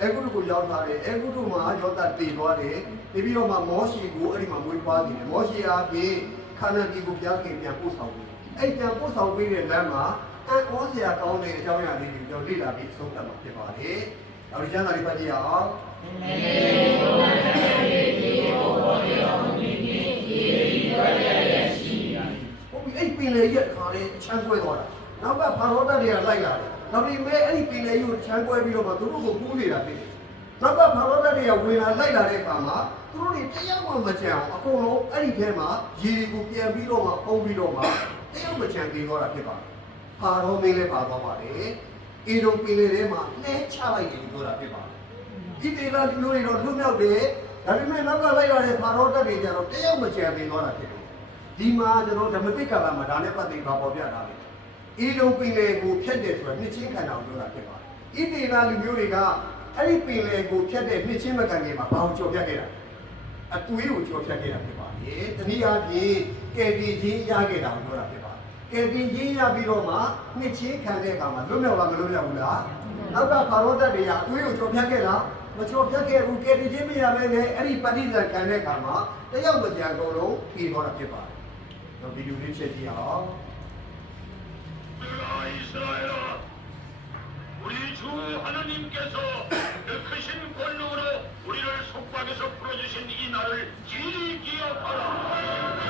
အဲဂုတုကိုရောက်လာတယ်အဲဂုတုမှာယောသတ်တည်သွားတယ်ပြီးတော့မှမောရှေကိုအဲ့ဒီမှာမွေးဖွားတယ်မောရှေအားဖြင့်ခန္ဓာဒီကိုပြန်ပို့ဆောင်တယ်အဲ့ပြန်ပို့ဆောင်ပေးတဲ့လမ်းမှာအံ့ဩစရာကောင်းတဲ့အကြောင်းအရာလေးတွေကျွန်တော်လေ့လာပြီးအဆုံးသတ်မှာဖြစ်ပါတယ်။နောက်ဒီကျမ်းစာလေးဖတ်ကြည့်အောင်။အဲ့ပင်လေရက်ခါလေးချမ်းကွဲသွားတာနောက်ကဖာရောတပ်တွေကလိုက်လာတယ်နောက်ဒီမဲ့အဲ့ဒီပင်လေကြီးကိုချမ်းကွဲပြီးတော့မှသူတို့ကိုကူးနေတာဖြစ်တယ်နောက်ကဖာရောတပ်တွေကဝင်လာလိုက်လာတဲ့အခါမှာသူတို့တွေတရားမှမကြံအောင်အကုန်လုံးအဲ့ဒီထဲမှာရေတွေကိုပြန်ပြီးတော့မှပုံပြီးတော့မှတရားမကြံသေးတော့တာဖြစ်ပါတယ်ဖာရောမင်းလည်းပါသွားပါတယ်အေဒုံပင်လေထဲမှာနှဲချလိုက်တယ်ပြောတာဖြစ်ပါတယ်ဒီတေလာဒီလိုတွေတော့လွတ်မြောက်တယ်ဒါပေမဲ့နောက်ကလိုက်လာတဲ့ဖာရောတပ်တွေကျတော့တရားမကြံသေးတော့တာဖြစ်တယ်ဒီမှာကျွန်တော်ဓမ္မတိကာလမှာဒါနဲ့ပတ်သက်ပါပေါ်ပြတာလေအေဒုံပင်လေကိုဖြတ်တယ်ဆိုတာနှစ်ချင်းခန္ဓာကိုပြောတာဖြစ်ပါတယ်ဣတေလလူမျိုးတွေကအဲ့ဒီပင်လေကိုဖြတ်တဲ့နှစ်ချင်းမကန်တွေမှာဘာကိုကြော်ဖြတ်ခဲ့တာအသွေးကိုကြော်ဖြတ်ခဲ့တာဖြစ်ပါတယ်တနည်းအားဖြင့်ကယ်တင်ခြင်းရခဲ့တာကိုပြောတာဖြစ်ပါတယ်ကယ်တင်ခြင်းရပြီးတော့မှနှစ်ချင်းခံတဲ့အခါမှာလွတ်မြောက်လားမလွတ်မြောက်ဘူးလားနောက်ကဖာရောတပ်တွေကအသွေးကိုကြော်ဖြတ်ခဲ့လားမကြော်ဖြတ်ခဲ့ဘူးကယ်တင်ခြင်းမရဘဲနဲ့အဲ့ဒီပဋိသန္ဓေခံတဲ့အခါမှာတယောက်မကြံကုန်လုံးပြီးတော့တာဖြစ်ပါတယ်너 비디오 리셋이야. 이스라엘아, 우리 주 하나님께서 그 크신 권능으로 우리를 속박에서 풀어주신 이 날을 길이 기억하라.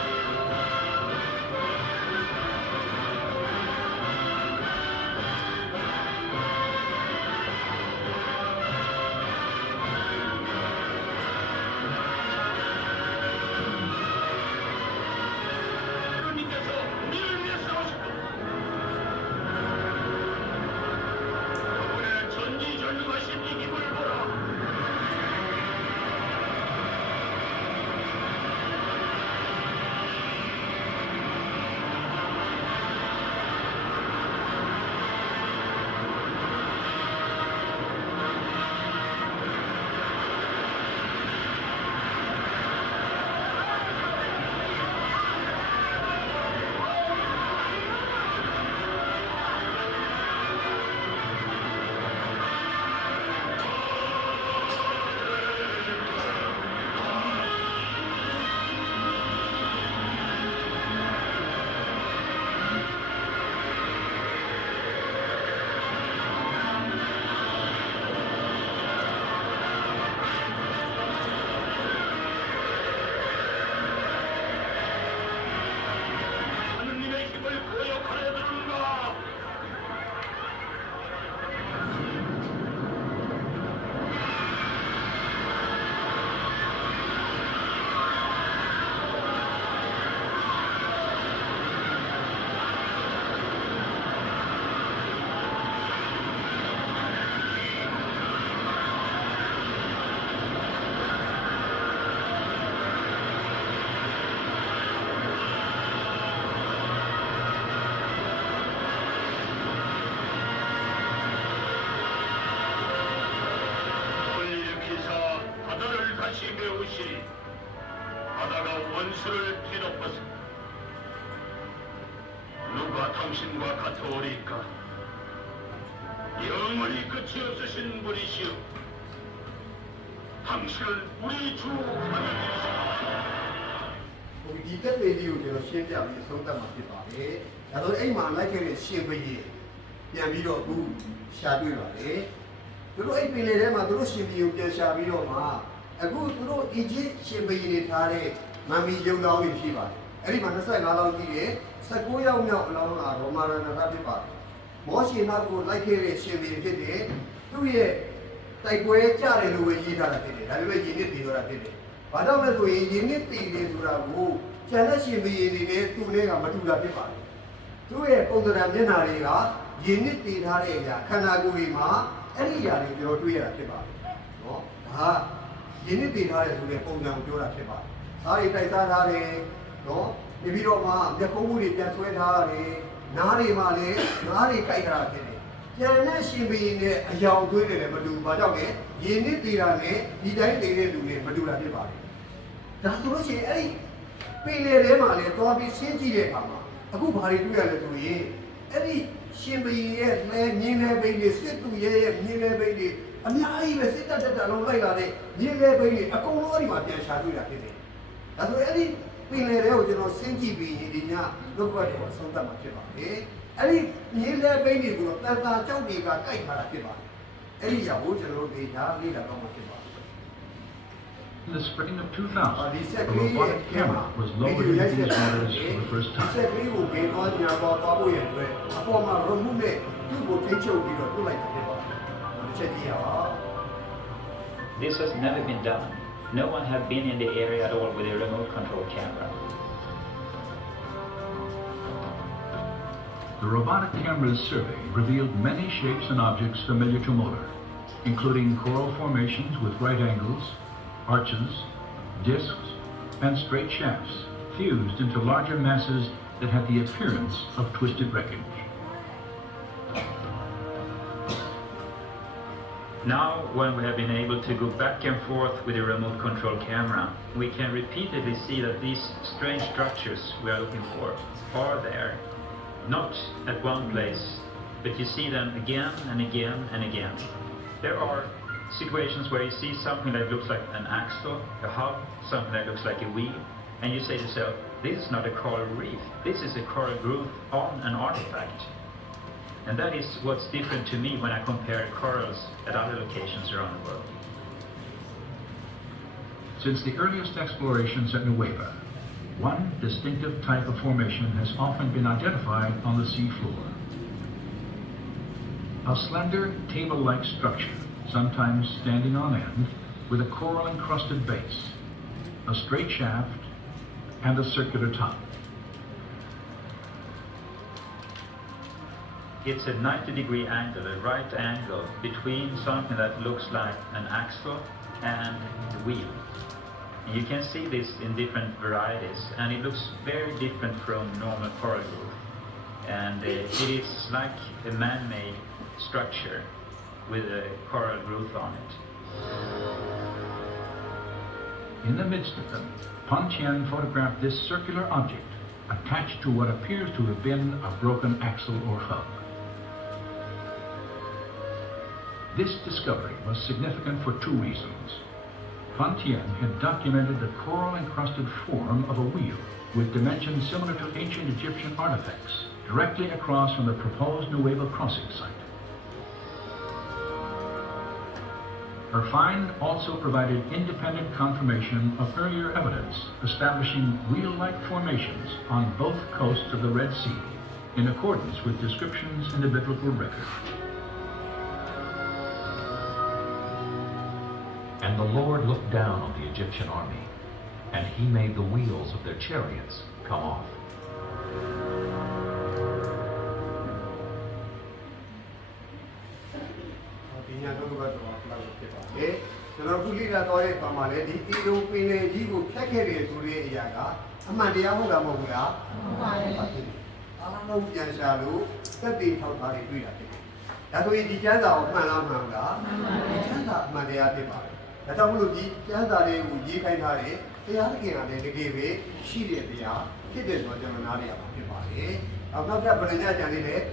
세우시리 바다가 원수를 뒤덮어서 누가 당신과 같아오리까 영원히 끝이 없으신 분이시여 당신을 우리 주 하나님이시여 ဒီတက်ပေလေးကိုကျွန်တော်ရှင်းပြပြီးဆုံးသတ်မှာဖြစ်ပါတယ်။ဒါဆိုအဲ့မှာလိုက်ခဲ့တဲ့ရှင်ဘကြီးပြန်ပြီးတော့အခုရှာတွေ့ပါတယ်။သူတို့အဲ့ပင်လေထဲမှာသူတို့ရှင်ဘကြီးကိုပြန်ရှာပြီးတော့မှအခုသူတို့အီဂျစ်ရှင်ဘကြီးတွေထားတဲ့မမ်မီယုံတော်ကြီးရှိပါတယ်။အဲ့ဒီမှာ25လောက်ကြီးတယ်19ယောက်မြောက်အလောင်းကရောမာရဏတာဖြစ်ပါတယ်။မောရှင်နောက်ကိုလိုက်ခဲ့တဲ့ရှင်ဘကြီးဖြစ်တဲ့သူ့ရဲ့တိုက်ပွဲကြတယ်လို့ပဲရေးထားတာဖြစ်တယ်။ဒါပေမဲ့ယင်းနှစ်တည်တော့တာဖြစ်တယ်။ဘာကြောင့်လဲဆိုရင်ယင်းနှစ်တည်တယ်ဆိုတာကိုကျန်တဲ့ရှင်ဘကြီးတွေနဲ့သူ့နဲ့ကမတူတာဖြစ်ပါတယ်။သူ့ရဲ့ပုံစံမျက်နှာတွေကယင်းနှစ်တည်ထားတဲ့အရာခန္ဓာကိုယ်တွေမှာအဲ့ဒီအရာတွေကျွန်တော်တွေ့ရတာဖြစ်ပါတယ်။နော်။ဒါယင်းနှစ်တည်ထားတဲ့ဆိုတဲ့ပုံစံကိုပြောတာဖြစ်ပါတယ်။ဒါတွေတိုက်စားထားတယ်နော်။ပြီးတော့မှမျက်ခုံးမှုတွေပြန်ဆွဲထားတယ်။နားတွေမှာလည်းနားတွေကြိုက်ထားတာဖြစ်တယ်။ကျန်တဲ့ရှင်ဘကြီးနဲ့အယောင်သွေးတွေလည်းမတူဘူး။ဘာကြောင့်လဲ။ယင်းနှစ်တည်တာနဲ့ဒီတိုင်းတည်တဲ့လူတွေမတူတာဖြစ်ပါတယ်။ဒါဆိုလို့ရှိရင်အဲ့ဒီပင်လေထဲမှာလည်းသွားပြီးရှင်းကြည့်တဲ့အခါမှာအခုဘာတွေတွေ့ရလဲဆိုရင်အဲ့ဒီရှင်ဘကြီးရဲ့လဲမြင်းလဲဘိန်းတွေစစ်သူရဲ့မြင်းလဲဘိန်းတွေအများကြီးပဲစစ်တက်လုံးလိုက်လာတဲ့မြင်းလဲဘိန်းတွေအကုန်လုံးအဲ့ဒီမှာပြန်ရှာတွေ့တာဖြစ်တယ်။ဒါဆိုအဲ့ဒီပင်လေတွေကိုကျွန်တော်ရှင်းကြည့်ပြီးဒီညလုတ်ွက်တွေကိုဆုံးသတ်မှာဖြစ်ပါတယ်။အဲ့ဒီမြင်းလဲဘိန်းတွေကိုတန်တာကြောက်တွေကကြိုက်ထားတာဖြစ်ပါတယ်။အဲ့ဒီຢာကိုကျွန်တော်ဒေတာလေ့လာတော့မှာဖြစ်ပါတယ်။ In the spring of 2000, a robotic camera was lowered into these waters for the first time. This has never been done. No one had been in the area at all with a remote control camera. The robotic camera's survey revealed many shapes and objects familiar to motor, including coral formations with right angles, arches, discs, and straight shafts fused into larger masses that had the appearance of twisted wreckage. Now, when we have been able to go back and forth with a remote control camera, we can repeatedly see that these strange structures we are looking for are there, not at one place, but you see them again and again and again. There are situations where you see something that looks like an axle, a hub, something that looks like a wheel, and you say to yourself, this is not a coral reef, this is a coral groove on an artifact. And that is what's different to me when I compare corals at other locations around the world. Since the earliest explorations at Nueva, one distinctive type of formation has often been identified on the sea floor. A slender table-like structure, sometimes standing on end, with a coral-encrusted base, a straight shaft, and a circular top. It's a 90-degree angle, a right angle, between something that looks like an axle and the wheel. And you can see this in different varieties, and it looks very different from normal coral groove. And it is like a man-made structure with a coral groove on it. In the midst of them, Pan Tien photographed this circular object attached to what appears to have been a broken axle or hub. This discovery was significant for two reasons. Pan Tien had documented the coral-encrusted form of a wheel with dimensions similar to ancient Egyptian artifacts directly across from the proposed Nueva crossing site. Her find also provided independent confirmation of earlier evidence establishing wheel-like formations on both coasts of the Red Sea in accordance with descriptions in the biblical record. And the Lord looked down on the Egyptian army, and he made the wheels of their chariots come off. ဒီညတော့ကတော့ဖြစ်ပါတယ်ကျွန်တော်ခုလိလာတော့ရဲ့အခါမှာလည်းဒီအီဒိုပင်လေကြီးကိုဖြတ်ခဲ့တယ်ဆိုတဲ့အရာကအမှန်တရားဟုတ်တာမဟုတ်ဘူးလားဟုတ်ပါတယ်အားလုံးပြန်ရှာလို့သက်တည်ထောက်ထားတွေတွေ့တာဖြစ်တယ်ဒါဆိုရင်ဒီကျမ်းစာကိုမှန်လားမှန်လားမှန်ပါဘူးဒီကျမ်းစာအမှန်တရားဖြစ်ပါတယ် ဒါကြောင့်မလို့ဒီကျမ်းစာလေးကိုရေးခိုင်းထားတဲ့တရားသခင်ကလည်းတကယ်ပဲရှိတဲ့တရားဖြစ်တယ်ဆိုတော့ကျွန်တော်နားလည်ရမှာဖြစ်ပါတယ်။နောက်ထပ်ဗလညကြံလေးလည်း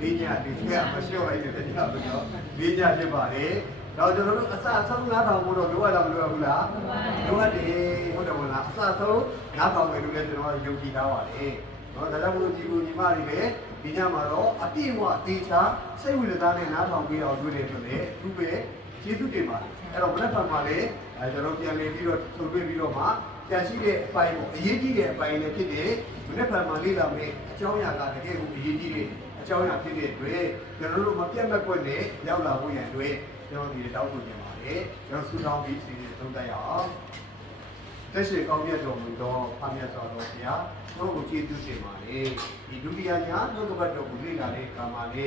လေးညဒီကမရှိလိုက်တဲ့တရားဆိုတော့လေးညဖြစ်ပါတယ်။တော့ကျွန်တော်တို့အစအဆုံးနားထောင်ဖို့တော့လိုအပ်လားမလိုအပ်ဘူးလား။လိုအပ်တယ်ဟုတ်တယ်မလား။အစအဆုံးနားထောင်မယ်လို့လည်းကျွန်တော်ယုံကြည်ထားပါတယ်။နော်ဒါကြောင့်မလို့ဒီကိုညီမတွေလည်းဒီညမှာတော့အပြည့်အဝသေချာစိတ်ဝင်စားတဲ့နားထောင်ပြီးတော့တွေ့တယ်ဆိုလေသူပဲကျေးဇူးတင်ပါတယ်အဲ့တော့မနက်ဖြန်မှာလည်းကျွန်တော်ပြန်လည်ပြီးတော့ထုတ်တွေ့ပြီးတော့မှပြန်ရှိတဲ့အပိုင်းပေါ့အရေးကြီးတဲ့အပိုင်းလည်းဖြစ်တယ်မနက်ဖြန်မှာလေ့လာမယ်အကြောင်းအရာကတကယ်ကိုအရေးကြီးတဲ့အကြောင်းအရာဖြစ်တဲ့အတွက်ကျွန်တော်တို့မပြတ်မကွက်နဲ့ရောက်လာဖို့ရန်အတွက်ကျွန်တော်ဒီတောင်းဆိုနေပါတယ်ကျွန်တော်ဆုတောင်းပြီးစီစဉ်သုံးသပ်ရအောင်တက်ရှိကောင်းမြတ်တော်မူသောဖာမြတ်စွာတော်ဘုရားတို့ကိုကျေးဇူးတင်ပါတယ်ဒီဒုတိယညနှုတ်ကပတ်တော်ကိုလေ့လာတဲ့အခါမှာလေ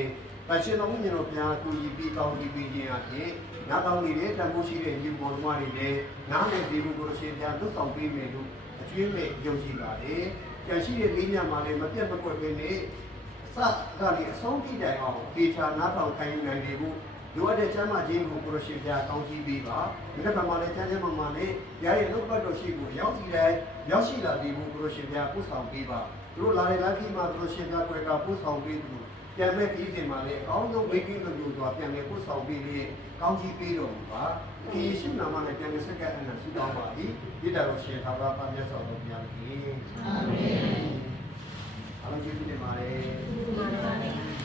တရှင်တော်မြတ်တော်ဘုရားကိုကြီးပြီးကောင်းကြီးပြီးခြင်းအပြင်နားကောင်းနေတဲ့တန်ဖိုးရှိတဲ့ညီမောင်တို့တွေလည်းနားလည်ပြီးကိုလိုရှင်ဘုရားလွတ်ဆောင်ပေးမယ်လို့အကျွေးမဲ့ယုံကြည်ပါတယ်ကြံရှိတဲ့လေးညမှာလည်းမပြတ်မကွက်ပဲနဲ့အစကနေအဆုံးထိတိုင်အောင်ဒေချာနားထောင်ခံယူနိုင်တယ်လို့လိုအပ်တဲ့ကျမ်းမာခြင်းကိုကိုလိုရှင်ဘုရားကောင်းကြီးပေးပါဒီတစ်ခါမှလည်းကျမ်းကျမ်းမာမာနဲ့ရားရဲ့နှုတ်ပတ်တော်ရှိကိုရောက်စီတိုင်းရောက်ရှိလာပြီးကိုလိုရှင်ဘုရားပို့ဆောင်ပေးပါသူတို့လာတဲ့လမ်းကြီးမှာကိုလိုရှင်ဘုရားတွေ့တာပို့ဆောင်ပေးသူပြန်မဲ့ပြီးတင်မှာလေအကောင်းဆုံးမိတ်ကင်းတို့ဆိုတာပြန်မဲ့ပို့ဆောင်ပေးလေကောင်းကြီးပေးတော်မူပါဒီယေရှုနာမနဲ့ပြန်မဲ့ဆက်ကအနံဆုတောင်းပါ၏ဒီတော်ရှင်သာသာပါမြတ်စွာဘုရားကြီးအာမင်အားလုံးကျေးဇူးတင်ပါတယ်